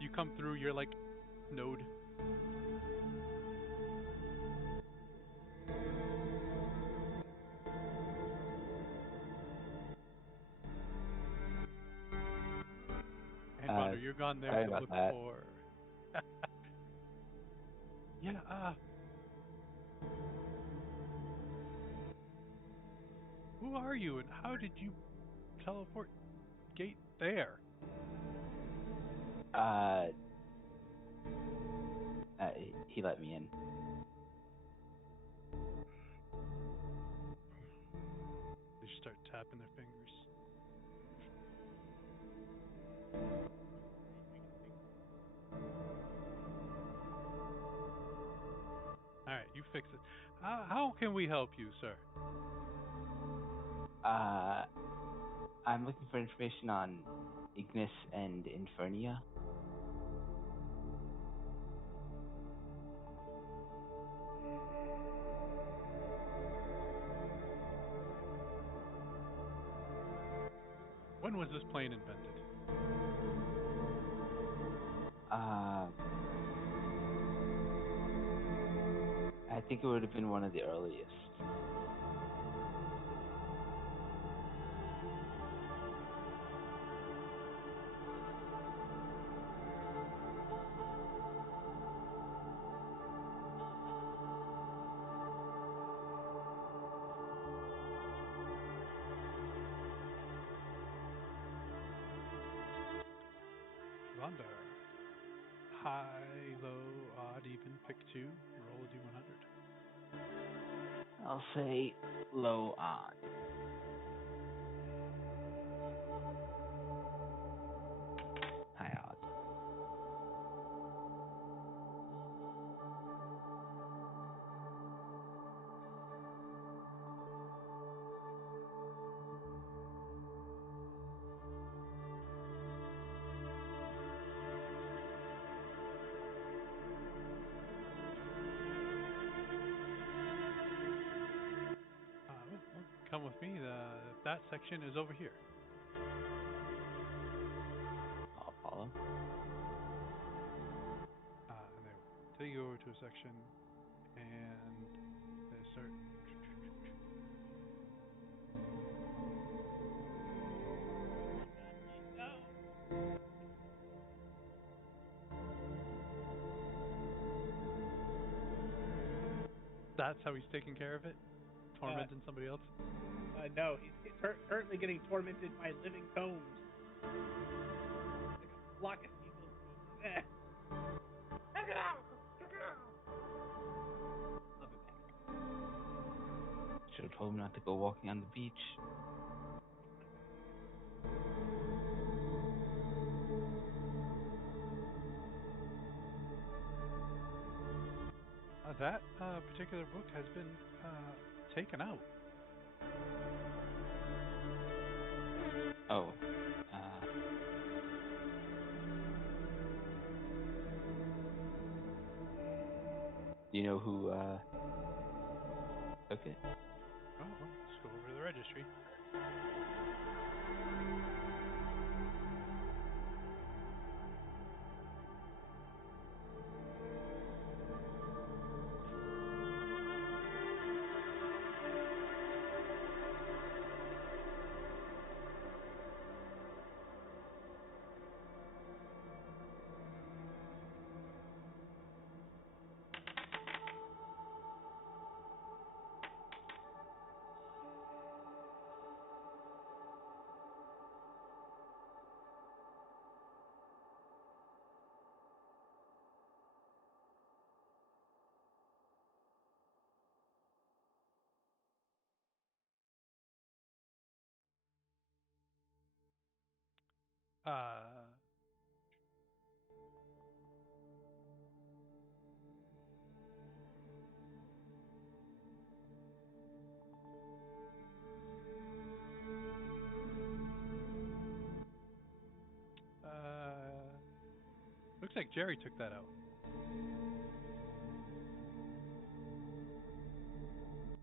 You come through, you're like, node. And Bonder, you're gone there sorry to about look that. for. Yeah, who are you and how did you teleport gate there? He let me in. They just start tapping their fingers. Alright, you fix it. How can we help you, sir? I'm looking for information on Ignis and Infernia. When was this plane invented? I think it would have been one of the earliest. Wonder. High, low, odd, even, pick two, roll a d100. I'll say low on. High odds. Well, come with me. That section is over here. I'll follow. And they take you over to a section, and they start. That's how he's taking care of it? Tormenting somebody else? No, he's currently getting tormented by living tomes. Like a flock of seagulls. Check it out! Check it out! I'll be back. Should have told him not to go walking on the beach. That particular book has been taken out. Oh. Do you know who took it? Oh, well, let's go over to the registry. Uh, uh, looks like Jerry took that out.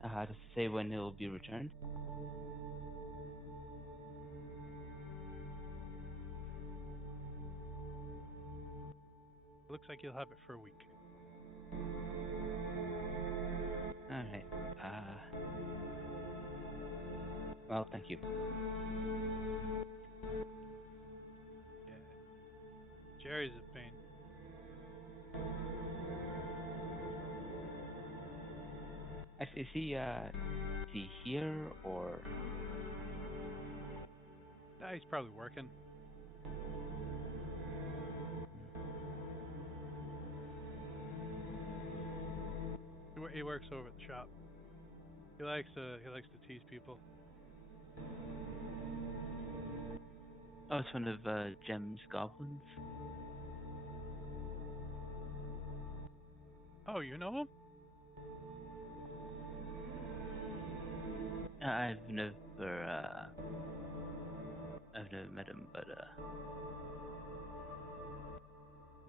Does it say when it will be returned? It looks like you'll have it for a week. Alright. Well, thank you. Yeah. Jerry's a pain. Actually, is he here or? Nah, he's probably working. He works over at the shop. He likes to tease people. Oh, it's one of Jem's goblins. Oh, you know him? I've never met him, but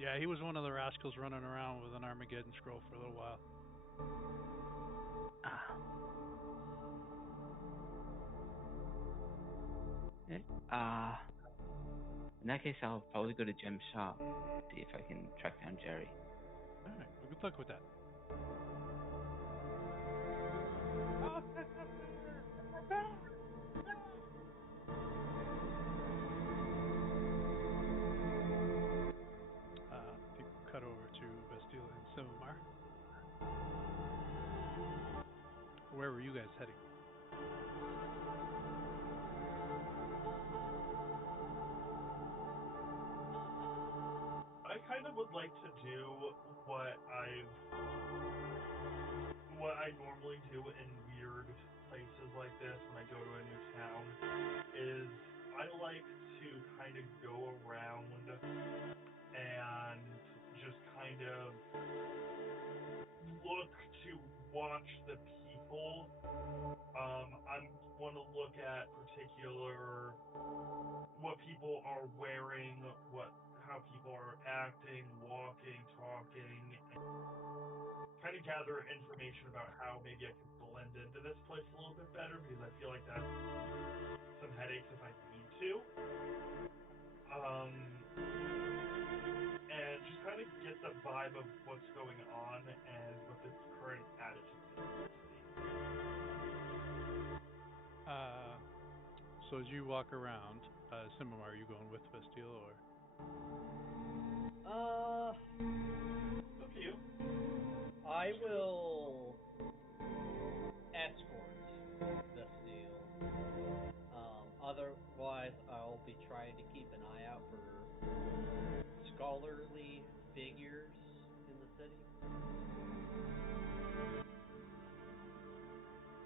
Yeah, he was one of the rascals running around with an Armageddon scroll for a little while. ah. Okay. In that case, I'll probably go to Jem's shop, see if I can track down Jerry. All right. Well, good luck with that. I think we'll cut over to Bastille and Silmar. Where were you guys heading? I kind of would like to do what I normally do in weird places like this when I go to a new town is I like to kind of go around and just kind of look to watch the people. I want to look at particular what people are wearing, how people are acting, walking, talking, and kind of gather information about how maybe I could blend into this place a little bit better because I feel like that's some headaches if I need to. And just kind of get the vibe of what's going on and what the current attitude is in the city. So as you walk around, Silmar, are you going with Bastille or? Up to you. I will escort the seal. Otherwise, I'll be trying to keep an eye out for scholarly figures in the city.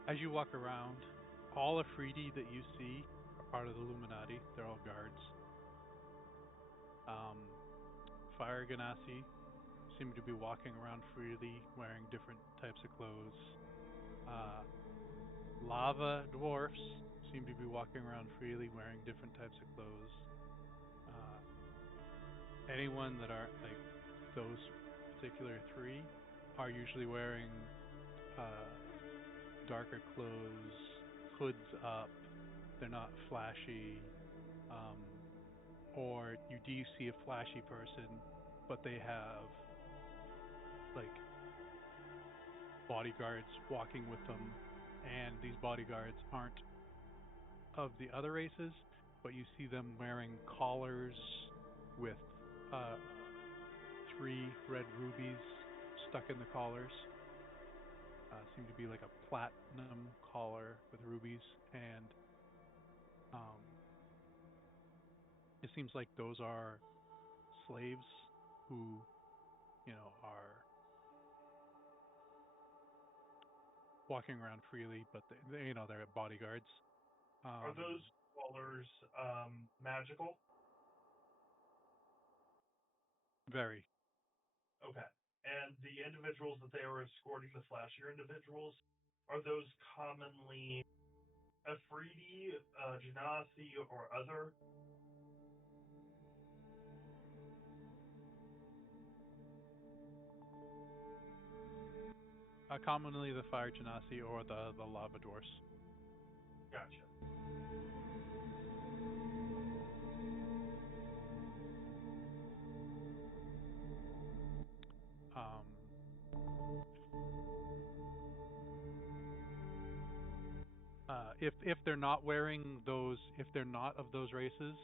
As you walk around, all Afridi that you see are part of the Illuminati. They're all guards. Fire Ganassi seem to be walking around freely, wearing different types of clothes. Lava dwarfs seem to be walking around freely, wearing different types of clothes. Anyone that aren't like those particular three are usually wearing darker clothes, hoods up. They're not flashy. Or you do see a flashy person, but they have like bodyguards walking with them, and these bodyguards aren't of the other races, but you see them wearing collars with 3 red rubies stuck in the collars. Seem to be like a platinum collar with rubies, and it seems like those are slaves who, are walking around freely, but they're bodyguards. Are those collars magical? Very. Okay. And the individuals that they are escorting, the flashier individuals, are those commonly Afridi, Genasi, or other? Commonly the fire genasi or the lava dwarfs. Gotcha. Um, if they're not wearing those, if they're not of those races,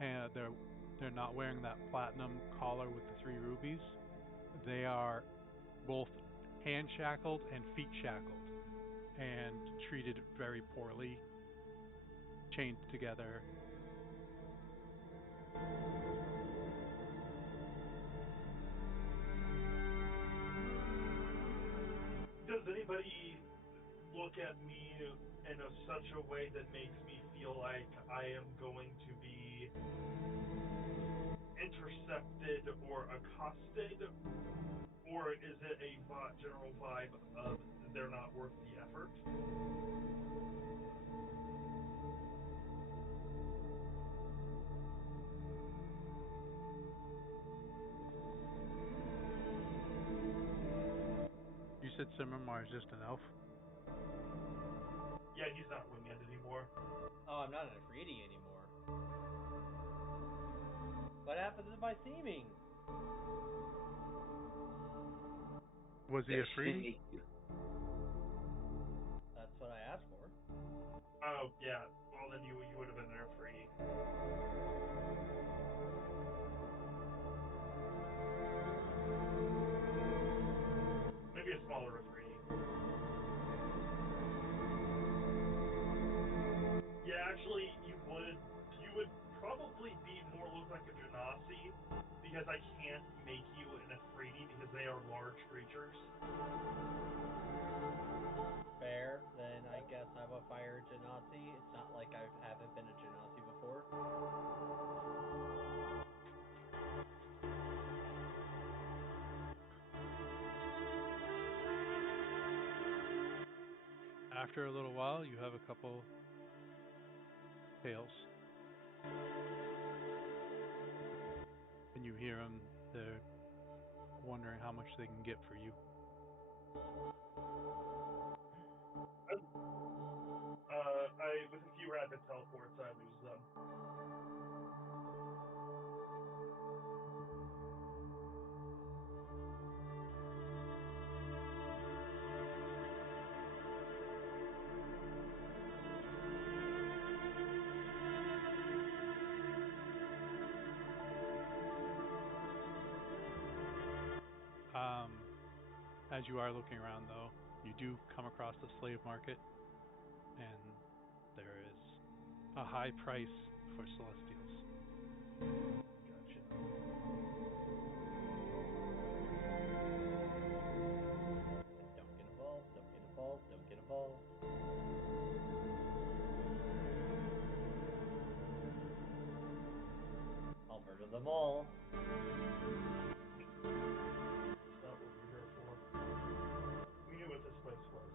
and they're not wearing that platinum collar with the three rubies, they are both hand shackled and feet shackled and treated very poorly, chained together. Does anybody look at me in such a way that makes me feel like I am going to be intercepted or accosted? Or is it a general vibe of they're not worth the effort? You said Simmermar is just an elf? Yeah, he's not winged anymore. Oh, I'm not an Afridi anymore. What happens to my theming? Was he a freebie? Make you. That's what I asked for. Oh, yeah. Well, then you would have been there free. Maybe a smaller free. Yeah, actually, you would probably be more look like a Genasi, because I can't make you an Afridi because they are large creatures. Fair, then I guess I'm a fire Genasi. It's not like I haven't been a Genasi before. After a little while, you have a couple tails. And you hear them, they're wondering how much they can get for you. With a few rapid teleports, I lose them. As you are looking around, though, you do come across the slave market, and there is a high price for celestials. Gotcha. Don't get involved, don't get involved, don't get involved. I'll murder them all. That's not what we're here for. We knew what this place was.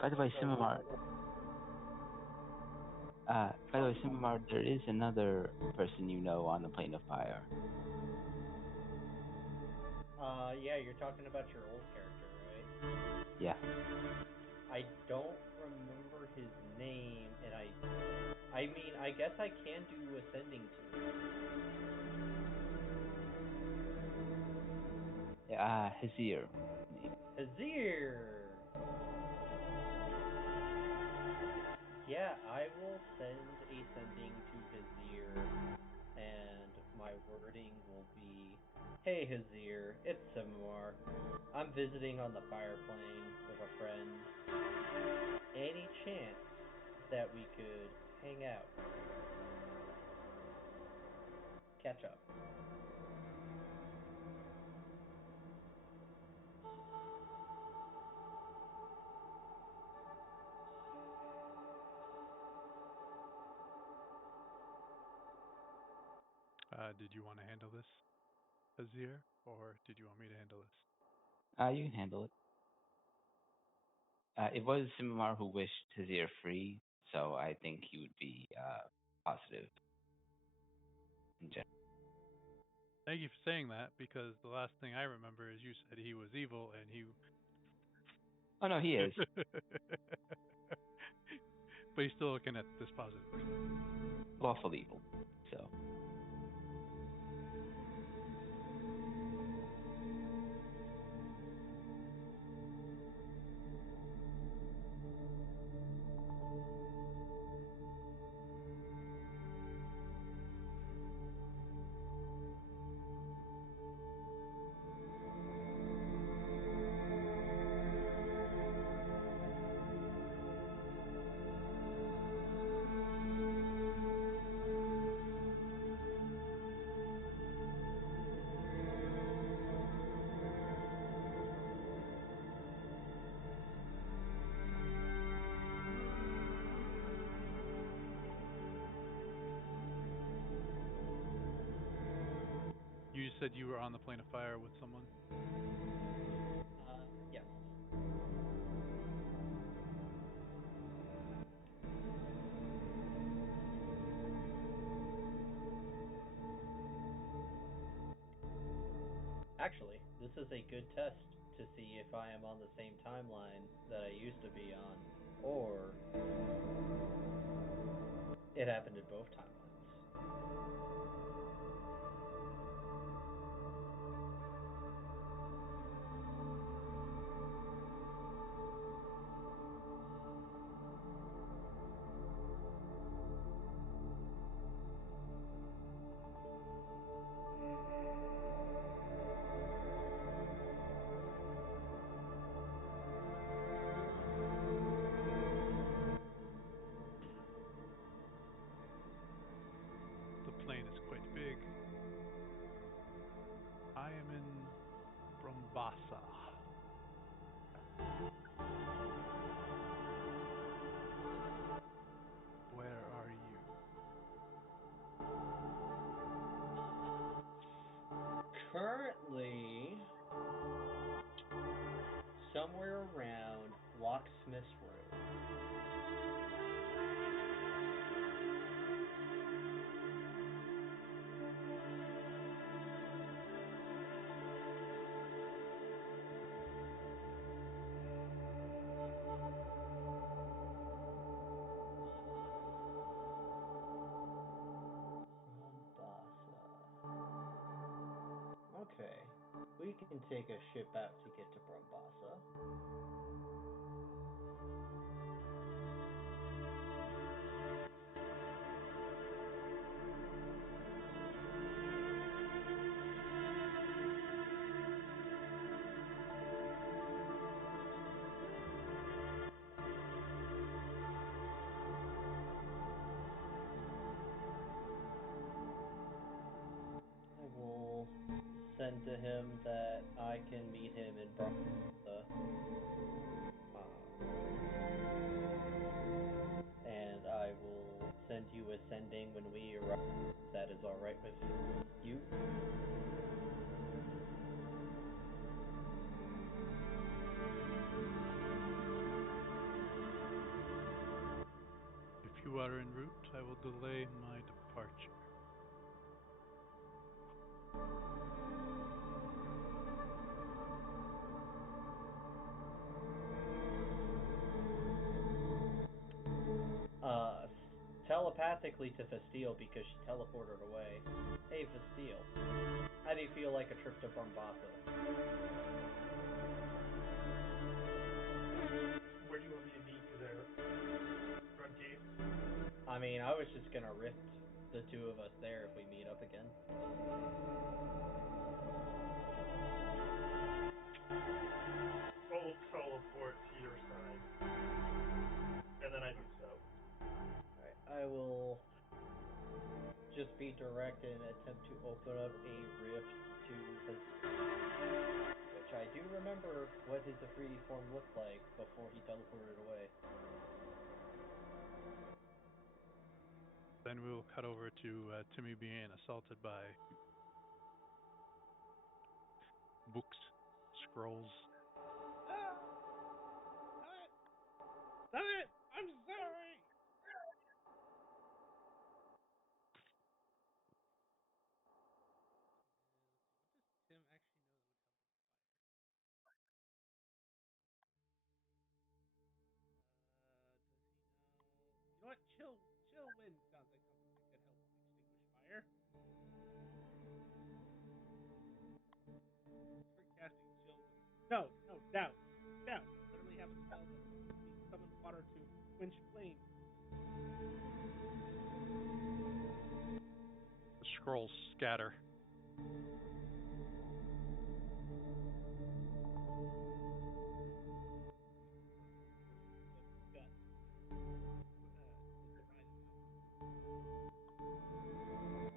By the way, Simamar. By the way, Simamar, there is another person you know on the plane of fire. Yeah, you're talking about your old character, right? Yeah. I don't remember his name, and I mean, I guess I can do ascending to him. Yeah, Hazir. Hazir! Yeah, I will send ascending to Hazir, and my wording will be, "Hey Hazir, it's Simar. I'm visiting on the fire plane with a friend. Any chance that we could hang out? Catch up." Did you want to handle this, Azir, or did you want me to handle this? You can handle it. It was Simamar who wished his ear free, so I think he would be positive in general. Thank you for saying that, because the last thing I remember is you said he was evil and he. Oh no, he is. But he's still looking at this positively. Lawful evil. So You said you were on the plane of fire with someone. Yes. Actually, this is a good test to see if I am on the same timeline that I used to be on, or it happened in both timelines. The plane is quite big. I am in Brombasa. Where are you? Currently, somewhere around Locksmith's Road. Brombasa. Okay. We can take a ship out to get to Brombasa. I will send to him that I can meet him in Brombasa. And I will send you a sending when we arrive. If that is alright with you. If you are en route, I will delay my departure. Uh, Telepathically to Fastille because she teleported away. Hey Fastille, how do you feel like a trip to Brombasa? Where do you want me to meet you there? Front gate? I mean, I was just gonna rift the two of us there if we meet up again. I'll teleport to your side. And then I do so. Alright, I will just be direct and attempt to open up a rift to which I do remember what his Afridi form looked like before he teleported away. Then we'll cut over to Timmy being assaulted by books, scrolls. Ah! Stop it! Stop it! I'm sorry! What does Tim actually know that would help inspire? Does he know? You know what? Chill wind sounds like something that could help extinguish fire. It's for casting chill wind. No, doubt. I literally have a spell that lets me summon water to quench flames. The scrolls scatter. The dust. To dry them out.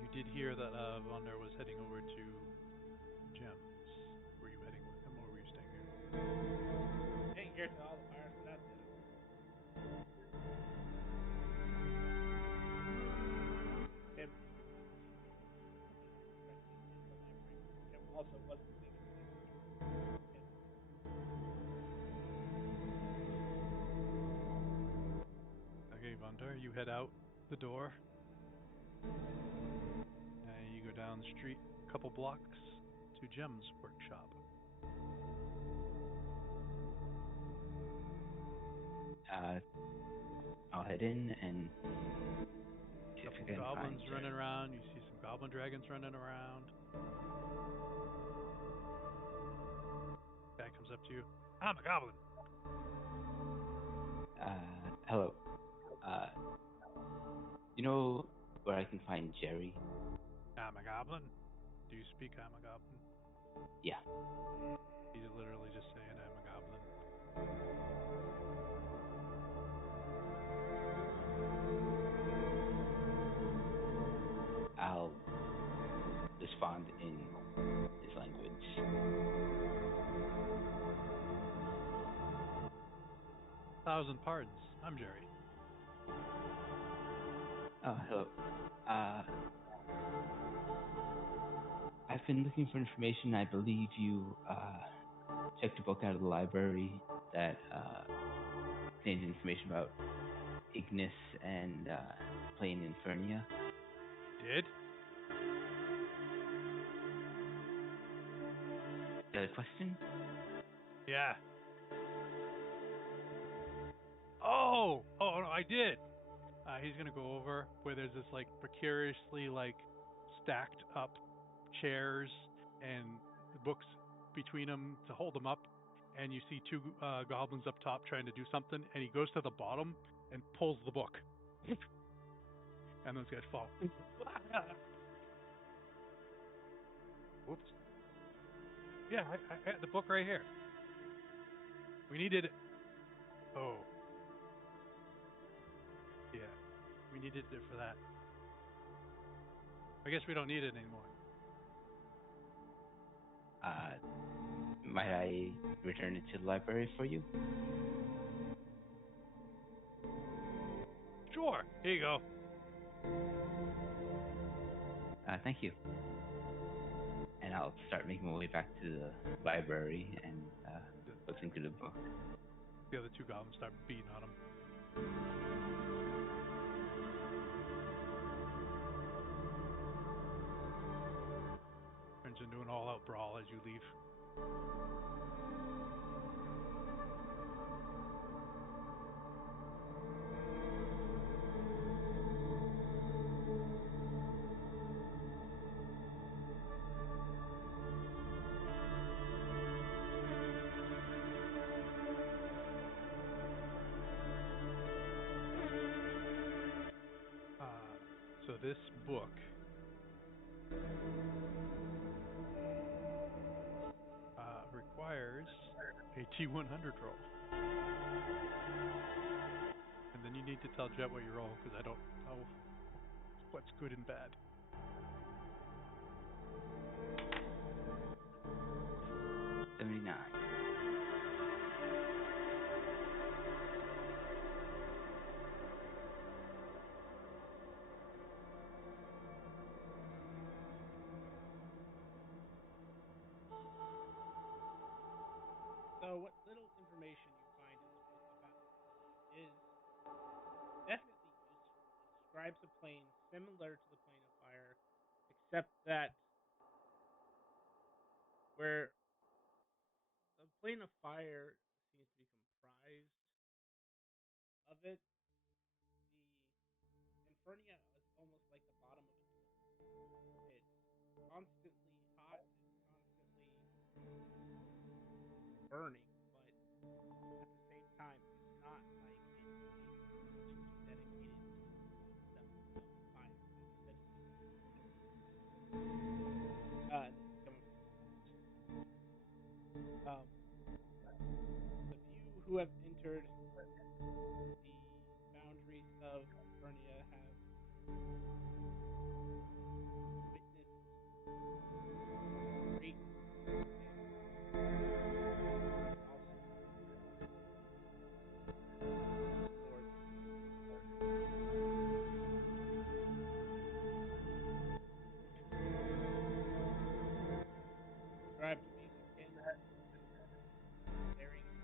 You did hear that Vonder was heading over to Gems. Were you heading with him, or were you staying here? Staying here till all the fire's put out. Tim also wasn't leaving. Okay, Vonder, you head out the door. You go down the street a couple blocks to Jem's workshop. I'll head in and see if I Couple can goblins find running around. You see some goblin dragons running around. Guy comes up to you. I'm a goblin. hello. You know where I can find Jerry? I'm a goblin. Do you speak I'm a goblin? Yeah. He's literally just saying I'm a goblin. I'll respond in his language. 1,000 pardons. I'm Jerry. Oh, hello. I've been looking for information. I believe you checked a book out of the library that contains information about Ignis and Plane Infernia. Did? The question? Yeah. Oh, no, I did. He's gonna go over where there's this like precariously like stacked up chairs and the books between them to hold them up, and you see two goblins up top trying to do something, and he goes to the bottom and pulls the book, and those guys fall. Whoops. Yeah, I had the book right here. We needed it. Oh. Yeah, we needed it for that. I guess we don't need it anymore. Might I return it to the library for you? Sure. Here you go. Thank you. And I'll start making my way back to the library and looking through the book. The other two goblins start beating on him. Turns into an all-out brawl as you leave. So this book requires a T100 roll. And then you need to tell Jet what you roll, because I don't know what's good and bad. 79. So, what little information you find in the book about is definitely useful. It describes a plane similar to the plane of fire, except that where the plane of fire seems to be comprised of it, the Infernia is almost like the bottom of a toilet. It's constantly hot, it's constantly burning, but at the same time, it's not like it's a completely dedicated to itself of fire. Instead, it's just and then it's coming from the stars. The few who have entered the boundaries of Infernia have witnessed great things, and also explored the described to being akin to staring out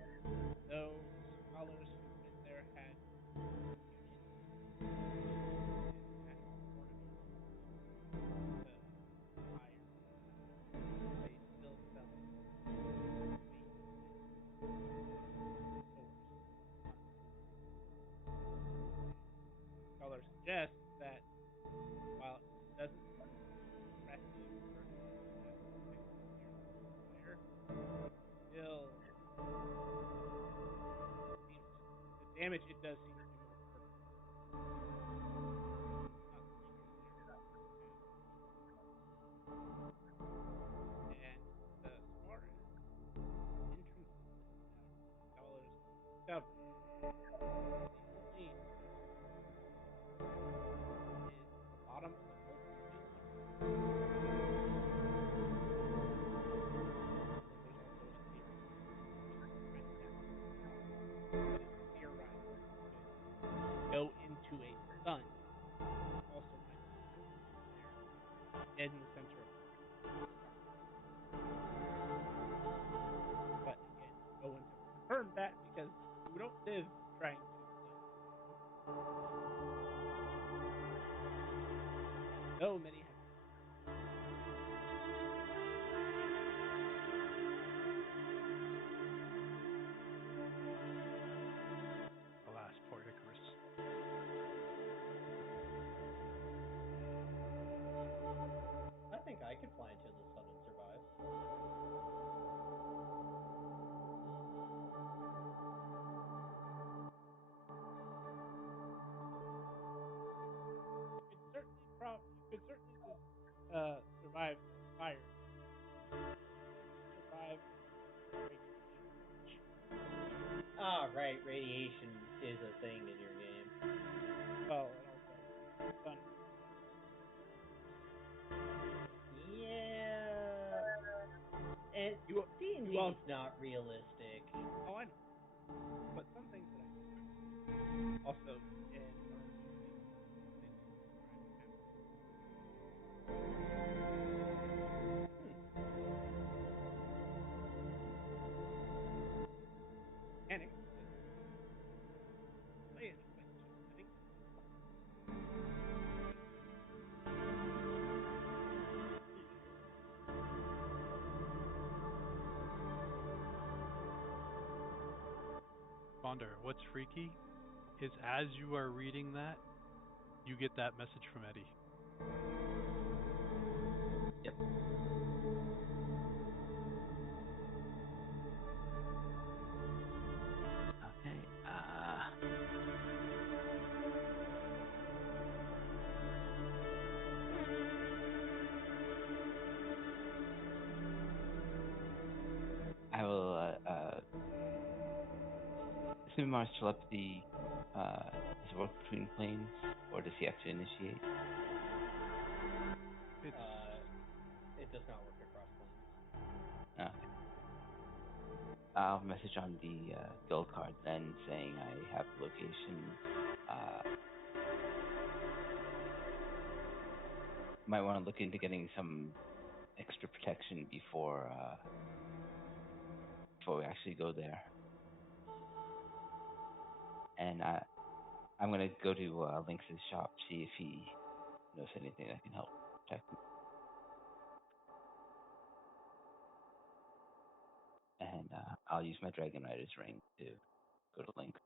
and though scholars who've been there had opinions and had more to be told to fire, they still felt faith in its source on its origin. Scholars suggest that while it doesn't seem impressive versus just simply staring into fire, it still seems the damage it does seems to be more permanent. It's not something you're there to have fun. And as far as entrances to the boundary, scholars have discovered the only entrance is the bottom of the molten pillar, and then there's also a secret entrance which is kind of down but it's theorized that you could go into a sun, which also might be there, dead in the center of the dark. But again, no one's ever confirmed that because you don't live trying to study the sun. Though many have tried. Alas, poor Icarus. I think I could fly into the sun and survive. You could certainly survive the fire damage. You couldn't survive the radiation damage. Ah, right. Radiation is a thing in your game. Well, and also the sun radiation. Yeah. And D&D You is not realistic. Oh, I know. But some things that I know are also in R&D stages of things to describe what's happening. Mechanics that play it quite just setting. Bonder, what's freaky is as you are reading that, you get that message from Eddie. Yep. Okay. I will assume Mars telepathy does it work between planes, or does he have to initiate? It does not work across planes. Okay. I'll have a message on the guild card then saying I have the location might want to look into getting some extra protection before we actually go there. And I'm gonna go to Lynx's shop, see if he knows anything that can help protect him. And I'll use my Dragon Rider's ring to go to Lynx.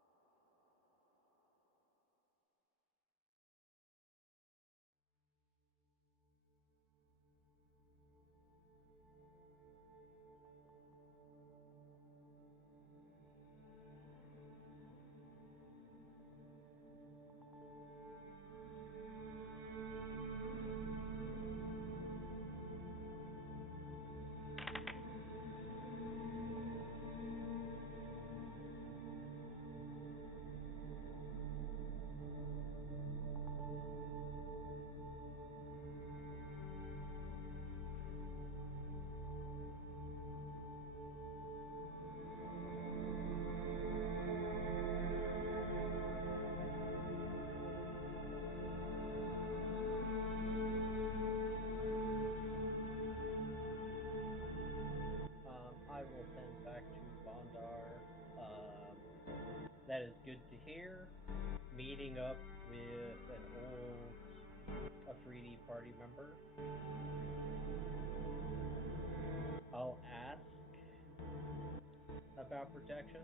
I will send back to Bondar. That is good to hear. Meeting up with an old Afridi party member. I'll ask about protections.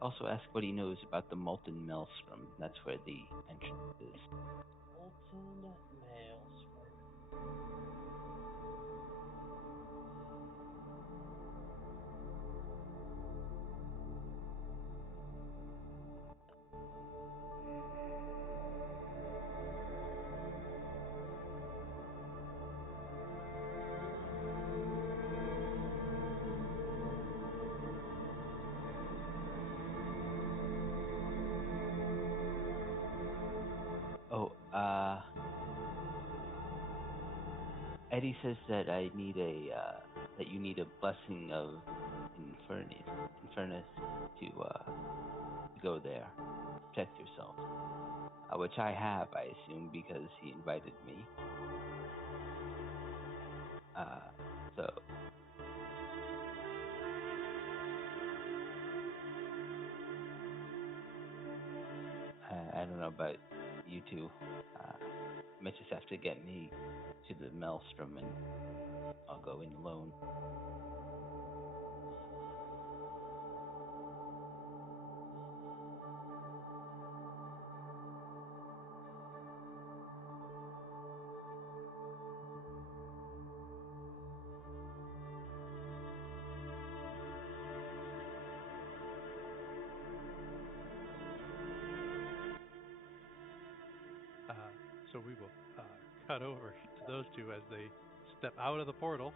Also ask what he knows about the Molten Maelstrom. That's where the entrance is. Molten Maelstrom. Oh, Eddie says that that you need a blessing of Infernus to go there, protect yourself. Which I have, I assume, because he invited me. So I don't know about you two. Might just have to get me to the Maelstrom, and I'll go in alone. So we will cut over to those two as they step out of the portal.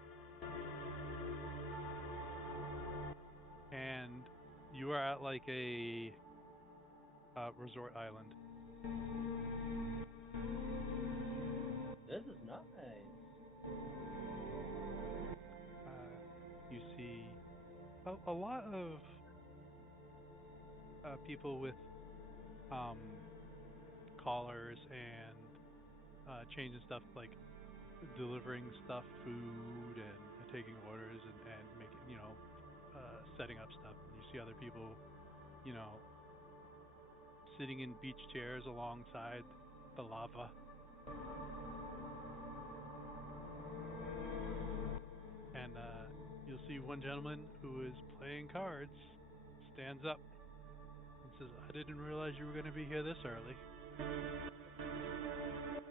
And you are at like a resort island. This is nice. You see a lot of people with collars and chains and stuff, like delivering stuff, food, and taking orders and making, setting up stuff. And you see other people, you know, sitting in beach chairs alongside the lava. And you'll see one gentleman who is playing cards stands up and says, "I didn't realize you were going to be here this early."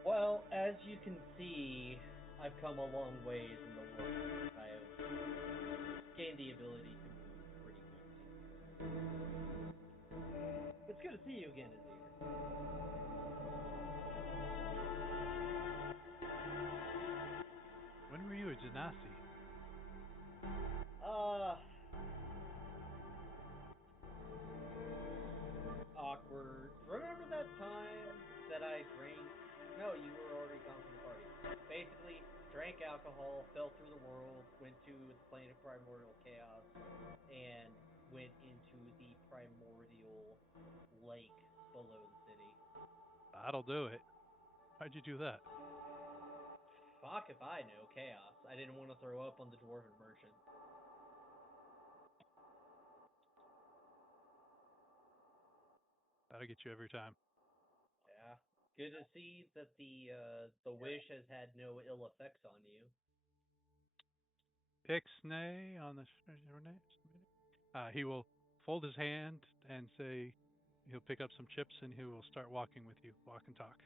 Well, as you can see, I've come a long ways in the world. I have gained the ability to move pretty quickly. It's good to see you again, Azir. When were you a Genasi? drank alcohol, fell through the world, went to the plane of primordial chaos, and went into the primordial lake below the city. That'll do it. How'd you do that? Fuck if I know, chaos. I didn't want to throw up on the dwarven merchant. That'll get you every time. Yeah. Good to see that the wish has had no ill effects on you. Ixnay on the he will fold his hand and say he'll pick up some chips and he will start walking with you. Walk and talk.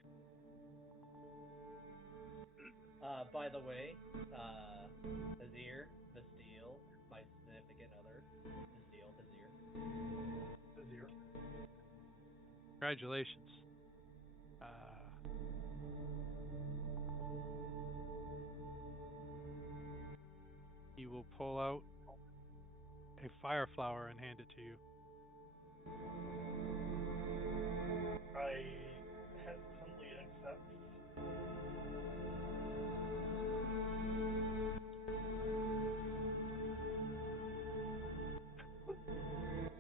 By the way, Hazir, Bastille, my significant other, Bastille, Hazir. Congratulations. He will pull out a fire flower and hand it to you. I hesitantly accept.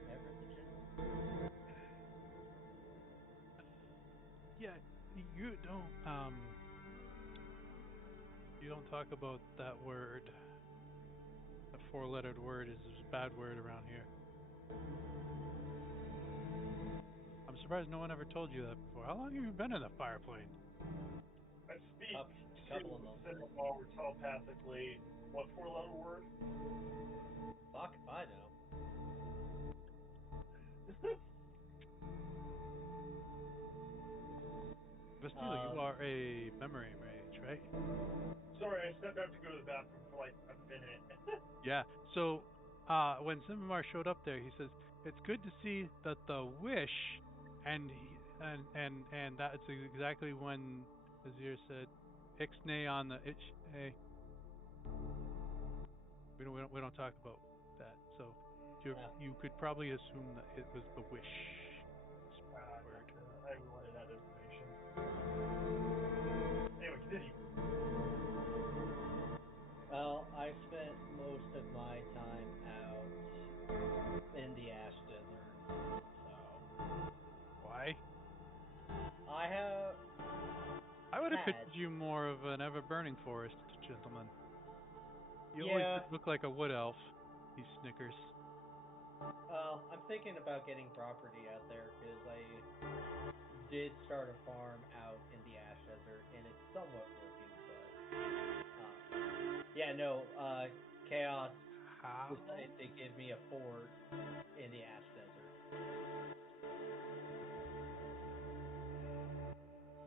Ever the gentleman. Yeah, you don't talk about that word. The four-lettered word is a bad word around here. I'm surprised no one ever told you that before. How long have you been in the fire plane? I speak Couple of to months. Cinema telepathically. What four-letter word? Fuck if I know. Bastille, you are a memory mage, right? Sorry, I stepped out to go to the bathroom for like a minute. Yeah. So when Simimar showed up there, he says it's good to see that the wish, and that's exactly when Azir said, "Ixnay on the itch." Hey, we don't talk about that. So you could probably assume that it was the wish. Word. I relayed that information. Anyway, continue. Well, I spent most of my time out in the Ash Desert, so Why? I would have had- pictured you more of an ever-burning forest gentleman. You Yeah. always did look like a wood elf. He snickers. Well, I'm thinking about getting property out there because I did start a farm out in the Ash Desert, and it's somewhat working, but yeah, no, Chaos How? decided to give me a fort in the Ash Desert.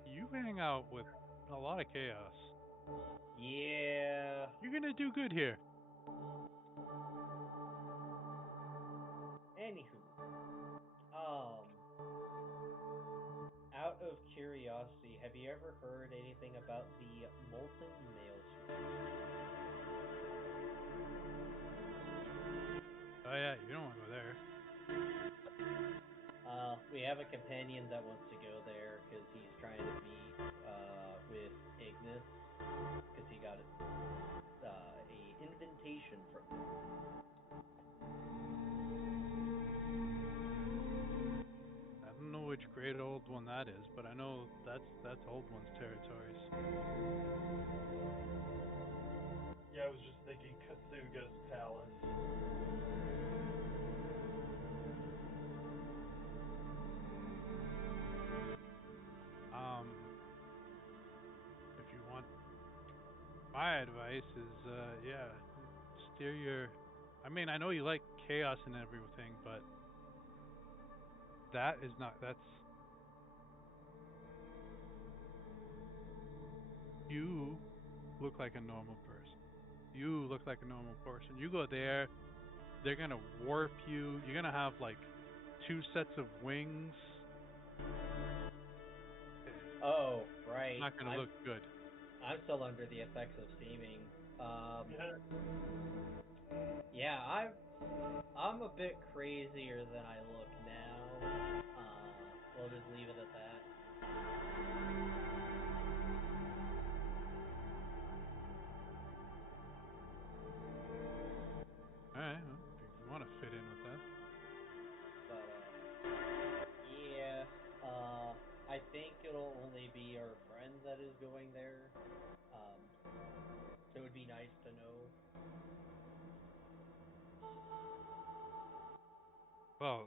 You hang out with a lot of chaos. Yeah. You're gonna do good here. Anywho, out of curiosity, have you ever heard anything about the molten maelstrom? Oh yeah, you don't want to go there. We have a companion that wants to go there because he's trying to meet with Ignis because he got a invitation from him. I don't know which great old one that is, but I know that's old one's territories. Yeah, I was just thinking Cthulhu's palace. If you want, my advice is, yeah, steer your. I mean, I know you like chaos and everything, but that is not. That's you look like a normal person. You look like a normal person. You go there, they're gonna warp you. You're gonna have like 2 sets of wings. Oh, right. It's not gonna look good. I'm still under the effects of steaming. Yeah, I'm a bit crazier than I look now. We'll just leave it at that. be nice to know. Well,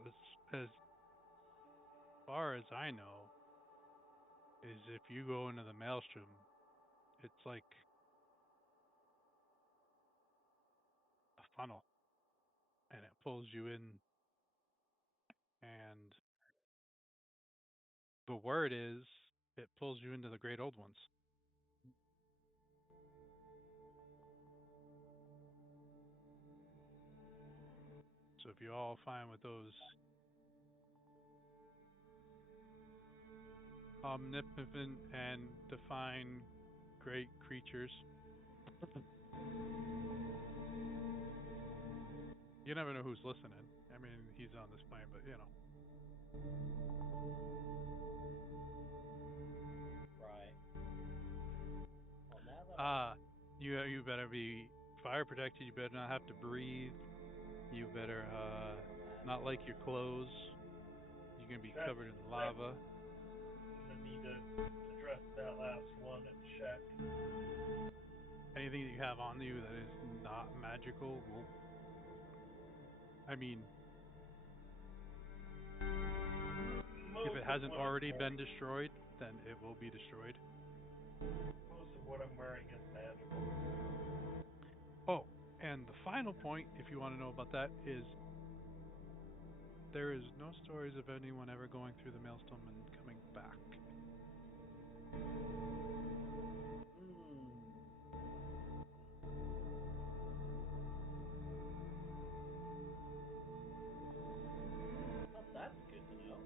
as far as I know, is if you go into the maelstrom, it's like a funnel, and it pulls you in. And the word is, it pulls you into the great old ones. So if you're all fine with those omnipotent and divine great creatures, you never know who's listening. I mean, he's on this plane, but you know. Right. Well, now that You better be fire protected. You better not have to breathe. You better not like your clothes. You're gonna be covered in lava. I'm gonna need to address that last one and check. Anything that you have on you that is not magical will. I mean, if Most it of hasn't what already I'm been wearing, destroyed, then it will be destroyed. most of what I'm wearing is magical. Oh, and the final point, if you want to know about that, is there is no stories of anyone ever going through the maelstrom and coming back. Well, that's good to know.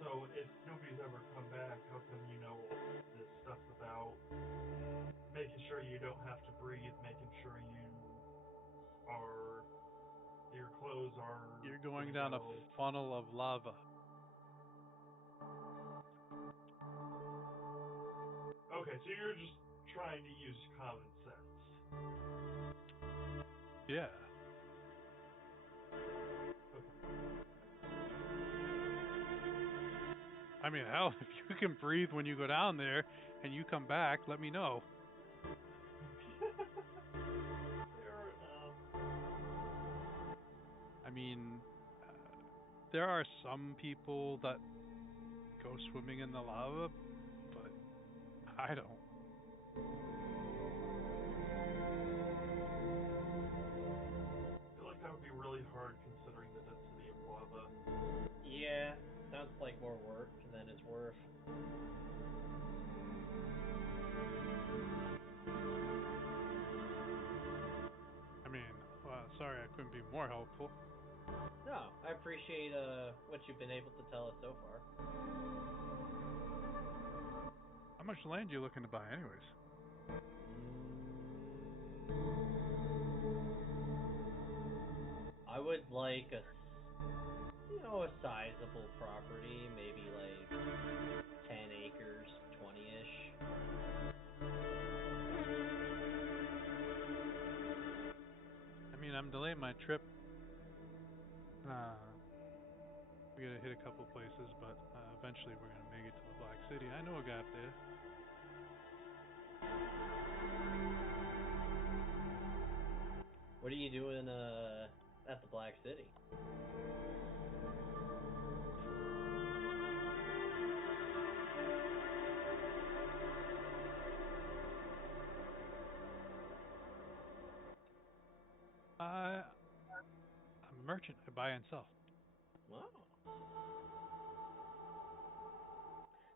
So if nobody's ever come back, how come you know all this stuff about making sure you don't have to breathe, making sure your clothes are You're going gonna down a go. funnel of lava. Okay, so you're just trying to use common sense. Yeah. I mean, hell, if you can breathe when you go down there and you come back, let me know. Fair enough. I mean, there are some people that go swimming in the lava, but I don't. I feel like that would be really hard considering the density of lava. Yeah, sounds like more work than it's worth. I mean, sorry I couldn't be more helpful. No, I appreciate what you've been able to tell us so far. How much land you looking to buy, anyways? I would like a sizable property, maybe like 10 acres, 20-ish. I mean, I'm delaying my trip. We gotta hit a couple places, but eventually we're gonna make it to the Black City. I know a guy up there. What are you doing at the Black City? I'm a merchant. I buy and sell. Wow.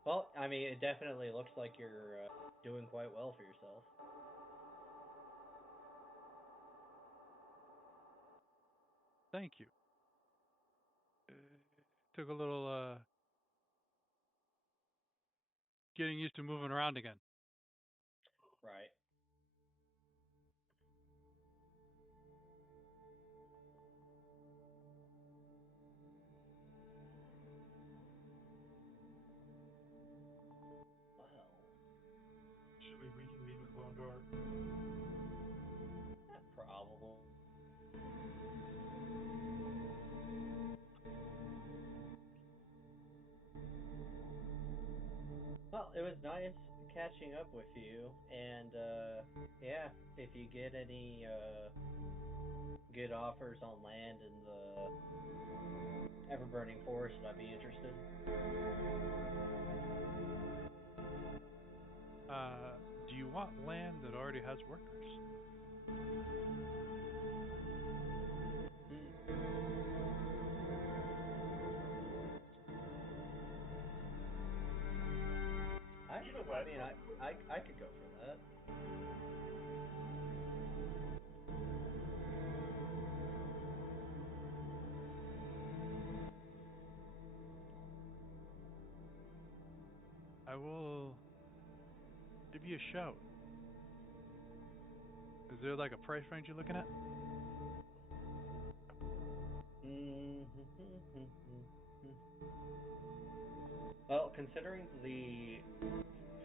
Well, I mean, it definitely looks like you're doing quite well for yourself. Thank you. Took a little getting used to moving around again. Right. Well, Should we reconvene with Vondor? probably. Well, it was nice catching up with you, and yeah, if you get any good offers on land in the Everburning Forest, I'd be interested. Do you want land that already has workers? Either way. I mean, I could go for that. I will give you a shout. Is there like a price range you're looking at? Well, considering the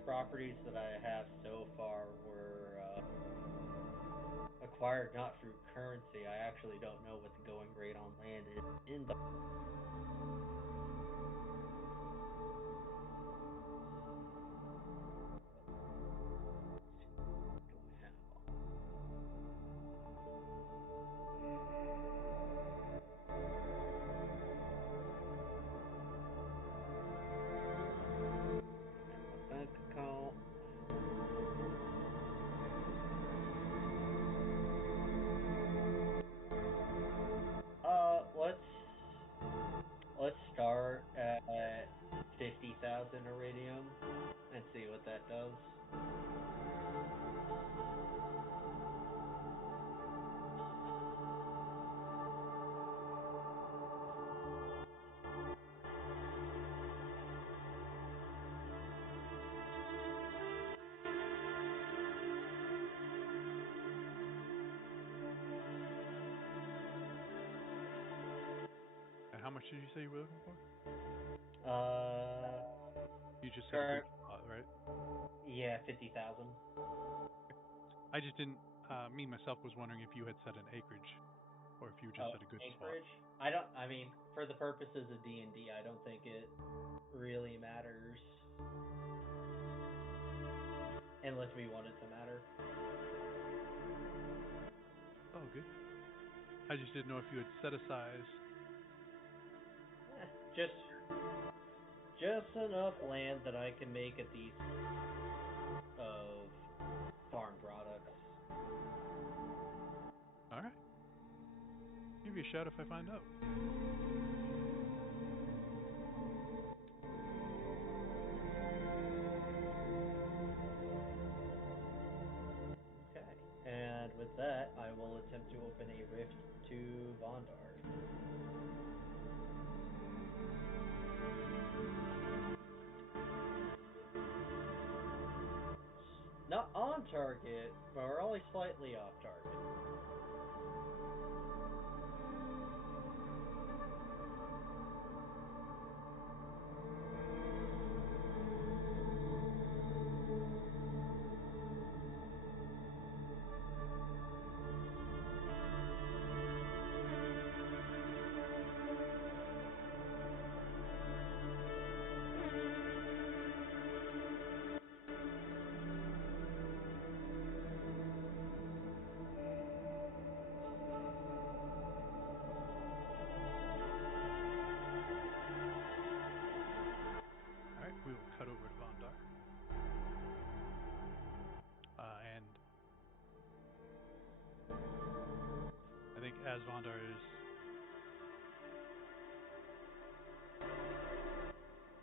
properties that I have so far were acquired not through currency, I actually don't know what the going rate on land is in the. Bank account. Let's start at 50,000 iridium and see what that does. And how much did you say you were looking for? Uh, You just said a good current, spot, right? yeah, 50,000. I just didn't. Me myself was wondering if you had set an acreage, or if you just Oh, said a good spot. acreage. I mean, for the purposes of D&D, I don't think it really matters unless we want it to matter. Oh, good. I just didn't know if you had set a size. Eh, just enough land that I can make a decent of farm products. All right. Give you a shout if I find out. Okay. And with that, I will attempt to open a rift to Vondar. Not on target, but we're only slightly off target.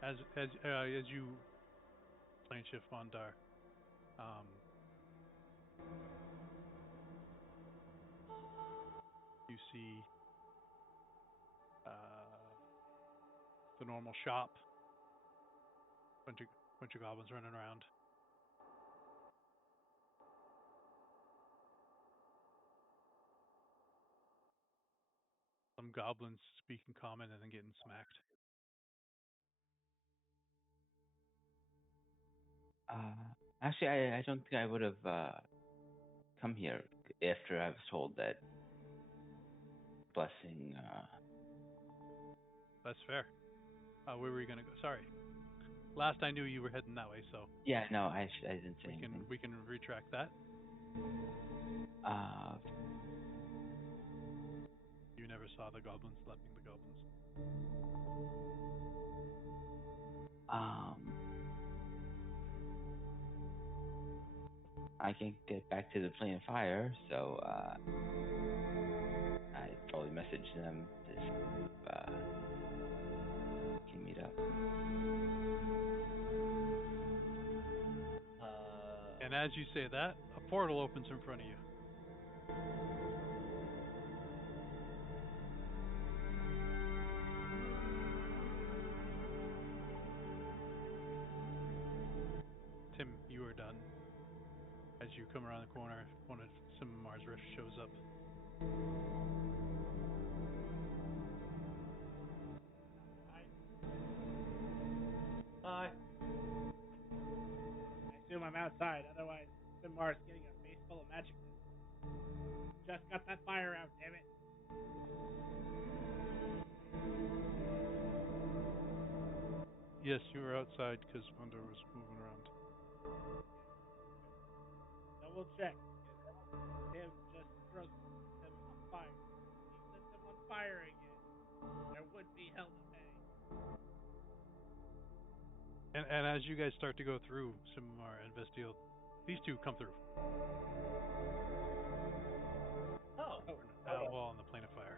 As you plane shift Mondar, um, you see the normal shop, bunch of goblins running around. Some goblins speaking common and then getting smacked. Actually, I don't think I would have come here after I was told that blessing. That's fair. Where were you gonna go? Sorry. Last I knew, you were heading that way, so Yeah, no, I didn't say we anything. can retract that. Uh, You never saw the goblins slapping the goblins. um, I can't get back to the plane of fire, so I probably messaged them to see if we can meet up. And as you say that, a portal opens in front of you. Tim, you are done. As you come around the corner, one of Simar's rifts shows up. Hi. I assume I'm outside, otherwise Simar's getting a face full of magic mist. Just got that fire out, damn it. Yes, you were outside because Mondar was moving around. Double check, because Tim just struck them on fire. If he set them on fire again, there would be hell to pay. And as you guys start to go through Simar and Vestiel, these two come through. Oh. Well, on the plane of fire.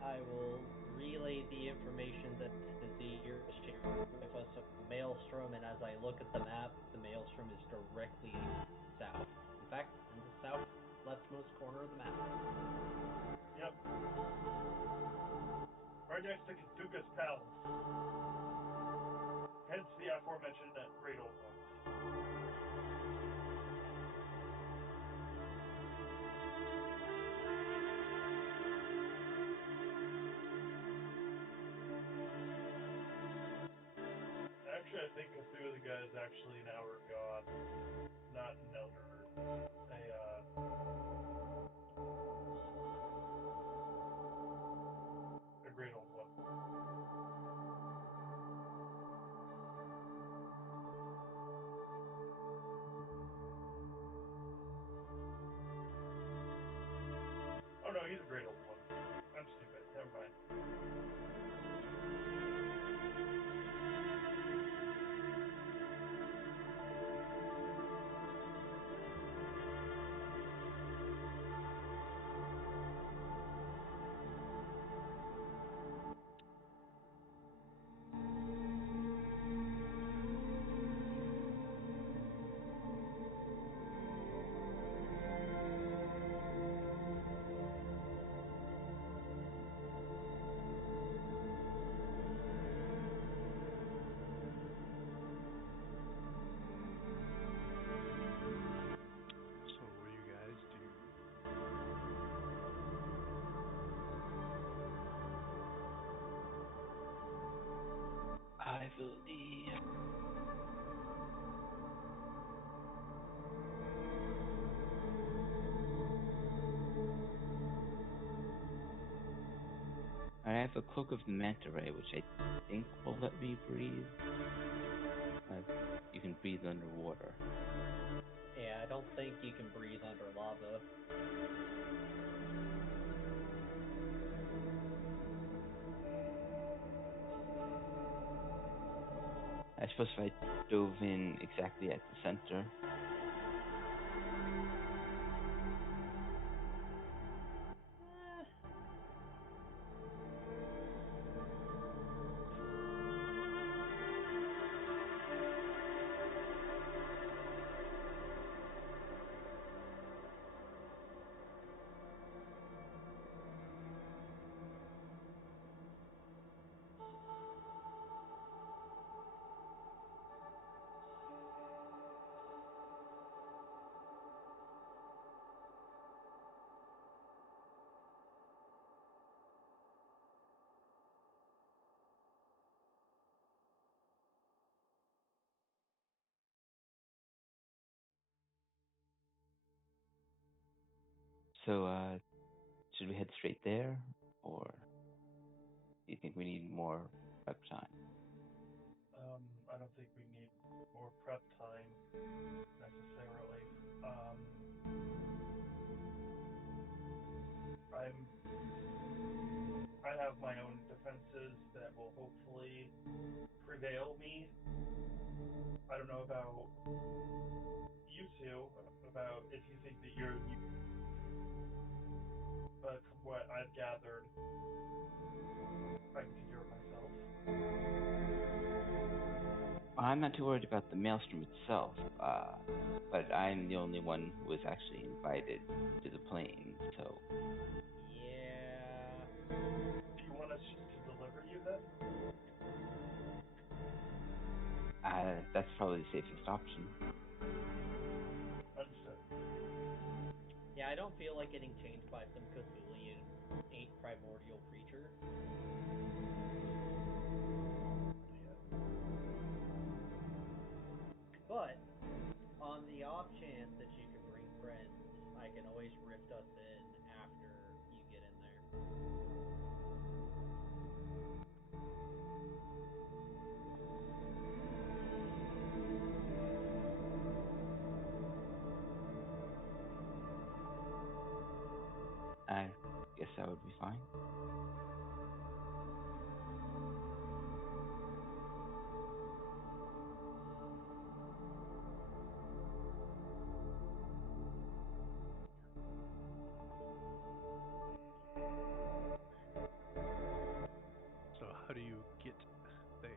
I will relay the information that Nazir shared with us of the maelstrom, and as I look at the map, the maelstrom is directly south. In fact, in the south leftmost corner of the map. Yep. Right next to Kazuka's Palace. Hence the aforementioned Great Old Ones. Actually, I think a few of the guys actually now are gone. Not an elder. A great old one. Oh no, he's a great old one. I'm stupid. Never mind. So what do you guys do? I believe. I have a cloak of the manta ray, which I think will let me breathe. You can breathe underwater. Yeah, I don't think you can breathe under lava. I suppose if I dove in exactly at the center. So, should we head straight there, or do you think we need more prep time? I don't think we need more prep time necessarily. I have my own defenses that will hopefully prevail me. I don't know about you two, about if you think that you're, but from what I've gathered, I can take care of myself. I'm not too worried about the maelstrom itself, but I'm the only one who was actually invited to the plane, so Yeah. Do you want us just to deliver you then? that's probably the safest option. Understood. Yeah, I don't feel like getting changed by some Cthulhian primordial creature. But on the off chance that you can bring friends, I can always rift us in after you get in there. I guess that would be fine. So how do you get there?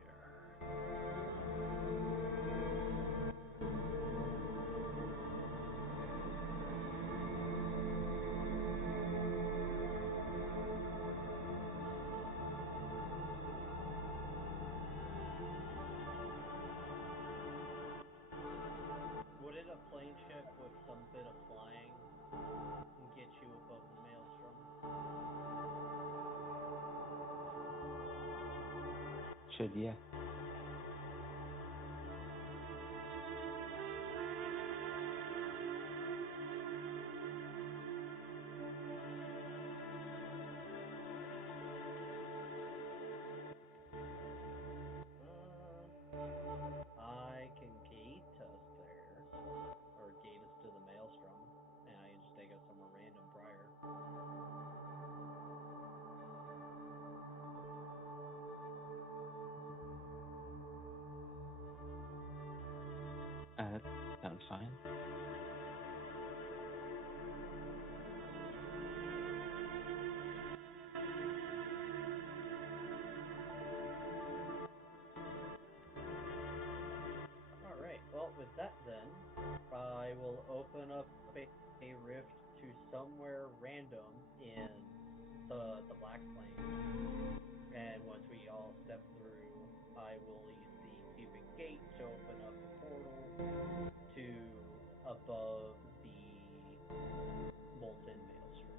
Wouldn't a plane ship with some bit of flying get you above the maelstrom? Should, yeah. I can gate us there, or gate us to the maelstrom, and I can just take us somewhere random prior. That sounds fine. Alright, well, with that then, I will open up a rift to somewhere random in the Black Plains. And once we all step through, I will use the cubic gate to open up a portal to above the molten maelstrom.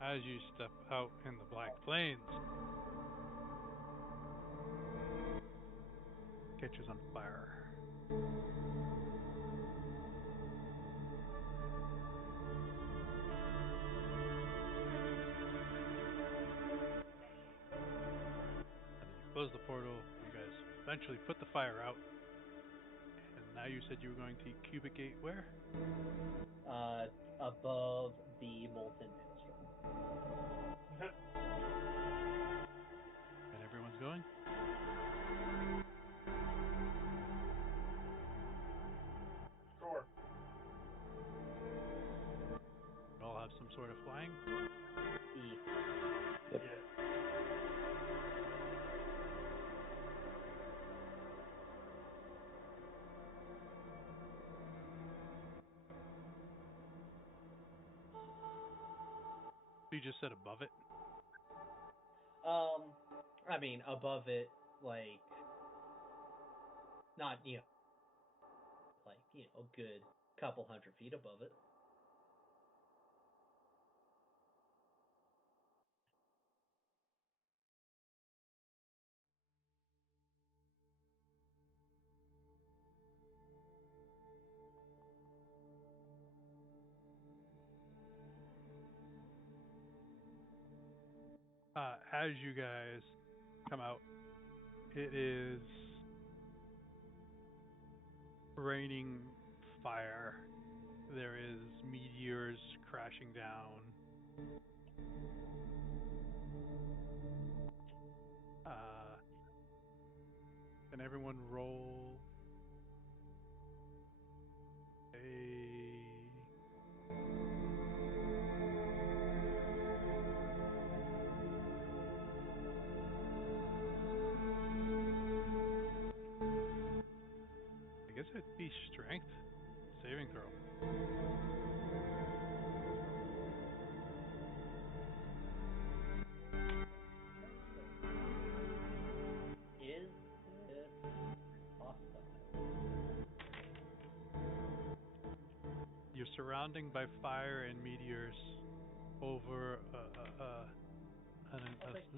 As you step out in the Black Plains, catches on fire. And you close the portal. You guys eventually put the fire out. And now you said you were going to Cubic Gate where? Above the molten maelstrom. And everyone's going? Sure. You all have some sort of flying? Yep. Yeah. You just said above it? I mean, above it, like, not, you know, like, you know, a good couple 100 feet above it. As you guys come out, it is raining fire. There is meteors crashing down. Can everyone roll a I guess it'd be strength saving throw. Is this hostile? You're surrounding by fire and meteors over an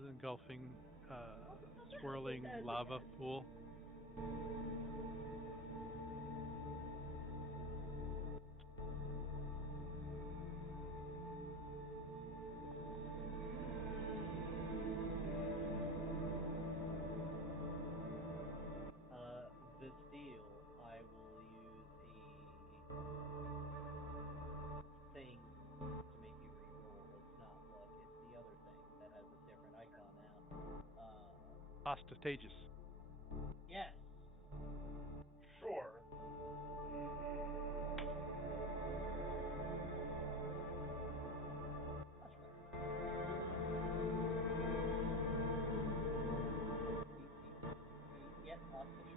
engulfing, swirling lava pool. The steel, I will use a thing to make you reroll. It's not luck, it's the other thing that has a different icon now. Ostentatious. Yes. Sure. That's right. Yes, auspicious.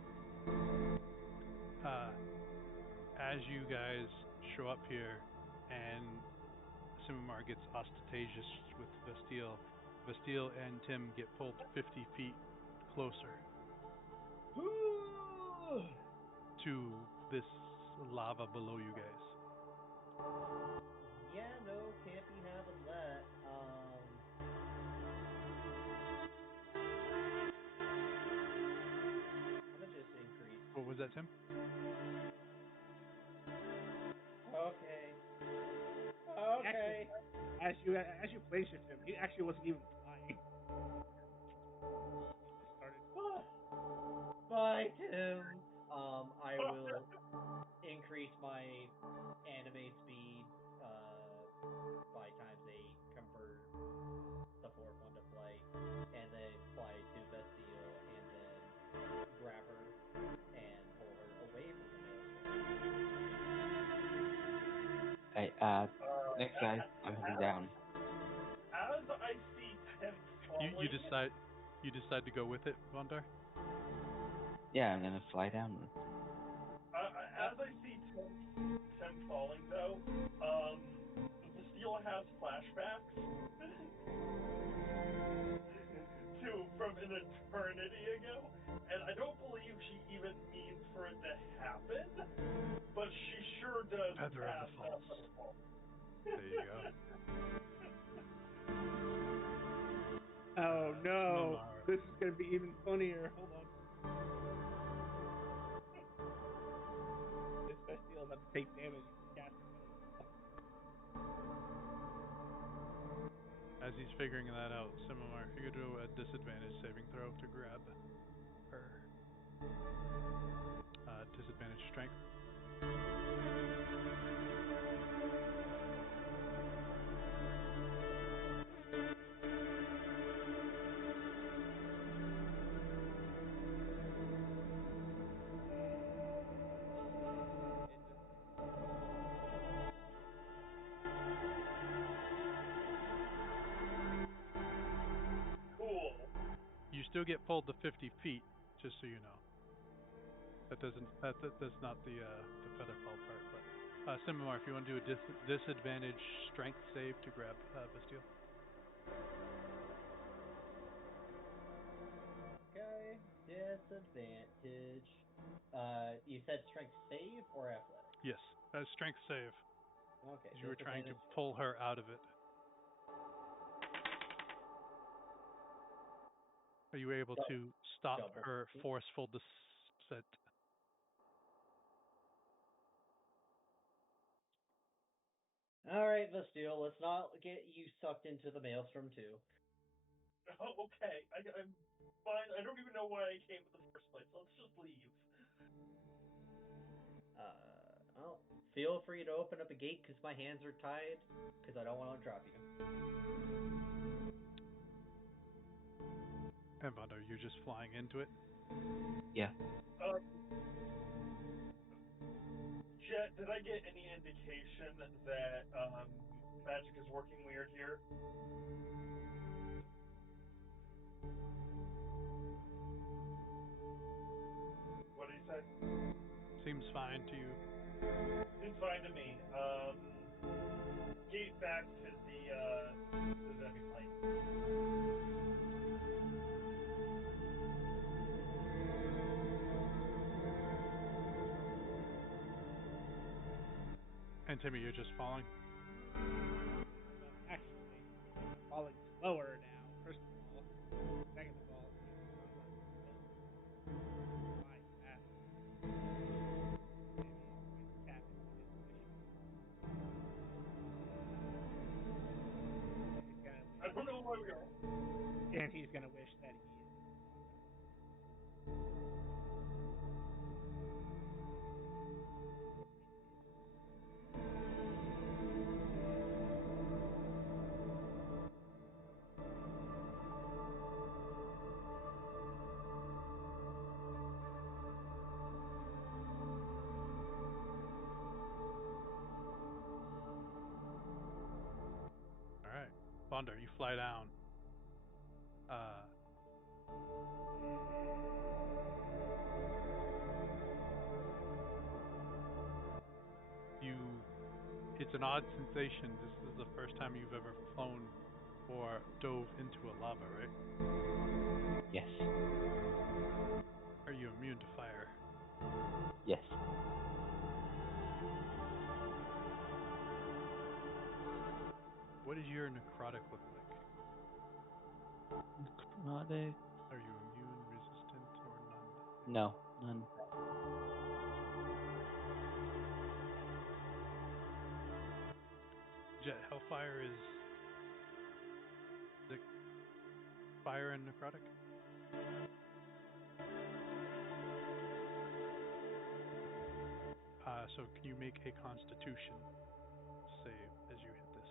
As you guys show up here, and Simimar gets ostentatious with Vestile, Vestile and Tim get pulled 50 feet closer to this lava below you guys. Yeah, no, can't be having that. I'm gonna just increase. What was that, Tim? Okay. Okay. Actually, as you play shift him, he actually wasn't even flying. He just started. Bye, Tim. I will increase my anime speed by ×8, convert the fourth one to flight, and then fly to Bastille, and then grab her and pull her away from the maelstrom. Hey, next guys, I'm heading down. As I see Tim falling, You decide to go with it, Vondar? Yeah, I'm gonna fly down. as I see Tim falling, though, the steel has flashbacks to from an eternity ago, and I don't believe she even means for it to happen, but she sure does. Feather of the Falls. There you go. Oh no! Simimar. This is gonna be even funnier. Hold on. This Bastille about to take damage from casting Feather of the Fall. As he's figuring that out, Simimar, if you could do a disadvantage saving throw to grab her. Disadvantage strength. Cool. You still get pulled to 50 feet, just so you know. That's not the feather fall part. But Simimar, if you want to do a disadvantage strength save to grab Bastille. Okay, disadvantage. You said strength save or athletics? Yes, strength save. Okay, You were trying to disadvantage. pull her out of it. Are you able to stop Double. her forceful descent? All right, Bastille, let's not get you sucked into the maelstrom too. Oh, okay, I'm fine. I don't even know why I came in the first place. Let's just leave. Well, feel free to open up a gate because my hands are tied because I don't want to drop you. And Vondo, you're just flying into it. Yeah. Uh, Jet, did I get any indication that magic is working weird here? What did you say? Seems fine to you. Seems fine to me. Gate back to the enemy plane. And Timmy, you're just falling. Actually, I'm falling slower now. First of all, second of all, he's flying faster. Maybe he's going to tap into his wish. He's gonna I wish, don't know why we are. and he's gonna wish that he is. All right, Bonder, you fly down. Uh, you. It's an odd sensation. This is the first time you've ever flown or dove into a lava, right? Yes. Are you immune to fire? Yes. What does your necrotic look like? Necrotic. Are you immune, resistant, or none? No, none. Jet Hellfire is the fire and necrotic? So can you make a constitution save as you hit this?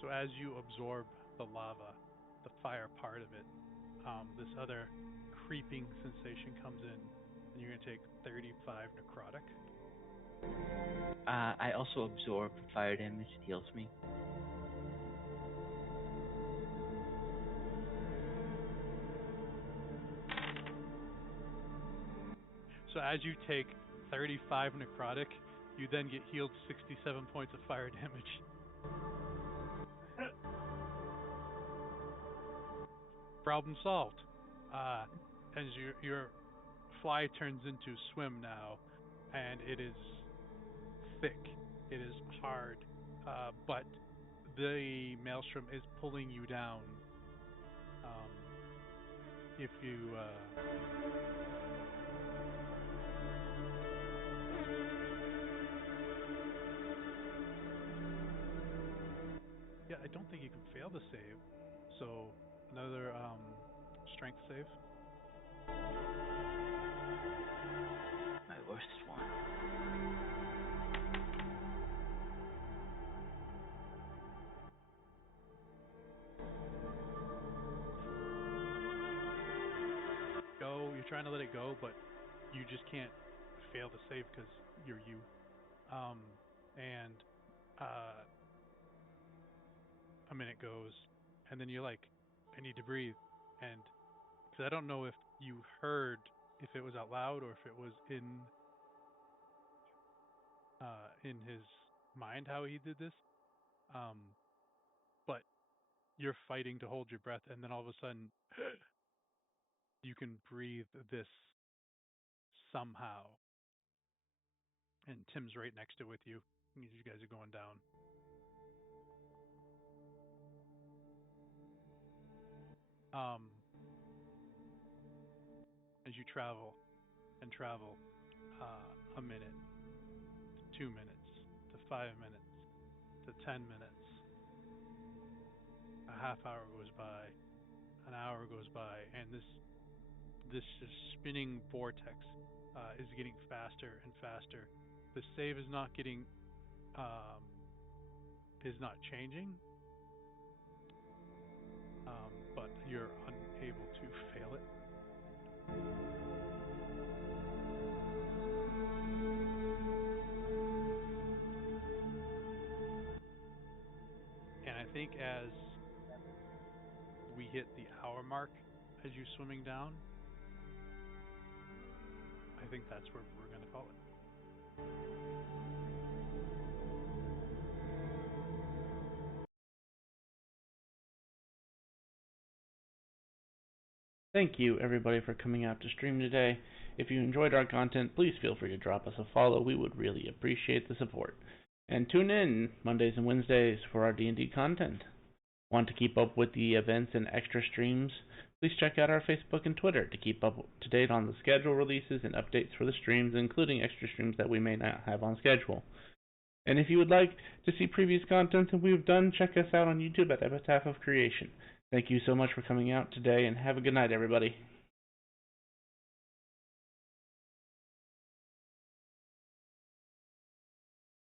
So as you absorb the lava, the fire part of it, this other creeping sensation comes in, and you're going to take 35 necrotic. I also absorb fire damage. It heals me. So as you take 35 necrotic, you then get healed 67 points of fire damage. Problem solved. As your fly turns into swim now, and it is thick, it is hard, but the maelstrom is pulling you down. If you yeah, I don't think you can fail the save. So another strength save. My worst one. Go. You're trying to let it go, but you just can't fail the save because you're you. And uh, a minute goes, and then you're like, I need to breathe, and because I don't know if you heard if it was out loud or if it was in his mind how he did this. Um, but you're fighting to hold your breath, and then all of a sudden you can breathe this somehow. And Tim's right next to with you. You guys are going down. As you travel and travel, a minute, to 2 minutes, to 5 minutes, to 10 minutes, a half hour goes by, an hour goes by, and this just spinning vortex is getting faster and faster. The save um, is not changing, but you're unable to fail it. And I think as we hit the hour mark, as you're swimming down, I think that's where we're going to call it. Thank you, everybody, for coming out to stream today. If you enjoyed our content, please feel free to drop us a follow. We would really appreciate the support. And tune in Mondays and Wednesdays for our D&D content. Want to keep up with the events and extra streams? Please check out our Facebook and Twitter to keep up to date on the schedule releases and updates for the streams, including extra streams that we may not have on schedule. And if you would like to see previous content that we've done, check us out on YouTube at Epitaph of Creation. Thank you so much for coming out today, and have a good night, everybody.